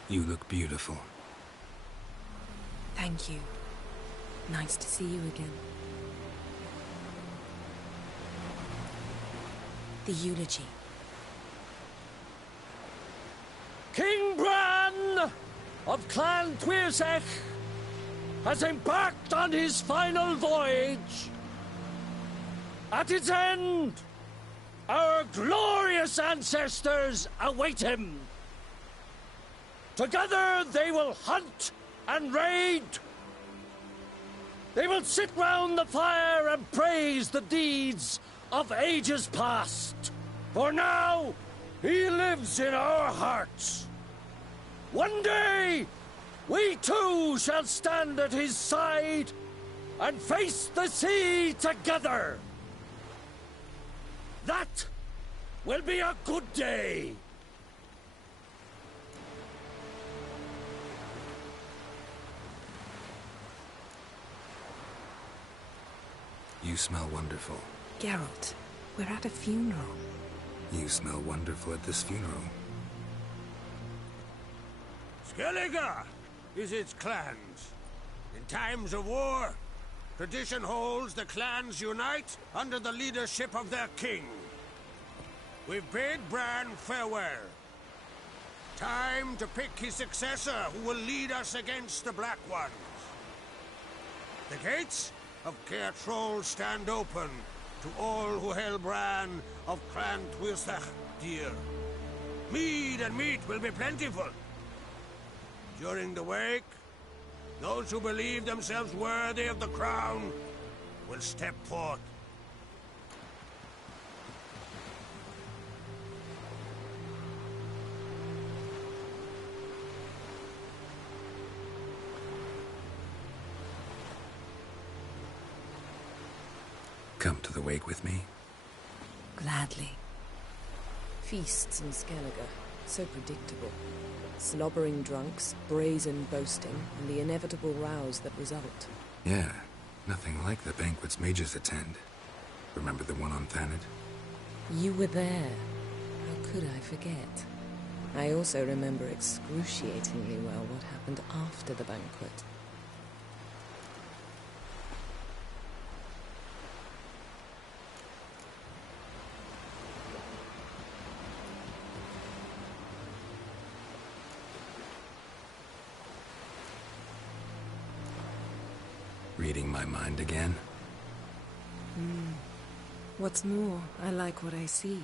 You look beautiful. Thank you. Nice to see you again. The eulogy. King Bran of Clan Twirsech has embarked on his final voyage. At its end, our glorious ancestors await him. Together they will hunt and raid. They will sit round the fire and praise the deeds of ages past. For now, he lives in our hearts. One day, we too shall stand at his side and face the sea together. That will be a good day. You smell wonderful. Geralt, we're at a funeral. You smell wonderful at this funeral. Skellige is its clans. In times of war, tradition holds the clans unite under the leadership of their king. We've bid Bran farewell. Time to pick his successor who will lead us against the Black Ones. The gates of Caer Troll stand open to all who held Bran of Clan Twisach dear. Mead and meat will be plentiful. During the wake, those who believe themselves worthy of the crown will step forth. Come to the wake with me? Gladly. Feasts in Skellige, so predictable. Slobbering drunks, brazen boasting, and the inevitable rows that result. Yeah, nothing like the banquets mages attend. Remember the one on Thanet? You were there. How could I forget? I also remember excruciatingly well what happened after the banquet. Reading my mind again? What's more, I like what I see.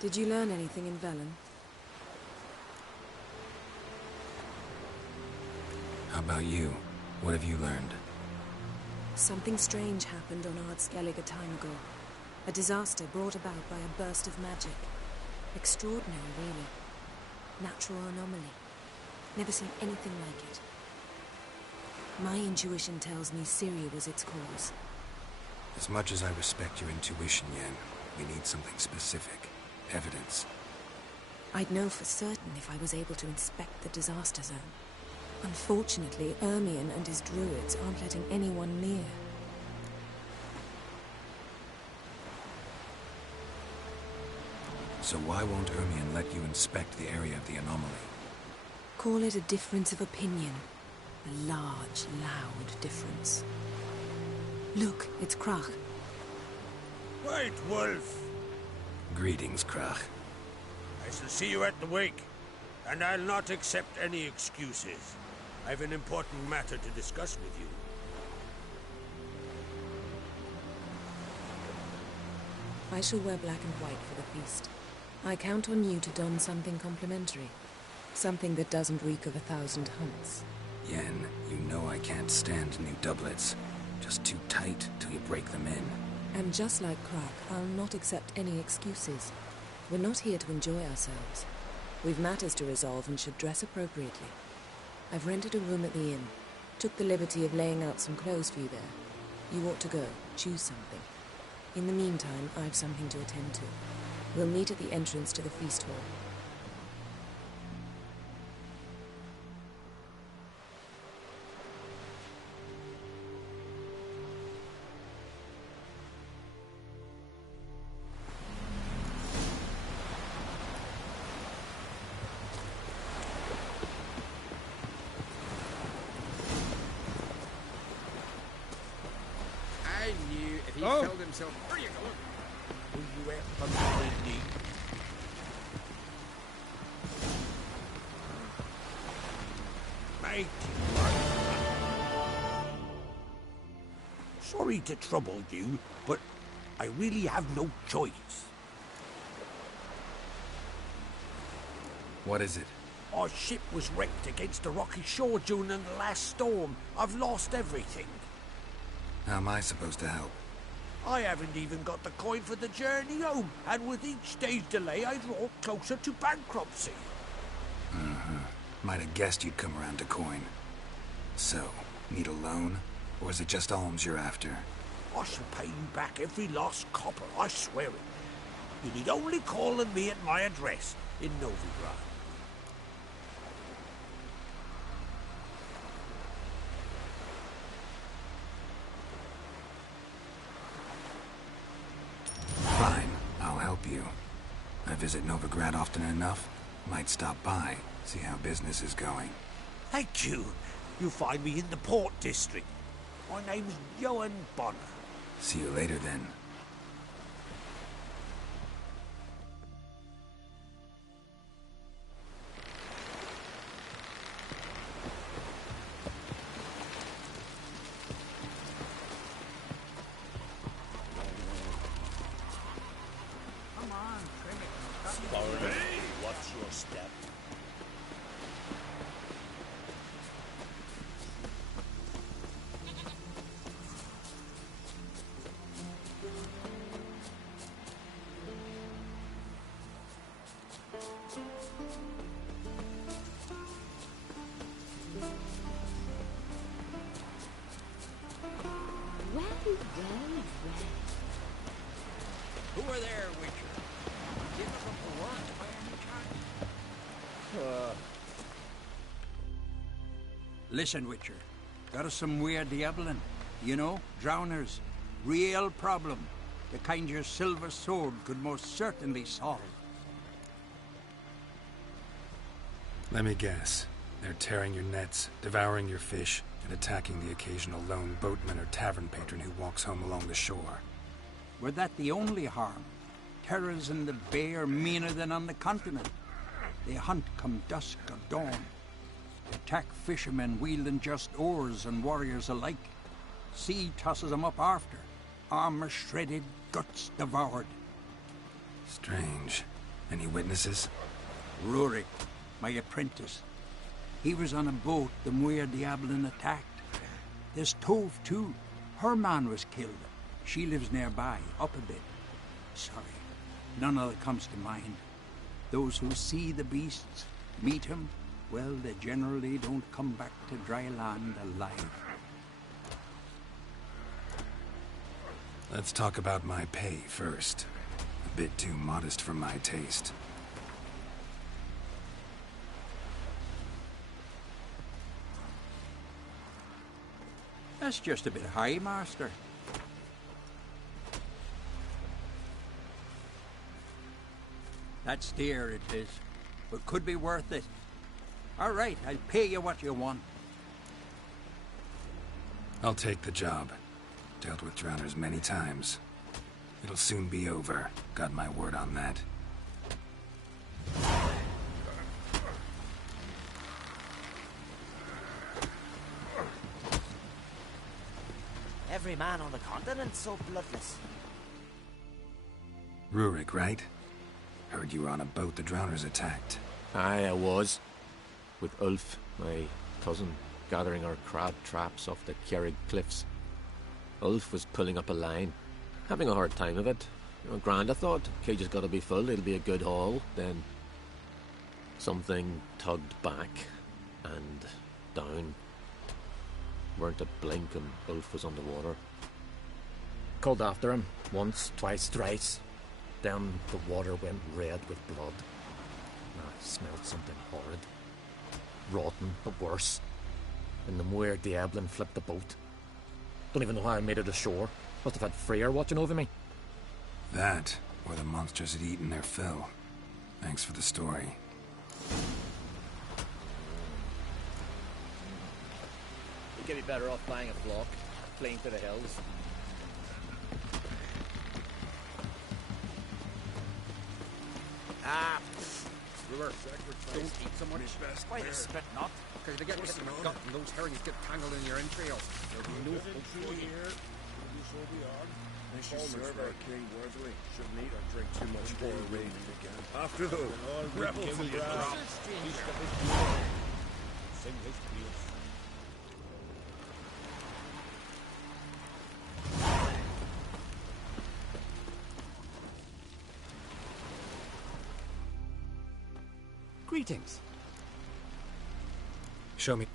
Did you learn anything in Velen? How about you? What have you learned? Something strange happened on Ard Skellige a time ago. A disaster brought about by a burst of magic. Extraordinary, really. Natural anomaly. Never seen anything like it. My intuition tells me Ciri was its cause. As much as I respect your intuition, Yen, we need something specific. Evidence. I'd know for certain if I was able to inspect the disaster zone. Unfortunately, Ermion and his druids aren't letting anyone near. So why won't Ermion let you inspect the area of the anomaly? Call it a difference of opinion. A large, loud difference. Look, it's Krach. White Wolf! Greetings, Krach. I shall see you at the wake, and I'll not accept any excuses. I've an important matter to discuss with you. I shall wear black and white for the feast. I count on you to don something complimentary. Something that doesn't reek of 1,000 hunts. Yen, you know I can't stand new doublets. Just too tight till you break them in. And just like Krach, I'll not accept any excuses. We're not here to enjoy ourselves. We've matters to resolve and should dress appropriately. I've rented a room at the inn. Took the liberty of laying out some clothes for you there. You ought to go. Choose something. In the meantime, I've something to attend to. We'll meet at the entrance to the feast hall. He felt himself. Where you going? Will you ever find me? Mate. Sorry to trouble you, but I really have no choice. What is it? Our ship was wrecked against a rocky shore during the last storm. I've lost everything. How am I supposed to help? I haven't even got the coin for the journey home, and with each day's delay, I draw closer to bankruptcy. Might have guessed you'd come around to coin. So, need a loan? Or is it just alms you're after? I shall pay you back every lost copper, I swear it. You need only call on me at my address in Novigrad. Fine, I'll help you. I visit Novigrad often enough. Might stop by, see how business is going. Thank you. You'll find me in the Port District. My name's Johan Bonner. See you later then. Come on, trim it. Hey! Watch your step. Well, well, Who are there, Witcher? Give us up for work by any chance? Listen, Witcher. Got us some weird diabling. You know, drowners. Real problem. The kind your silver sword could most certainly solve. Let me guess. They're tearing your nets, devouring your fish, and attacking the occasional lone boatman or tavern patron who walks home along the shore. Were that the only harm? Terrors in the bay are meaner than on the continent. They hunt come dusk or dawn. Attack fishermen wielding just oars and warriors alike. Sea tosses them up after. Armor shredded, guts devoured. Strange. Any witnesses? Rurik, my apprentice. He was on a boat the Muir Diablin attacked. There's Tove, too. Her man was killed. She lives nearby, up a bit. Sorry, none of it comes to mind. Those who see the beasts, meet him, well, they generally don't come back to dry land alive. Let's talk about my pay first. A bit too modest for my taste. That's just a bit high, Master. That's dear, it is, but could be worth it. All right, I'll pay you what you want. I'll take the job. Dealt with drowners many times. It'll soon be over. Got my word on that. Every man on the continent's so bloodless. Rurik, right? Heard you were on a boat the drowners attacked. Aye, I was. With Ulf, my cousin, gathering our crab traps off the Kjerrig cliffs. Ulf was pulling up a line, having a hard time of it. Grand, I thought. Cage has got to be full, it'll be a good haul. Then something tugged back and down. Weren't a blink and Ulf was underwater. Called after him, once, twice, thrice. Then the water went red with blood. I smelled something horrid. Rotten, but worse. And the Muir Diablin flipped the boat. Don't even know how I made it ashore. Must have had Freyr watching over me. That, or the monsters had eaten their fill. Thanks for the story. You'd get me better off buying a flock, fleeing to the hills. Brewer, don't eat so much. Why the spit not? Because they get hit in the gut and those herrings get tangled in your entrails. There'll be no hope for you. They should serve our king worthily. Shouldn't eat or drink too much more rain again. After the rebels will you drop. Sing his peace. Greetings. Show me.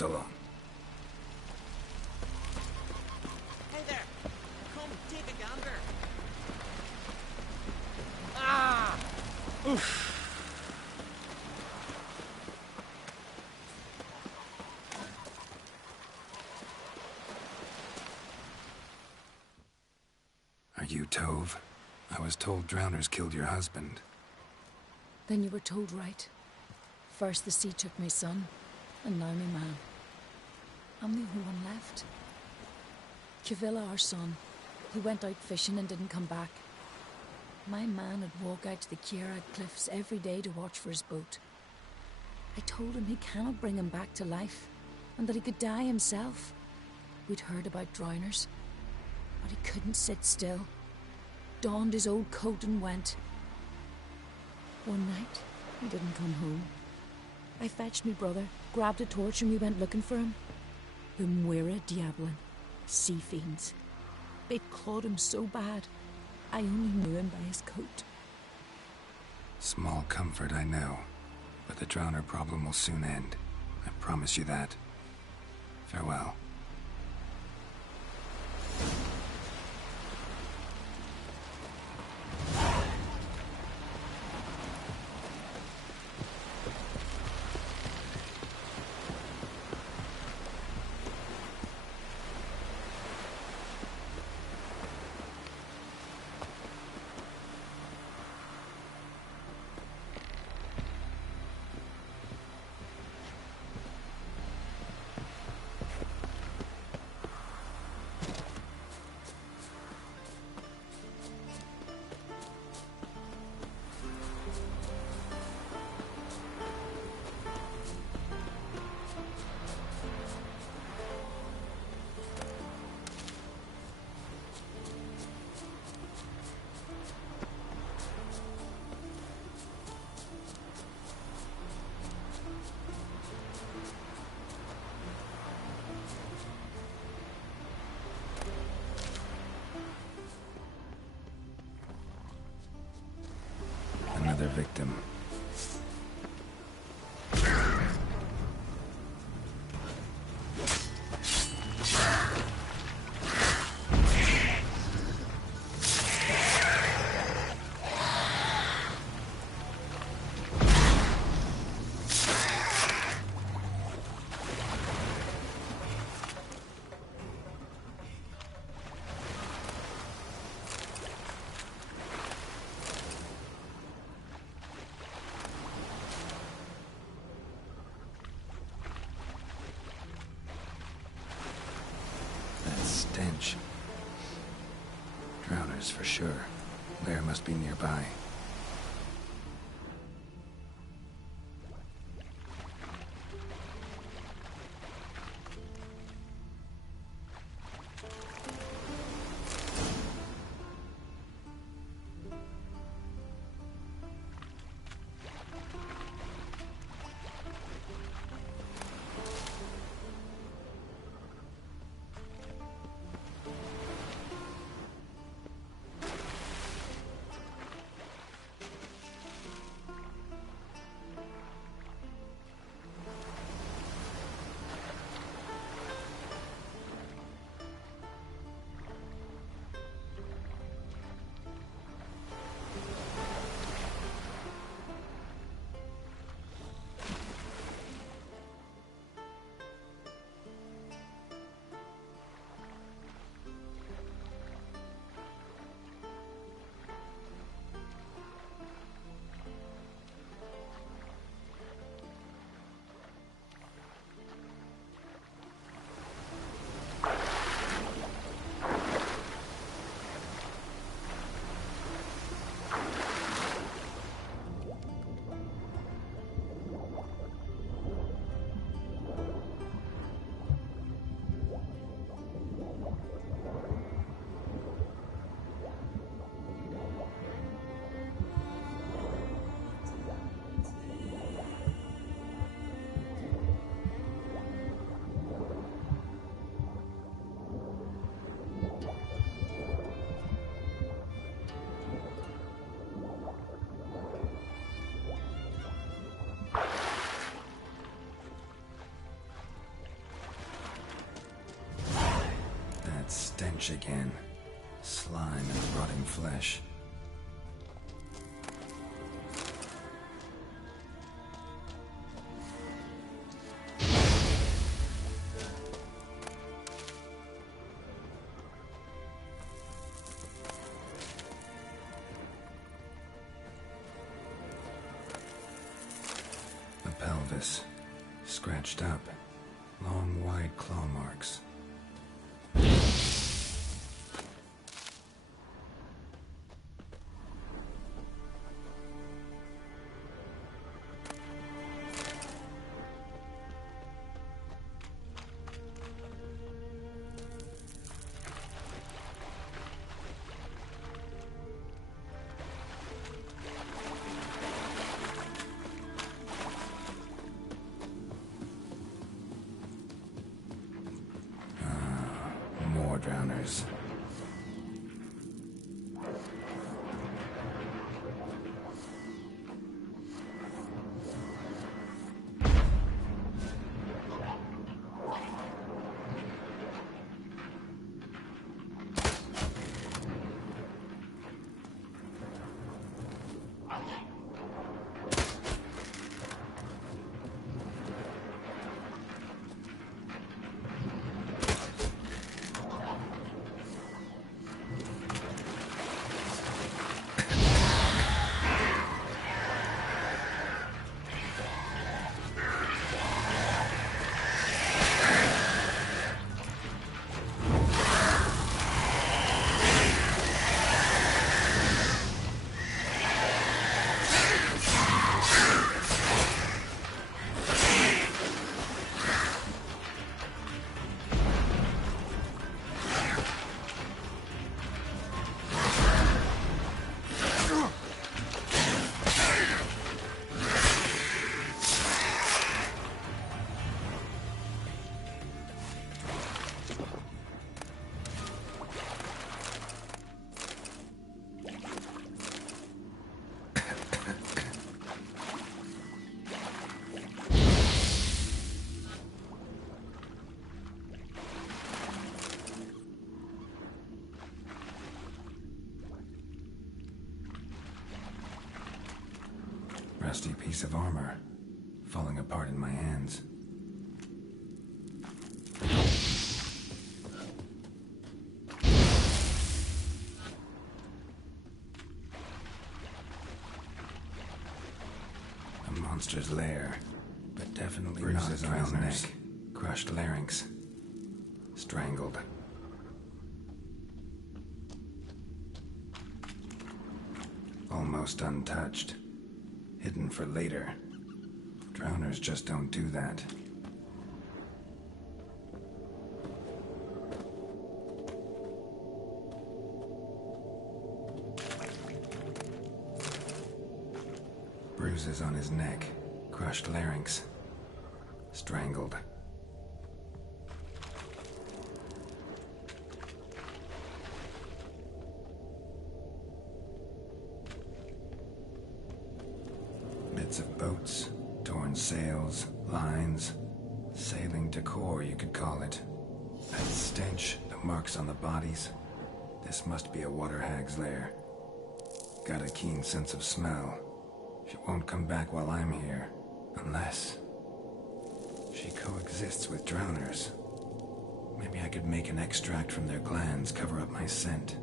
So long. Hey there! Come, take a gander! Ah! Oof. Are you Tove? I was told drowners killed your husband. Then you were told right. First the sea took my son, and now my man. I'm the only one left. Cavilla, our son, he went out fishing and didn't come back. My man would walk out to the Kierad cliffs every day to watch for his boat. I told him he cannot bring him back to life, and that he could die himself. We'd heard about drowners, but he couldn't sit still. Donned his old coat and went. One night, he didn't come home. I fetched my brother, grabbed a torch, and we went looking for him. The Muira Diablin, sea fiends. They'd clawed him so bad, I only knew him by his coat. Small comfort, I know. But the drowner problem will soon end. I promise you that. Farewell. Another victim. Stench. Drowners for sure. Lair must be nearby. stench again. Slime and rotting flesh. The pelvis, scratched up, long wide claw marks. More drowners. Rusty piece of armor, falling apart in my hands. A monster's lair, but definitely bruises not on his neck, crushed larynx, strangled. Almost untouched. Hidden for later. Drowners just don't do that. Bruises on his neck, crushed larynx, strangled. Of boats, torn sails, lines, sailing decor, you could call it. That stench, the marks on the bodies. This must be a water hag's lair. Got a keen sense of smell. She won't come back while I'm here, unless she coexists with drowners. Maybe I could make an extract from their glands cover up my scent.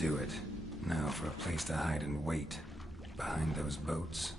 do it. Now for a place to hide and wait. Behind those boats.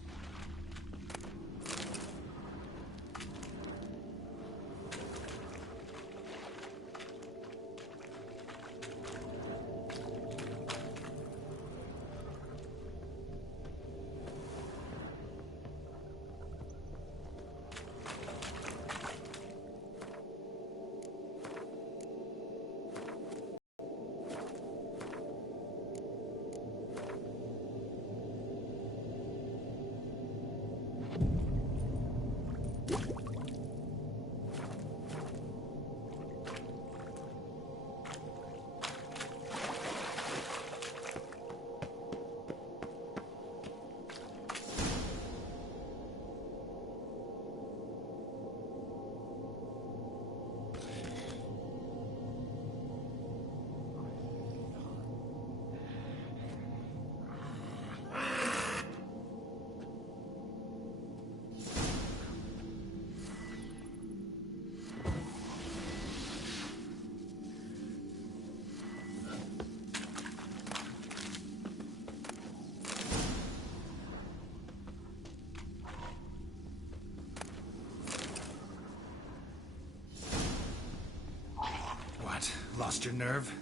Lost your nerve?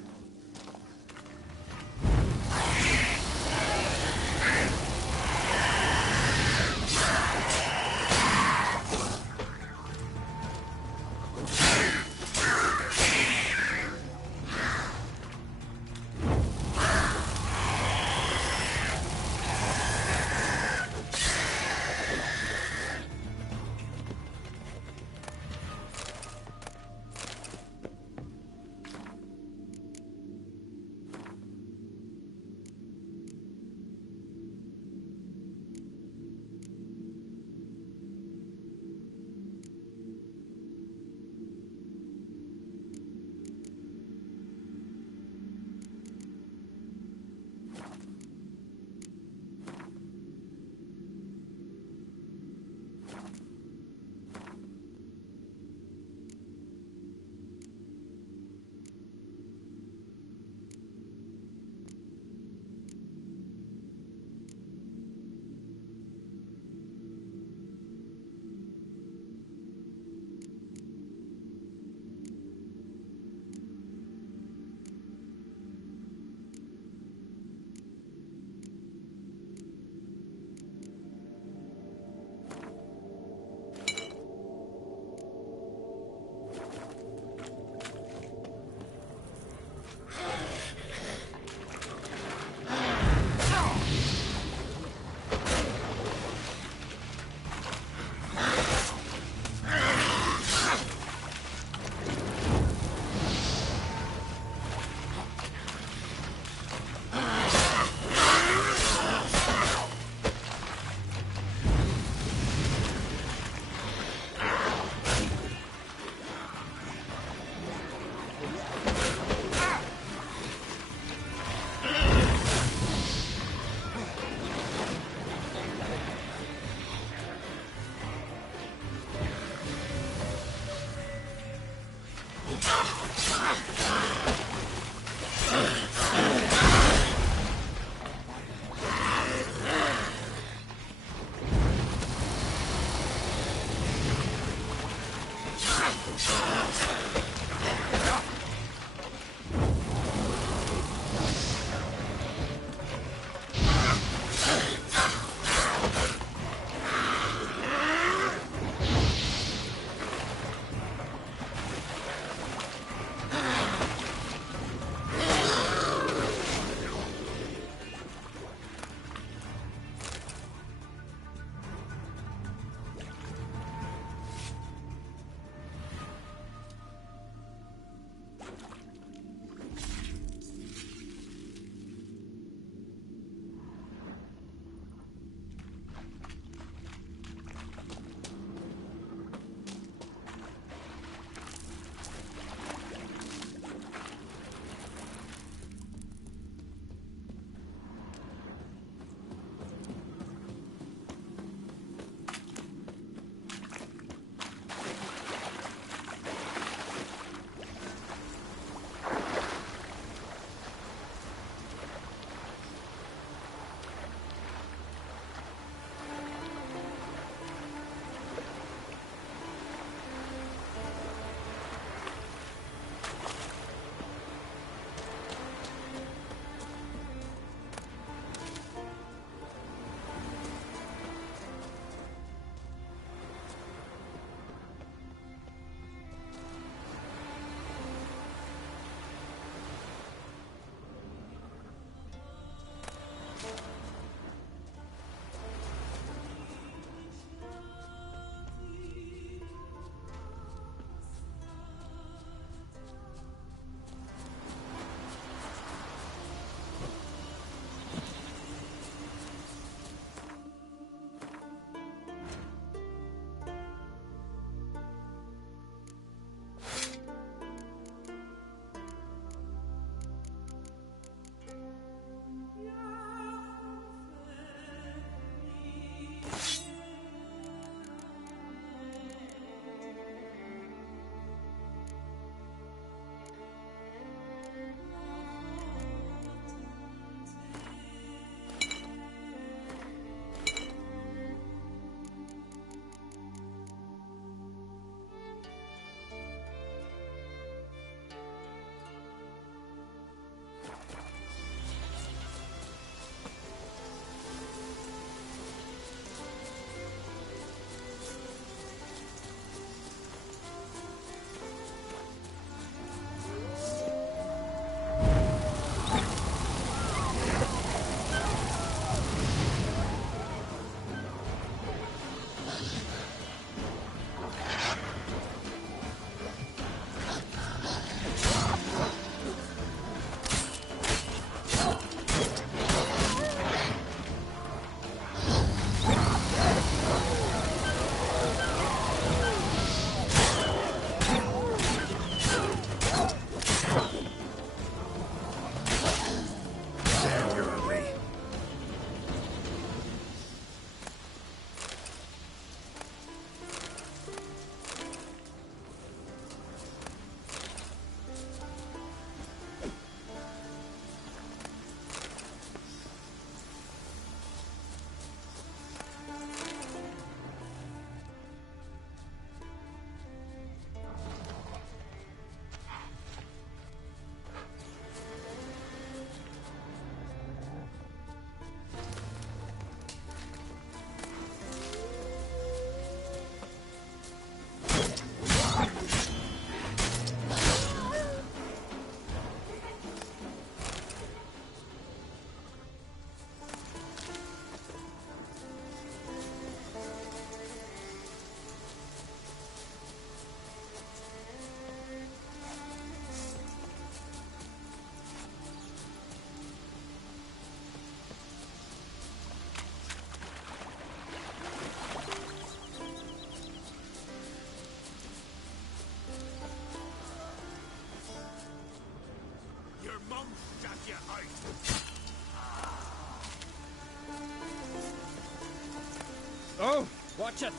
Oh, watch it!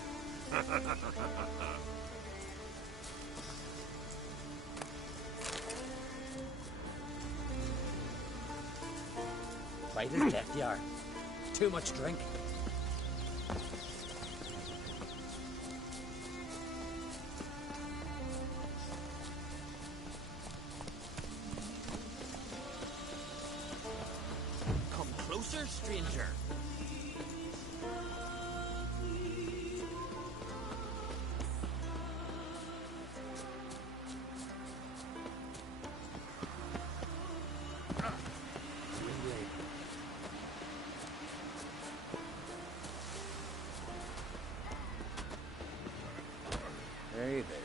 White as death, you are. Too much drink. Come closer, stranger. Hey there.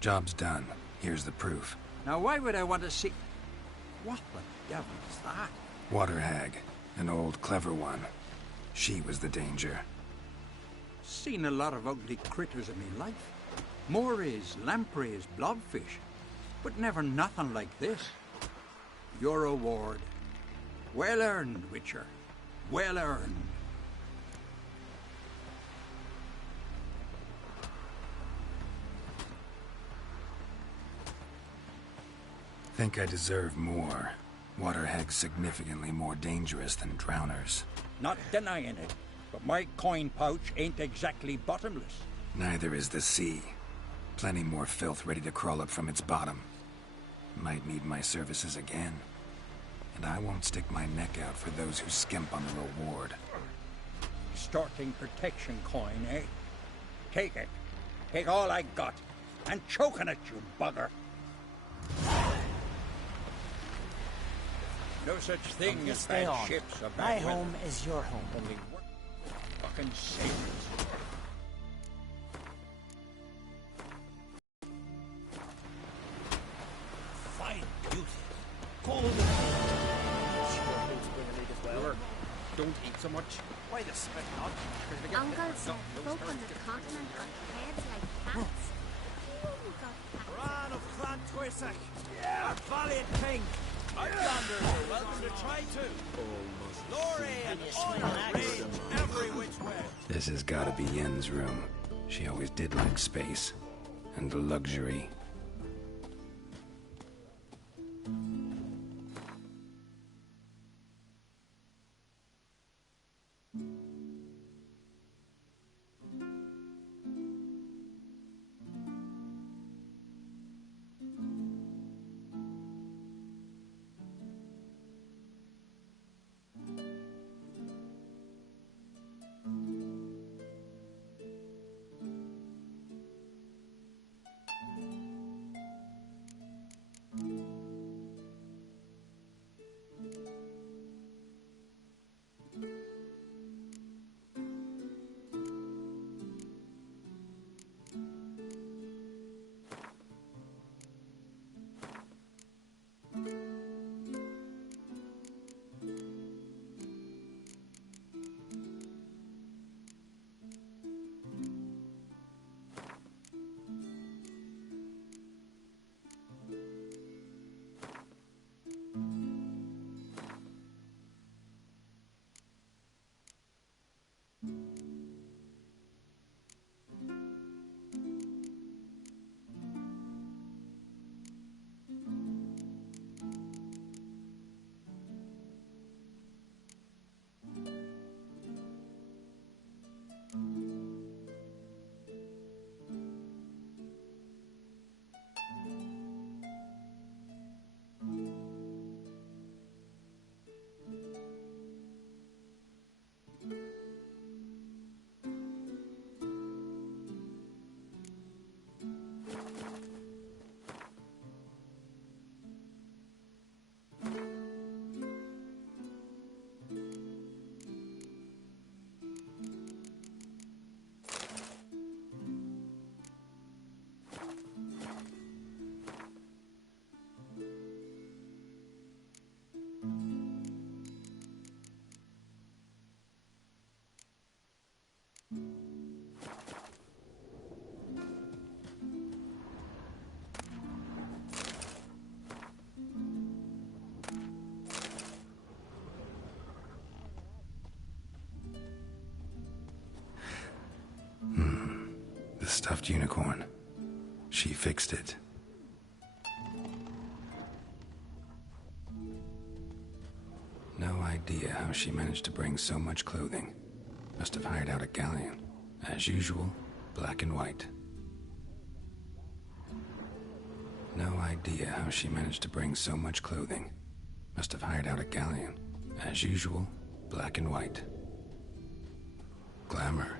Job's done. Here's the proof. Now, why would I want to see... What the devil is that? Water hag. An old, clever one. She was the danger. Seen a lot of ugly critters in me life. Morays, lampreys, blobfish. But never nothing like this. Your reward. Well earned, Witcher. Well earned. Think I deserve more. Water hag's significantly more dangerous than drowners. Not denying it, but my coin pouch ain't exactly bottomless. Neither is the sea. Plenty more filth ready to crawl up from its bottom. Might need my services again. And I won't stick my neck out for those who skimp on the reward. Extorting protection coin, eh? Take it. Take all I got. And choke on it, you bugger. No such thing You as stay bad on. ships or My bad weather. home is your home. Only work fucking sailors. Fine beauty. Golden. Don't eat so much. Why the spit not? Uncle said folk on the continent got heads like cats. Ran of Clan Twisach. Yeah. Valiant king. Outlanders are welcome to try too. Glory and honor reign every which way. This has gotta be Yen's room. She always did like space. And luxury. stuffed unicorn. She fixed it. No idea how she managed to bring so much clothing. Must have hired out a galleon. As usual, black and white. No idea how she managed to bring so much clothing. Must have hired out a galleon. As usual, black and white. Glamour.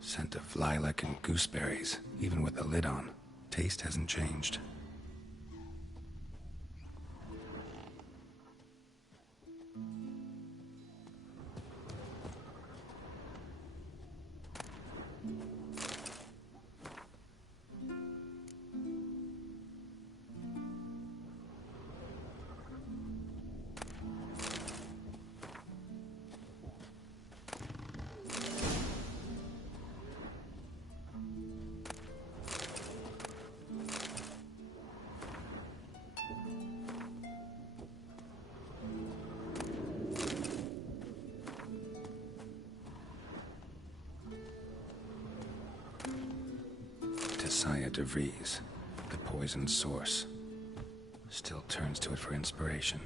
Scent of lilac and gooseberries, even with the lid on. Taste hasn't changed. De Vries, the poisoned source, still turns to it for inspiration.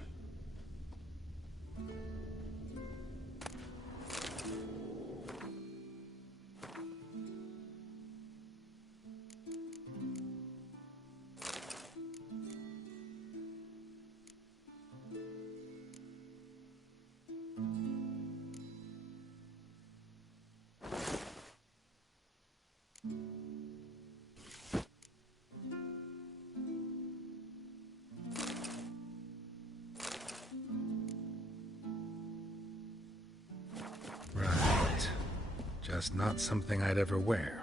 Just not something I'd ever wear.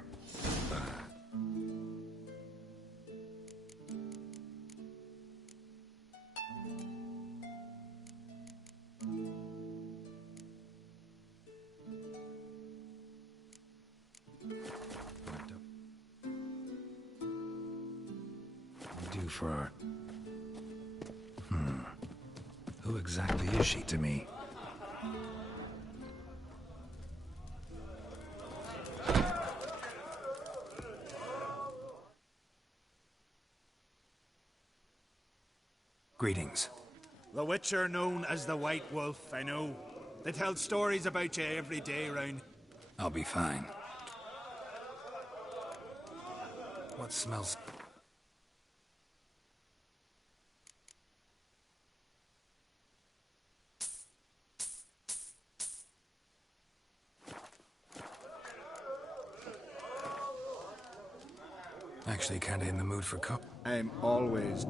Do for our... Who exactly is she to me? Greetings. The Witcher known as the White Wolf, I know. They tell stories about you every day round. I'll be fine. What smells... Actually kinda in the mood for cup. I'm always...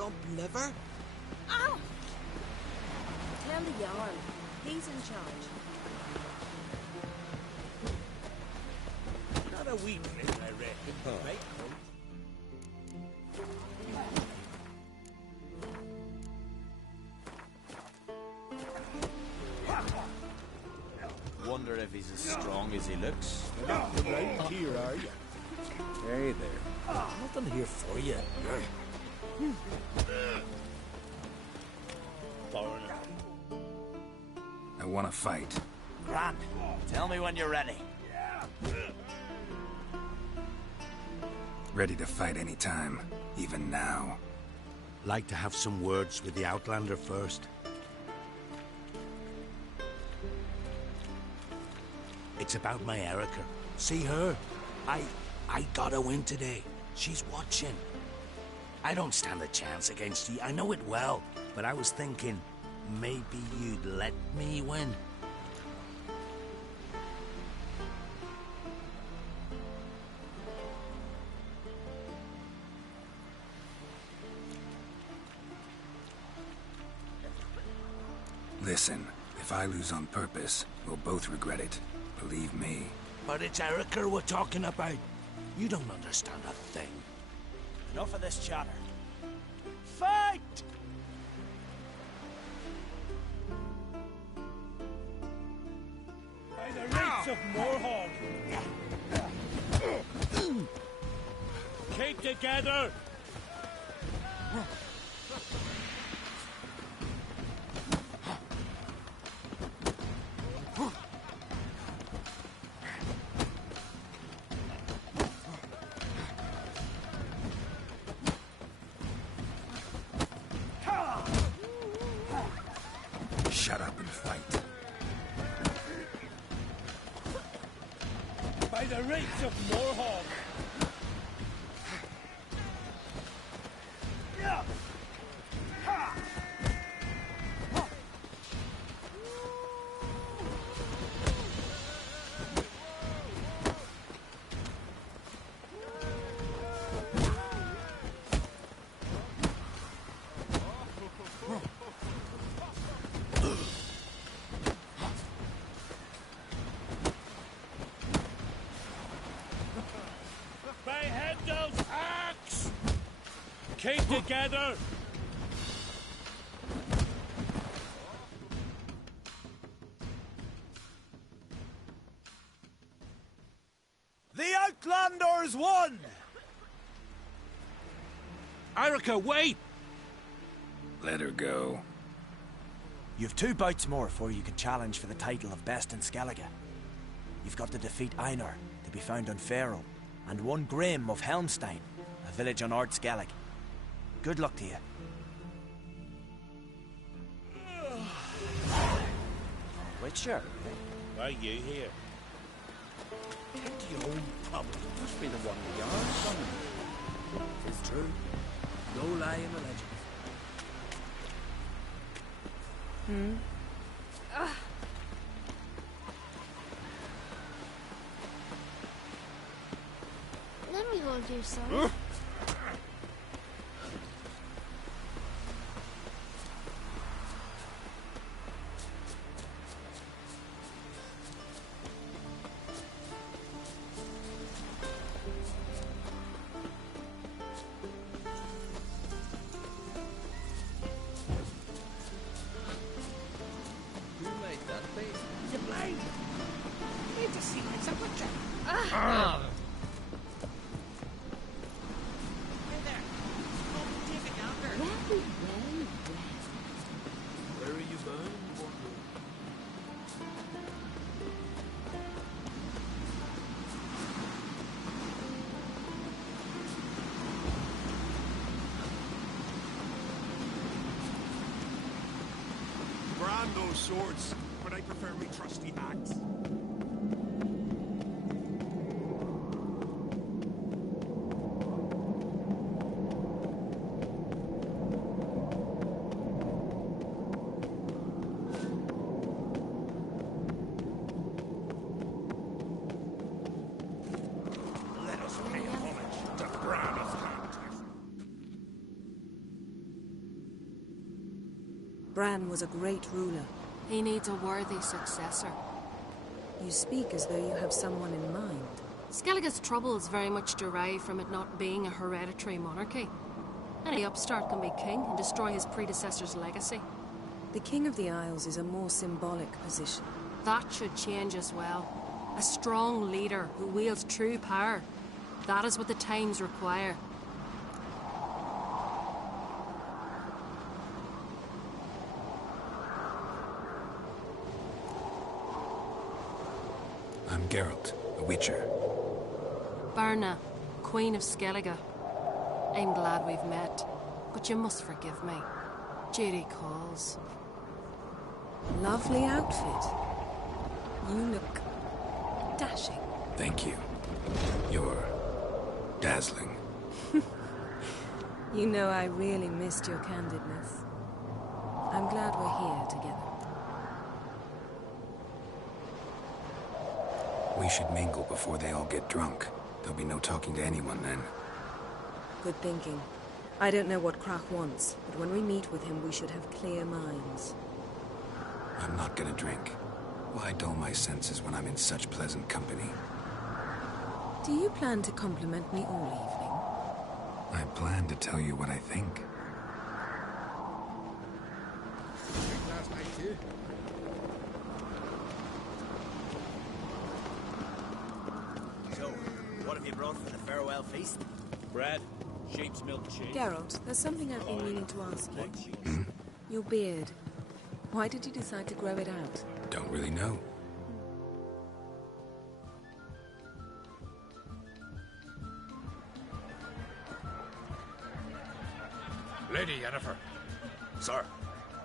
lump liver? Ow! Tell the Jarl. He's in charge. Not a wee bit, I reckon. Right, Wonder if he's as strong as he looks. You're not around here, are you? Hey there. Nothing here for you. Foreigner. I want to fight. Grant, tell me when you're ready. Ready to fight anytime, even now. Like to have some words with the Outlander first. It's about my Erica. See her? I got a win today. She's watching. I don't stand a chance against you. I know it well. But I was thinking, maybe you'd let me win. Listen, if I lose on purpose, we'll both regret it. Believe me. But it's Erica we're talking about. You don't understand a thing. Enough of this chatter. Fight! By the rates of Morhog! Keep together! Shut up and fight. By the rates of Morhog! Keep together! The Outlanders won! Erica, wait! Let her go. You've 2 bouts more before you can challenge for the title of Best in Skellige. You've got to defeat Einar, to be found on Faroe, and 1 Grim of Helmstein, a village on Ard Skellig. Good luck to you. Witcher? Why are you here? Get your own problem. Must be the one the Jarl's coming. 'Tis true. No lie in the legends. Let me hold you, son. Where are you bound? Brand those swords, but I prefer me trusty axe. Let us pay homage to Bran of Context. Bran was a great ruler. He needs a worthy successor. You speak as though you have someone in mind. Skellige's troubles very much derive from it not being a hereditary monarchy. Any upstart can be king and destroy his predecessor's legacy. The King of the Isles is a more symbolic position. That should change as well. A strong leader who wields true power. That is what the times require. I'm Geralt, a Witcher. Berna, Queen of Skellige. I'm glad we've met, but you must forgive me. Duty calls. Lovely outfit. You look dashing. Thank you. You're dazzling. You know I really missed your candidness. I'm glad we're here together. We should mingle before they all get drunk. There'll be no talking to anyone then. Good thinking. I don't know what Crach wants, but when we meet with him, we should have clear minds. I'm not gonna drink. Why dull my senses when I'm in such pleasant company? Do you plan to compliment me all I plan to tell you what I think. Last night too. So, what have you brought for the farewell feast? Bread, sheep's milk cheese. evening? Geralt, there's something I've been meaning to ask you. Your beard. Why did you decide to grow it out? Don't really know. Lady Yennefer. Sir.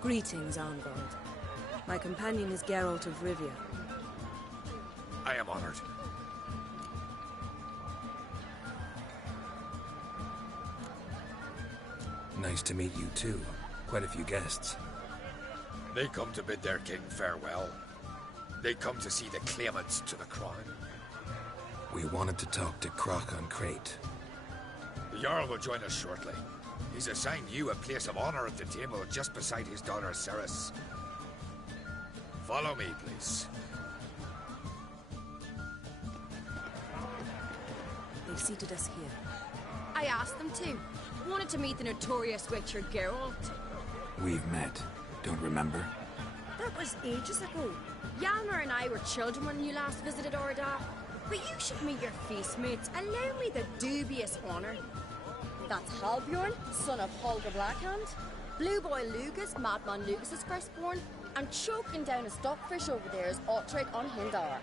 Greetings, Arngold. My companion is Geralt of Rivia. I am honored. Nice to meet you too. Quite a few guests. They come to bid their king farewell. They come to see the claimants to the crown. We wanted to talk to Crach on Crate. The Jarl will join us shortly. He's assigned you a place of honor at the table just beside his daughter Ceres. Follow me, please. They've seated us here. I asked them to. Wanted to meet the notorious Witcher Geralt. We've met. Don't remember? That was ages ago. Hjalmar and I were children when you last visited Ordar. But you should meet your feast mates. Allow me the dubious honor. That's Halbjorn, son of Holger Blackhand. Blue Boy Lugas, Madman Lugas' firstborn. And choking down a stockfish over there is Otrek on Hindar.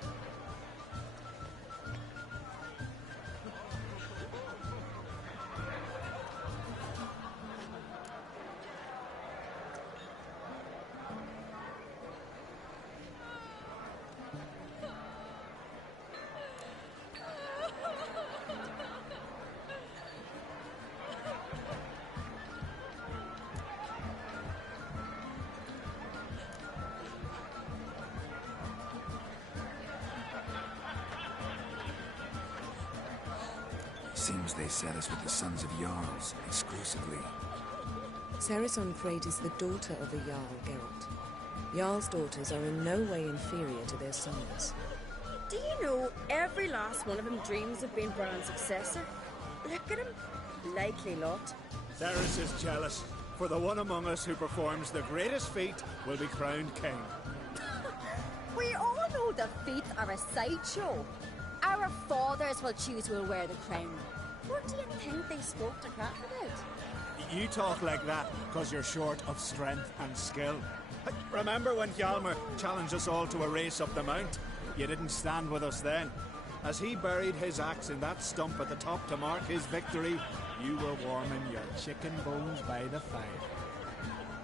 Seems they set us with the sons of Jarls, exclusively. Ceres on Crate is the daughter of a Jarl, Geralt. Jarl's daughters are in no way inferior to their sons. Do you know every last one of them dreams of being Bran's successor? Look at him. Likely lot. Ceres is jealous, for the one among us who performs the greatest feat will be crowned king. We all know the feet are a sideshow. Our fathers will choose who will wear the crown. What do you think they spoke to Crach about? You talk like that because you're short of strength and skill. Remember when Hjalmar challenged us all to a race up the mount? You didn't stand with us then. As he buried his axe in that stump at the top to mark his victory, you were warming your chicken bones by the fire.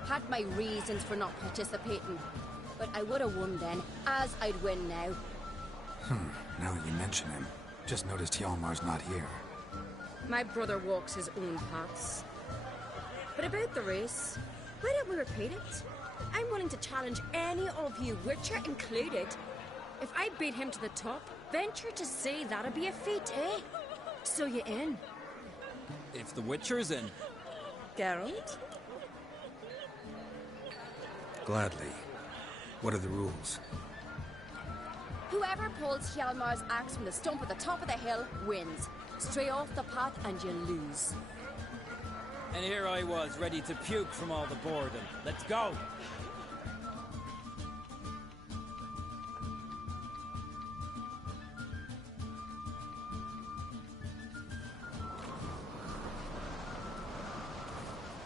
Had my reasons for not participating, but I would have won then, as I'd win now. Now that you mention him, just noticed Hjalmar's not here. My brother walks his own paths. But about the race, why don't we repeat it? I'm willing to challenge any of you, Witcher included. If I beat him to the top, venture to say that'd be a feat, eh? So you in? If the Witcher's in. Geralt? Gladly. What are the rules? Whoever pulls Hjalmar's axe from the stump at the top of the hill wins. Stray off the path and you lose. And here I was, ready to puke from all the boredom. Let's go!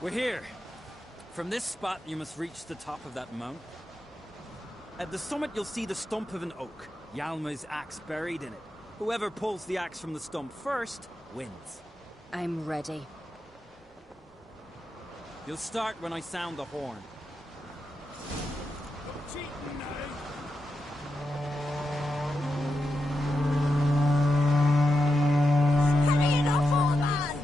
We're here. From this spot, you must reach the top of that mount. At the summit, you'll see the stump of an oak. Hjalmar's axe buried in it. Whoever pulls the axe from the stump first, wins. I'm ready. You'll start when I sound the horn. Hurry it up, old man!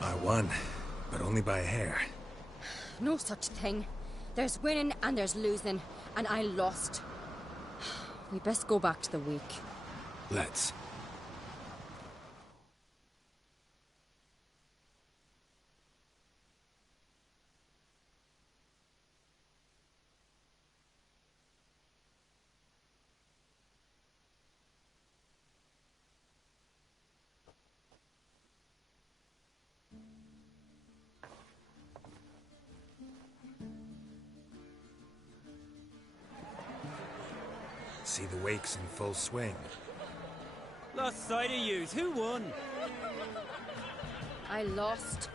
I won, but only by a hair. No such thing. There's winning and there's losing, and I lost. We best go back to the week. Let's. See the wakes in full swing. Lost sight of yous. Who won? I lost.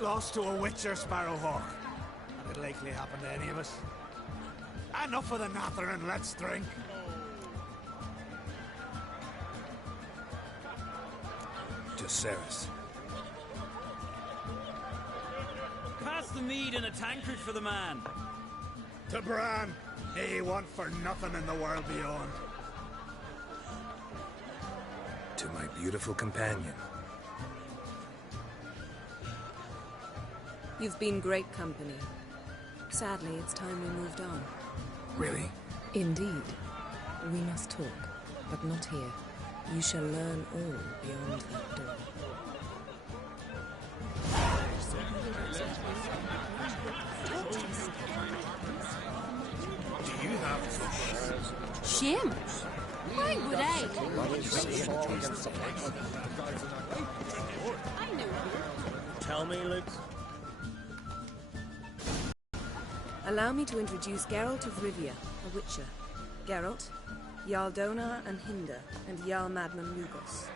Lost to a Witcher Sparrowhawk. That'd likely happen to any of us. Enough of the natter and let's drink. To Ceres. Pass the mead in a tankard for the man. To Bran. He want for nothing in the world beyond. To my beautiful companion. You've been great company. Sadly, it's time we moved on. Really? Indeed. We must talk, but not here. You shall learn all beyond that door. Do you have Shame? Why would I? I know. Tell me, Luke. Allow me to introduce Geralt of Rivia, a Witcher. Geralt, Jarl Donar and Hinder, and Jarl Madman Lugos.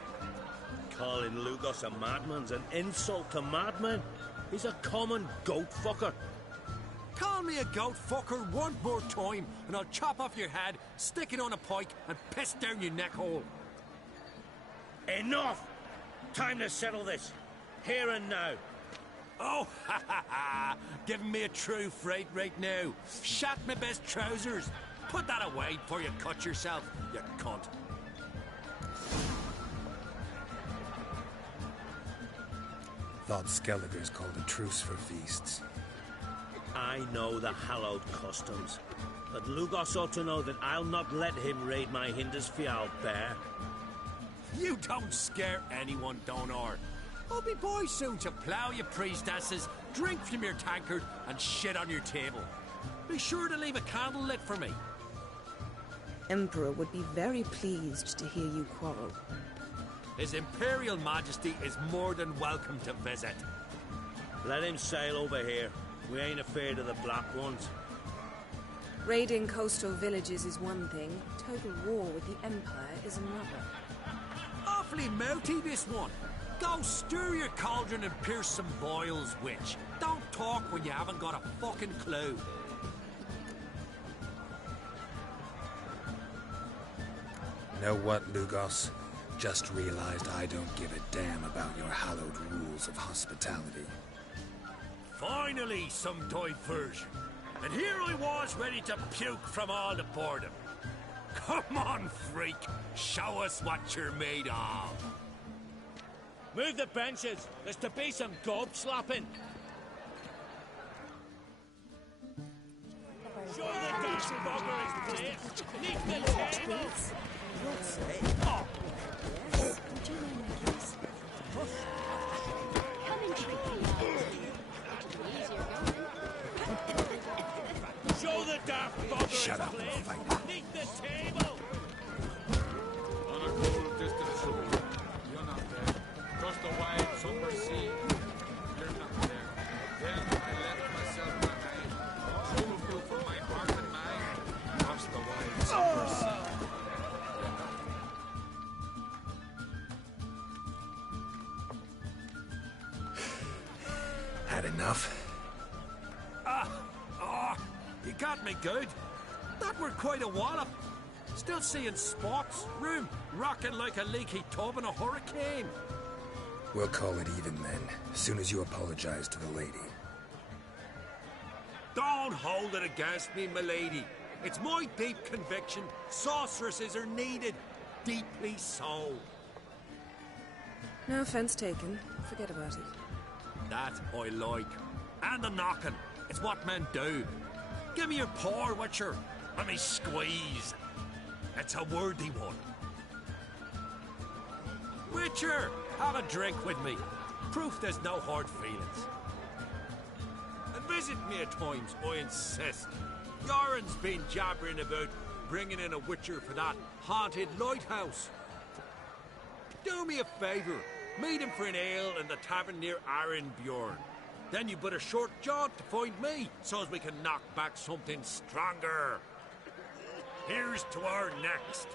Calling Lugos a madman's an insult to madmen. He's a common goat fucker. Call me a goat fucker one more time, and I'll chop off your head, stick it on a pike, and piss down your neck hole. Enough! Time to settle this. Here and now. Oh, ha ha ha! Giving me a true fright right now. Shat my best trousers. Put that away before you cut yourself, you cunt. Thought Skelliger's called a truce for feasts. I know the hallowed customs, but Lugos ought to know that I'll not let him raid my Hinder's Fial bear. You don't scare anyone, Donar. I'll be boy soon to plough your priestesses, drink from your tankard, and shit on your table. Be sure to leave a candle lit for me. Emperor would be very pleased to hear you quarrel. His Imperial Majesty is more than welcome to visit. Let him sail over here. We ain't afraid of the Black Ones. Raiding coastal villages is one thing. Total war with the Empire is another. Awfully melty, this one. Go stir your cauldron and pierce some boils, witch. Don't talk when you haven't got a fucking clue. Know what, Lugos? Just realized I don't give a damn about your hallowed rules of hospitality. Finally, some diversion. And here I was ready to puke from all the boredom. Come on, freak. Show us what you're made of. Move the benches. There's to be some gob slapping. Show the damn bugger his place. Beneath the tables. Oh. Yes, would you mind my please? Come and treat me. Show the daft bugger Shut up, his place. fight. Beneath the table. On a cold distant shore, you're not there. Just a wide, somber sea. You're not there. Then I left myself behind. True for my heart and mind. Across the wide, somber sea. Had enough? You got me good. That were quite a wallop. Still seeing spots, room rocking like a leaky tub in a hurricane. We'll call it even then, as soon as you apologize to the lady. Don't hold it against me, milady. It's my deep conviction sorceresses are needed. Deeply so. No offense taken. Forget about it. That I like. And the knocking. It's what men do. Give me your paw, Witcher. Let me squeeze. It's a worthy one. Witcher, have a drink with me. Proof there's no hard feelings. And visit me at times, I insist. Yoren's been jabbering about bringing in a Witcher for that haunted lighthouse. Do me a favour. Meet him for an ale in the tavern near Arenbjorn. Then you but a short jaunt to find me, so as we can knock back something stronger. Here's to our next.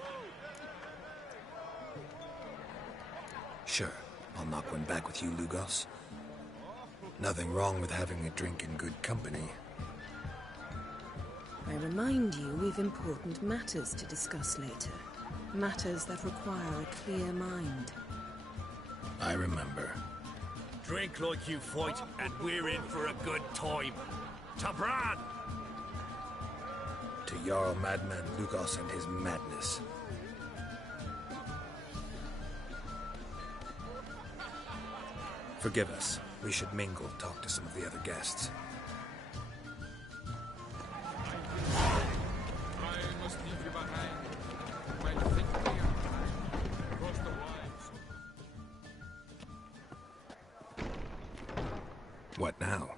Sure, I'll knock one back with you, Lugos. Nothing wrong with having a drink in good company. I remind you we've important matters to discuss later. Matters that require a clear mind. I remember. Drink like you fight, and we're in for a good time. To Bran! To Jarl Madman Lugos and his madness. Forgive us. We should mingle, talk to some of the other guests. I must leave you behind. My thick beard across the wide. What now?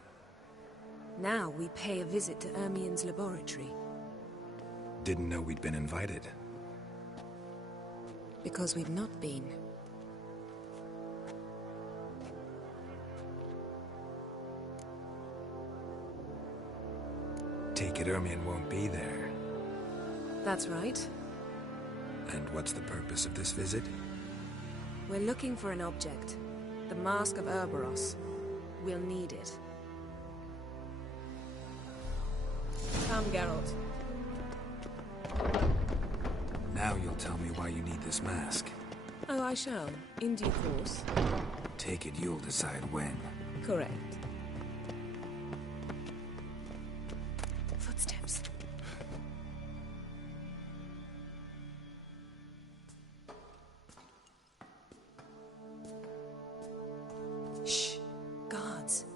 Now we pay a visit to Ermien's laboratory. Didn't know we'd been invited. Because we've not been. Take it Ermien won't be there. That's right. And what's the purpose of this visit? We're looking for an object. The Mask of Urboros. We'll need it. Come, Geralt. Now you'll tell me why you need this mask. Oh, I shall. In due course. Take it you'll decide when. Correct. Footsteps. Shh. Guards.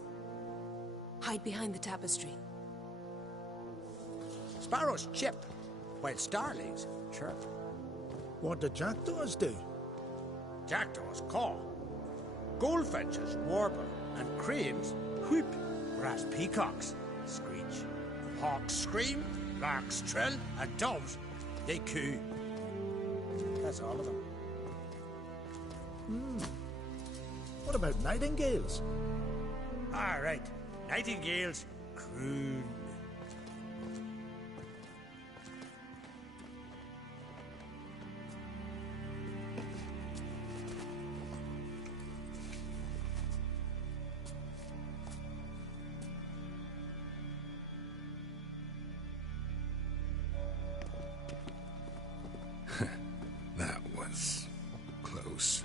Hide behind the tapestry. Sparrows chip, while starlings chirp. What do jackdaws do? Jackdaws caw. Goldfinches warble, and cranes whoop. Whereas peacocks screech. Hawks scream, larks trill, and doves They could. That's all of them. What about nightingales? All right. Nightingales, croon. That was close.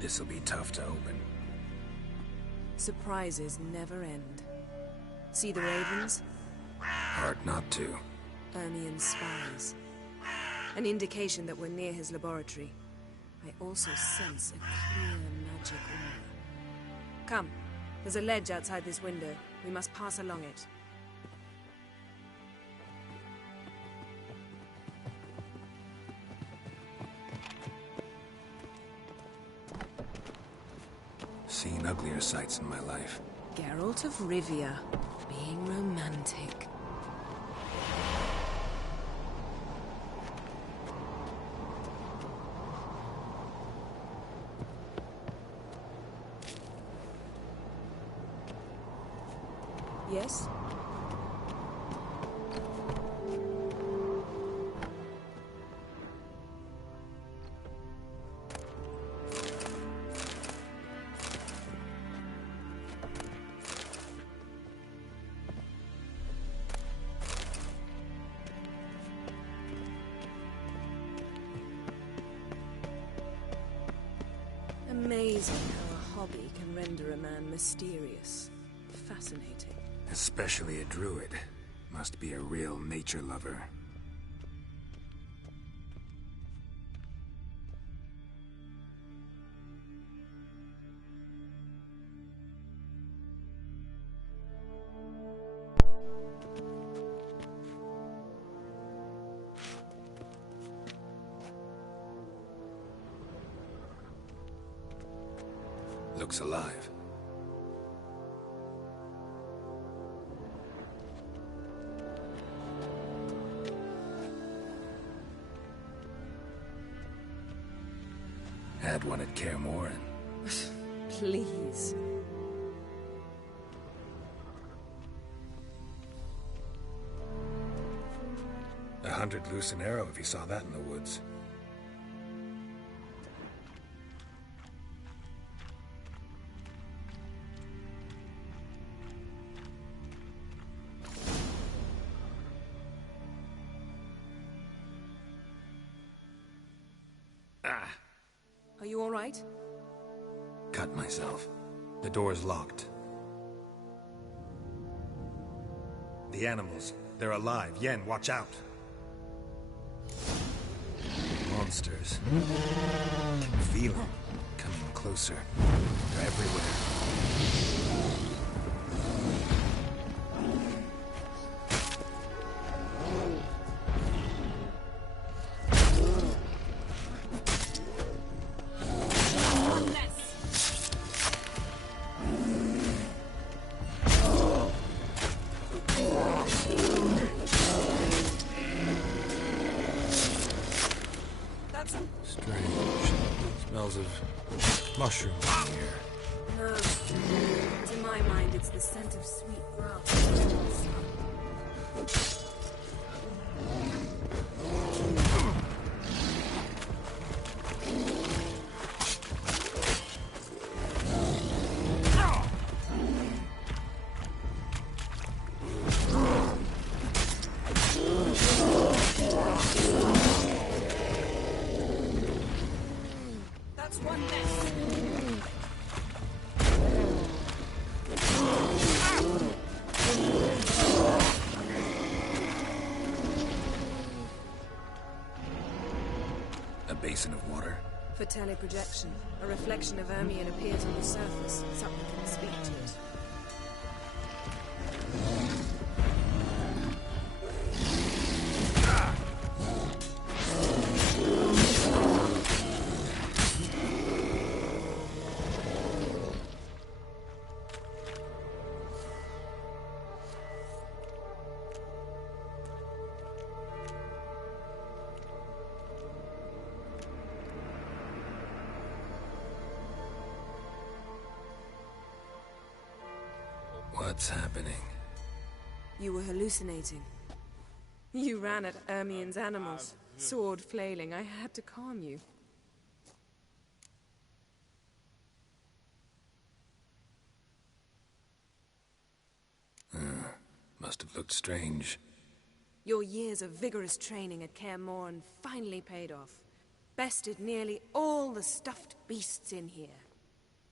This'll be tough to open. Surprises never end. See the ravens? Hard not to. Ermian's spies. An indication that we're near his laboratory. I also sense a clear magic aura. Come, there's a ledge outside this window. We must pass along it. Seen uglier sights in my life. Geralt of Rivia, being romantic. Yes? Amazing how a hobby can render a man mysterious. Fascinating. Especially a druid. Must be a real nature lover. Looks alive. Had one at Kaer Morhen. Please. A 100 loose an arrow if he saw that in the woods. Are you all right? Cut myself. The door's locked. The animals. They're alive. Yen, watch out. Monsters. Can feel them. Coming closer. They're everywhere. Mushroom in here. No. To my mind, it's the scent of sweet grass. Basin of water. For teleprojection, a reflection of Ermion appears on the surface. Something can speak to it. What's happening? You were hallucinating. You ran at Ermien's animals, sword flailing. I had to calm you. Must have looked strange. Your years of vigorous training at Kaer Morhen finally paid off. Bested nearly all the stuffed beasts in here.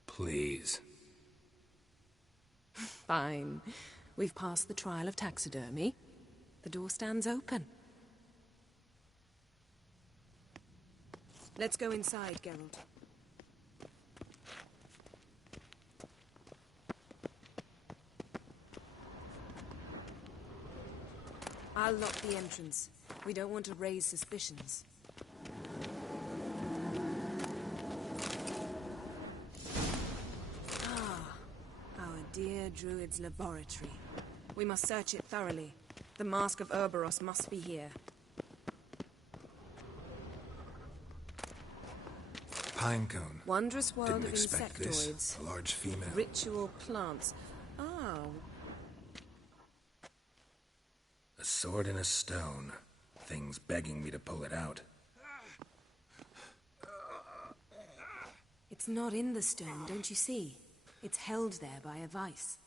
Please. Fine. We've passed the trial of taxidermy. The door stands open. Let's go inside, Geralt. I'll lock the entrance. We don't want to raise suspicions. Our dear Druid's laboratory. We must search it thoroughly. The Mask of Ouroboros must be here. Pinecone. Wondrous world Didn't of expect insectoids. This. A large female. Ritual plants. A sword and a stone. Thing's begging me to pull it out. It's not in the stone, don't you see? It's held there by a vice.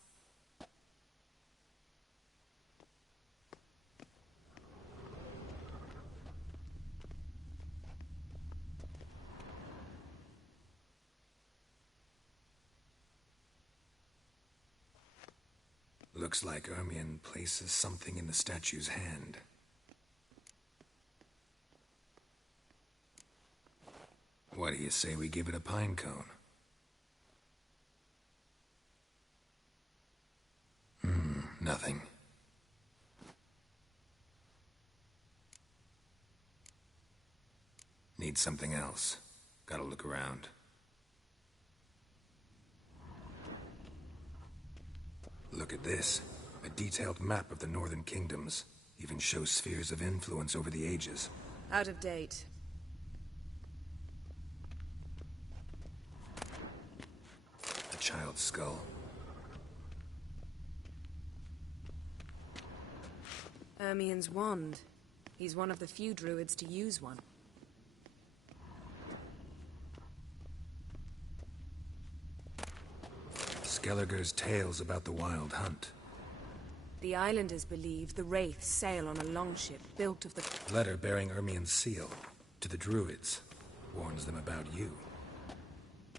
Looks like Ermien places something in the statue's hand. What do you say we give it a pine cone? Nothing. Need something else. Gotta look around. Look at this. A detailed map of the Northern Kingdoms. Even shows spheres of influence over the ages. Out of date. A child's skull. Ermien's wand. He's one of the few druids to use one. Skelliger's tales about the Wild Hunt. The islanders believe the wraiths sail on a longship built of the... Letter bearing Ermien's seal to the druids. Warns them about you.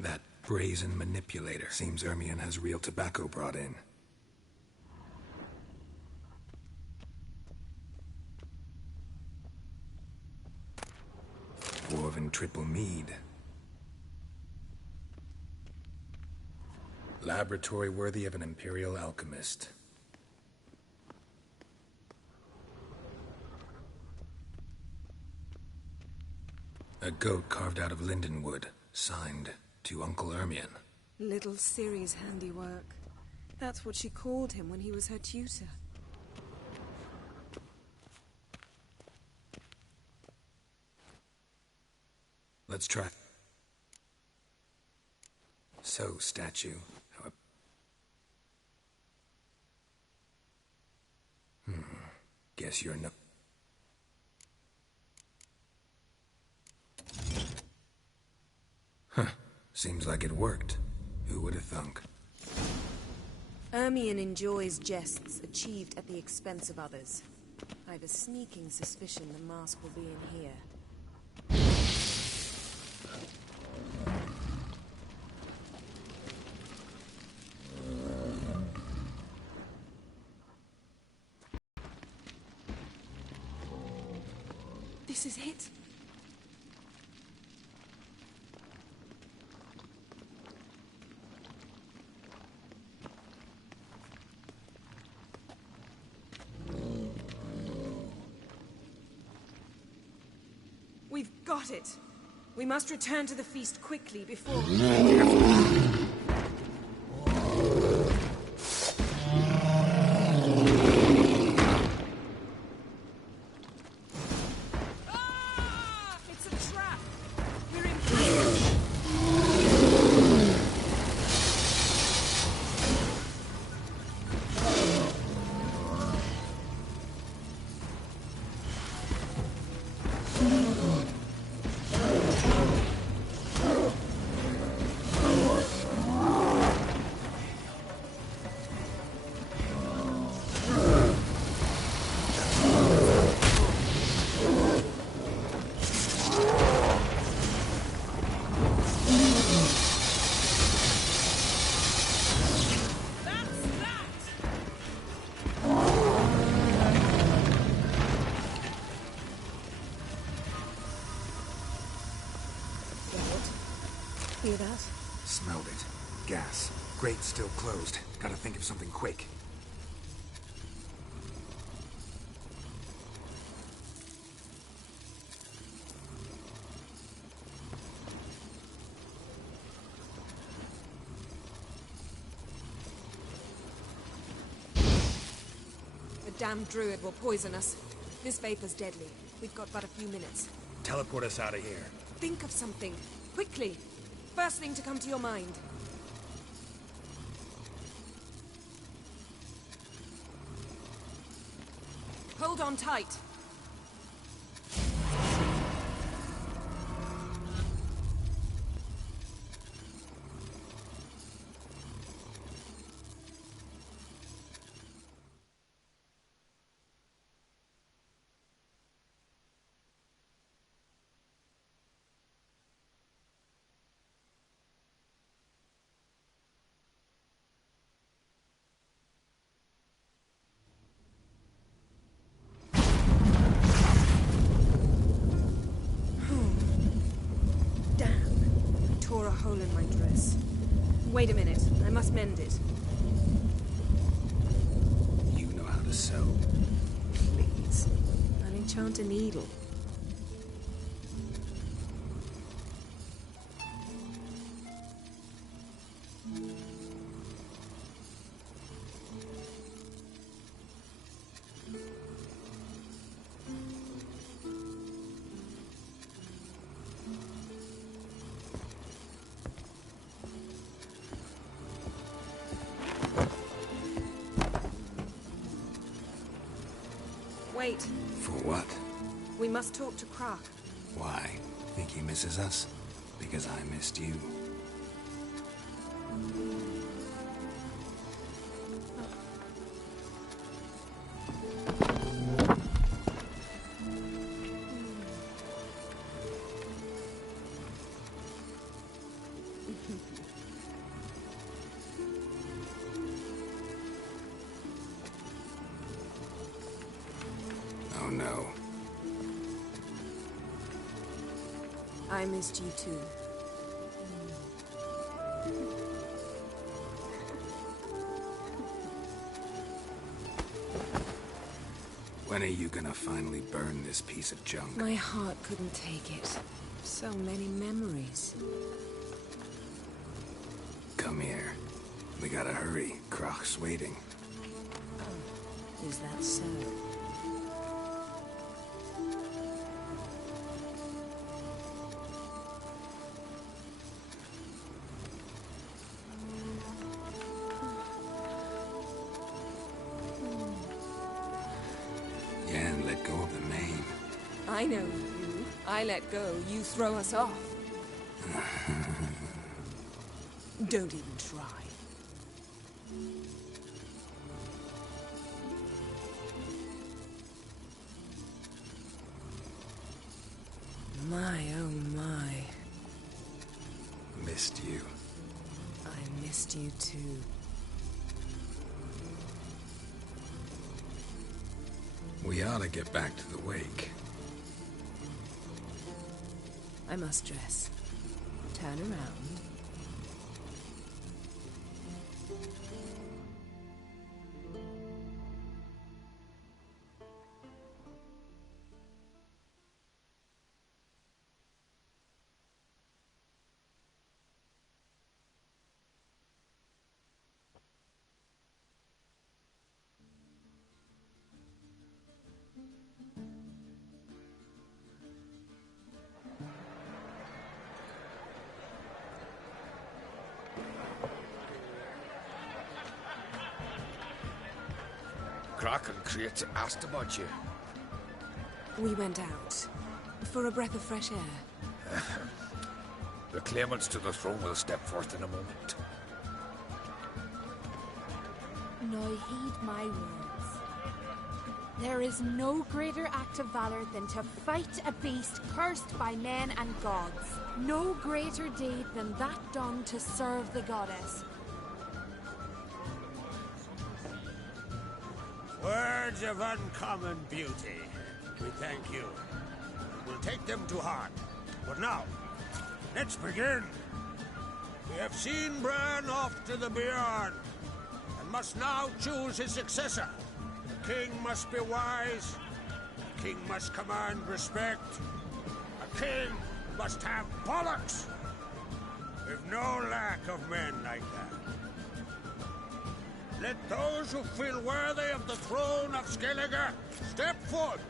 That brazen manipulator. Seems Ermien has real tobacco brought in. Dwarven triple mead. Laboratory worthy of an imperial alchemist. A goat carved out of linden wood, signed to Uncle Ermien. Little Ciri's handiwork. That's what she called him when he was her tutor. Let's try. So, statue. Guess you're no... Huh. Seems like it worked. Who would have thunk? Ermien enjoys jests achieved at the expense of others. I've a sneaking suspicion the mask will be in here. This is it. We've got it. We must return to the feast quickly before... It's a trap! We're in breach! hear that? Smelled it. Gas. Grate still closed. Gotta think of something quick. The damn druid will poison us. This vapor's deadly. We've got but a few minutes. Teleport us out of here. Think of something. Quickly. First thing to come to your mind. Hold on tight. Tore a hole in my dress. Wait a minute. I must mend it. You know how to sew. Please. I'll enchant a needle. Wait. For what? We must talk to Croc. Why? Think he misses us? Because I missed you. Oh no. I missed you too. When are you gonna finally burn this piece of junk? My heart couldn't take it. So many memories. Come here. We gotta hurry. Croc's waiting. Oh, is that so? Yan, let go of the mane. I know you. I let go, you throw us off. Don't even try. My, oh my. Missed you. I missed you too. We ought to get back to the wake. I must dress. Turn around. Croc and Create asked about you. We went out. For a breath of fresh air. The claimants to the throne will step forth in a moment. Now heed my words. There is no greater act of valor than to fight a beast cursed by men and gods. No greater deed than that done to serve the goddess. Words of uncommon beauty. We thank you. We'll take them to heart. But now, let's begin. We have seen Bran off to the beyond, and must now choose his successor. The king must be wise. The king must command respect. A king must have bollocks. We've no lack of men like that. Let those who feel worthy of the throne of Skellige step forth.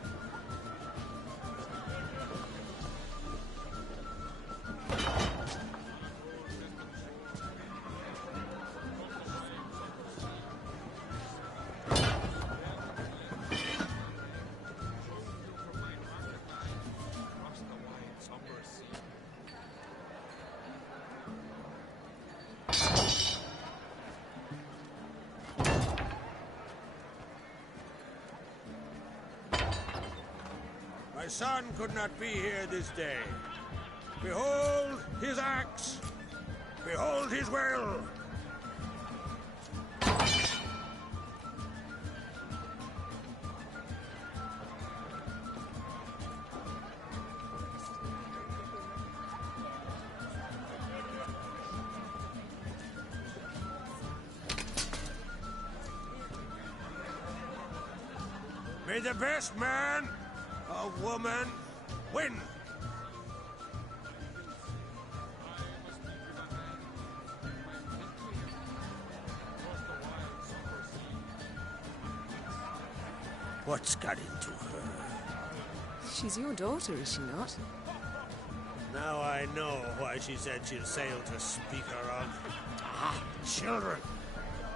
My son could not be here this day. Behold his axe. Behold his will. May the best man or woman win. What's got into her? She's your daughter, is she not? Now I know why she said she'll sail to speak her of. Ah, children.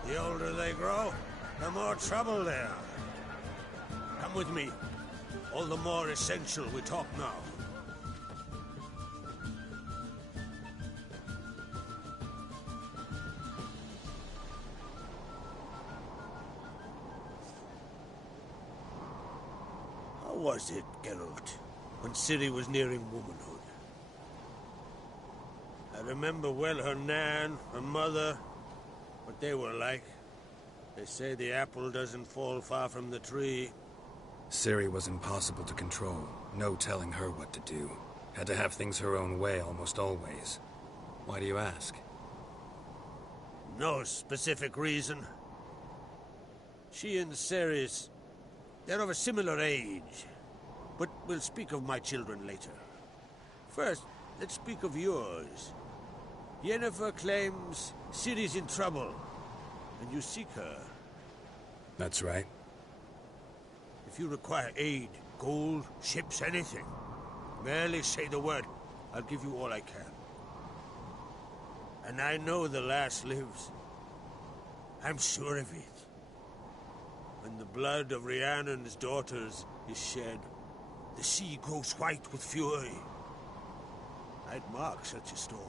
The older they grow, the more trouble they are. Come with me. All the more essential we talk now. How was it, Geralt, when Ciri was nearing womanhood? I remember well her nan, her mother, what they were like. They say the apple doesn't fall far from the tree. Ciri was impossible to control. No telling her what to do. Had to have things her own way almost always. Why do you ask? No specific reason. She and Ceres, they're of a similar age. But we'll speak of my children later. First, let's speak of yours. Yennefer claims Ciri's in trouble, and you seek her. That's right. If you require aid, gold, ships, anything, merely say the word. I'll give you all I can. And I know the lass lives. I'm sure of it. When the blood of Rhiannon's daughters is shed, the sea grows white with fury. I'd mark such a storm.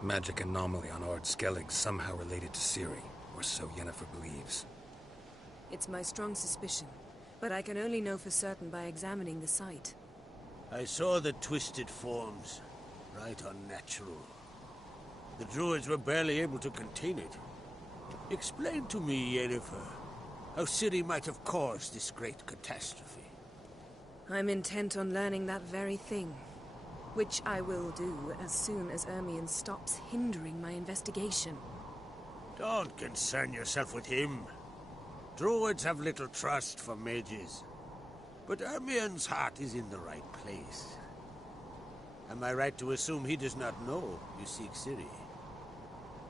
Magic anomaly on Ard Skellig somehow related to Ciri, or so Yennefer believes. It's my strong suspicion, but I can only know for certain by examining the site. I saw the twisted forms, right unnatural. The druids were barely able to contain it. Explain to me, Yennefer, how Ciri might have caused this great catastrophe. I'm intent on learning that very thing. Which I will do as soon as Ermion stops hindering my investigation. Don't concern yourself with him. Druids have little trust for mages. But Ermion's heart is in the right place. Am I right to assume he does not know you seek Ciri?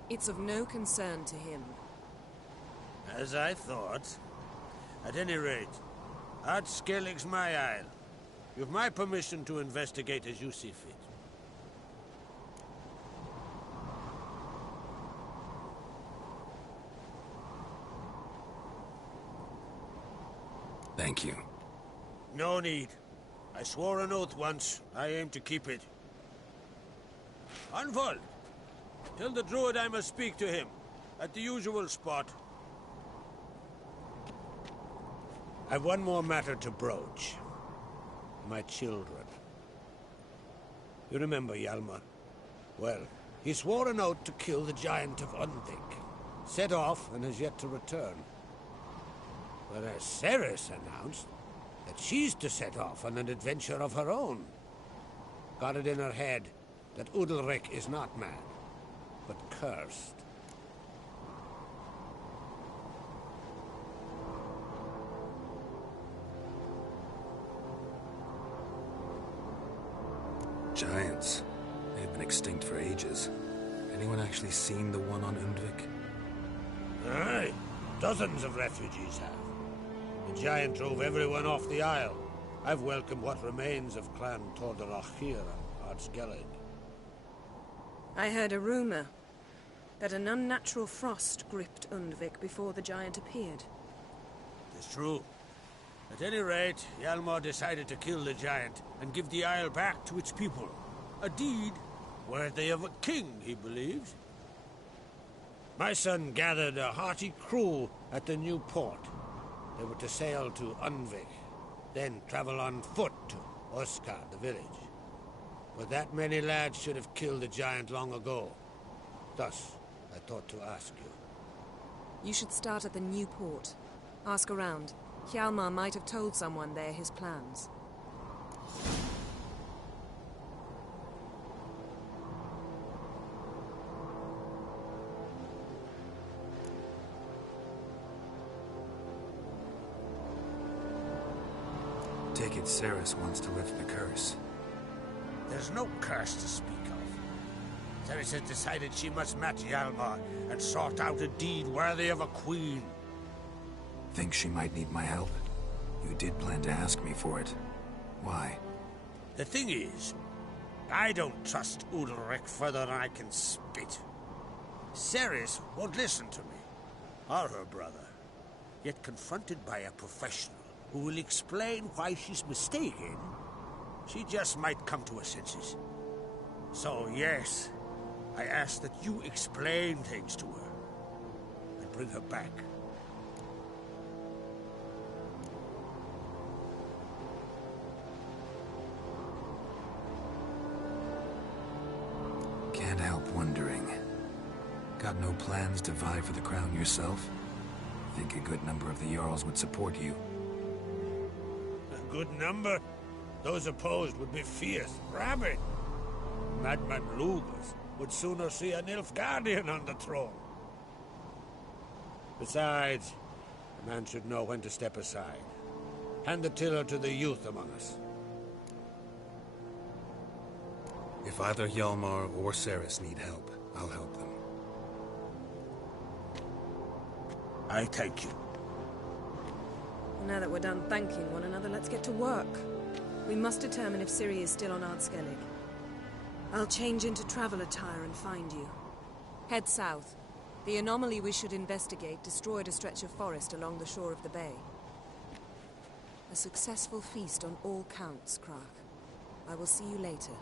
It's of no concern to him. As I thought. At any rate, Ard Skellig's my isle. You've my permission to investigate as you see fit. Thank you. No need. I swore an oath once. I aim to keep it. Unfold. Tell the druid I must speak to him. At the usual spot. I've one more matter to broach. My children. You remember Hjalmar? Well, he swore an oath to kill the giant of Undvik. Set off and has yet to return. Whereas Ceres announced that she's to set off on an adventure of her own. Got it in her head that Udalric is not mad, but cursed. Giants. They've been extinct for ages. Anyone actually seen the one on Undvik? Aye, dozens of refugees have. The giant drove everyone off the isle. I've welcomed what remains of Clan Tordarach here on Ardskellig. I heard a rumor that an unnatural frost gripped Undvik before the giant appeared. It's true. At any rate, Hjalmar decided to kill the giant and give the isle back to its people. A deed worthy of a king, he believes. My son gathered a hearty crew at the new port. They were to sail to Undvik, then travel on foot to Oskar, the village. But that many lads should have killed the giant long ago. Thus, I thought to ask you. You should start at the new port. Ask around. Hjalmar might have told someone there his plans. Take it Ceres wants to lift the curse. There's no curse to speak of. Ceres has decided she must match Hjalmar and sort out a deed worthy of a queen. Think she might need my help? You did plan to ask me for it. Why? The thing is, I don't trust Udalric further than I can spit. Ceres won't listen to me, or her brother. Yet confronted by a professional who will explain why she's mistaken, she just might come to her senses. So yes, I ask that you explain things to her and bring her back. Can't help wondering. Got no plans to vie for the crown yourself? Think a good number of the Jarls would support you. A good number? Those opposed would be fierce, rabid. Madman Lugas would sooner see an Nilfgaardian on the throne. Besides, a man should know when to step aside. Hand the tiller to the youth among us. If either Hjalmar or Ceres need help, I'll help them. I thank you. Now that we're done thanking one another, let's get to work. We must determine if Ciri is still on Ardskellig. I'll change into travel attire and find you. Head south. The anomaly we should investigate destroyed a stretch of forest along the shore of the bay. A successful feast on all counts, Krach. I will see you later.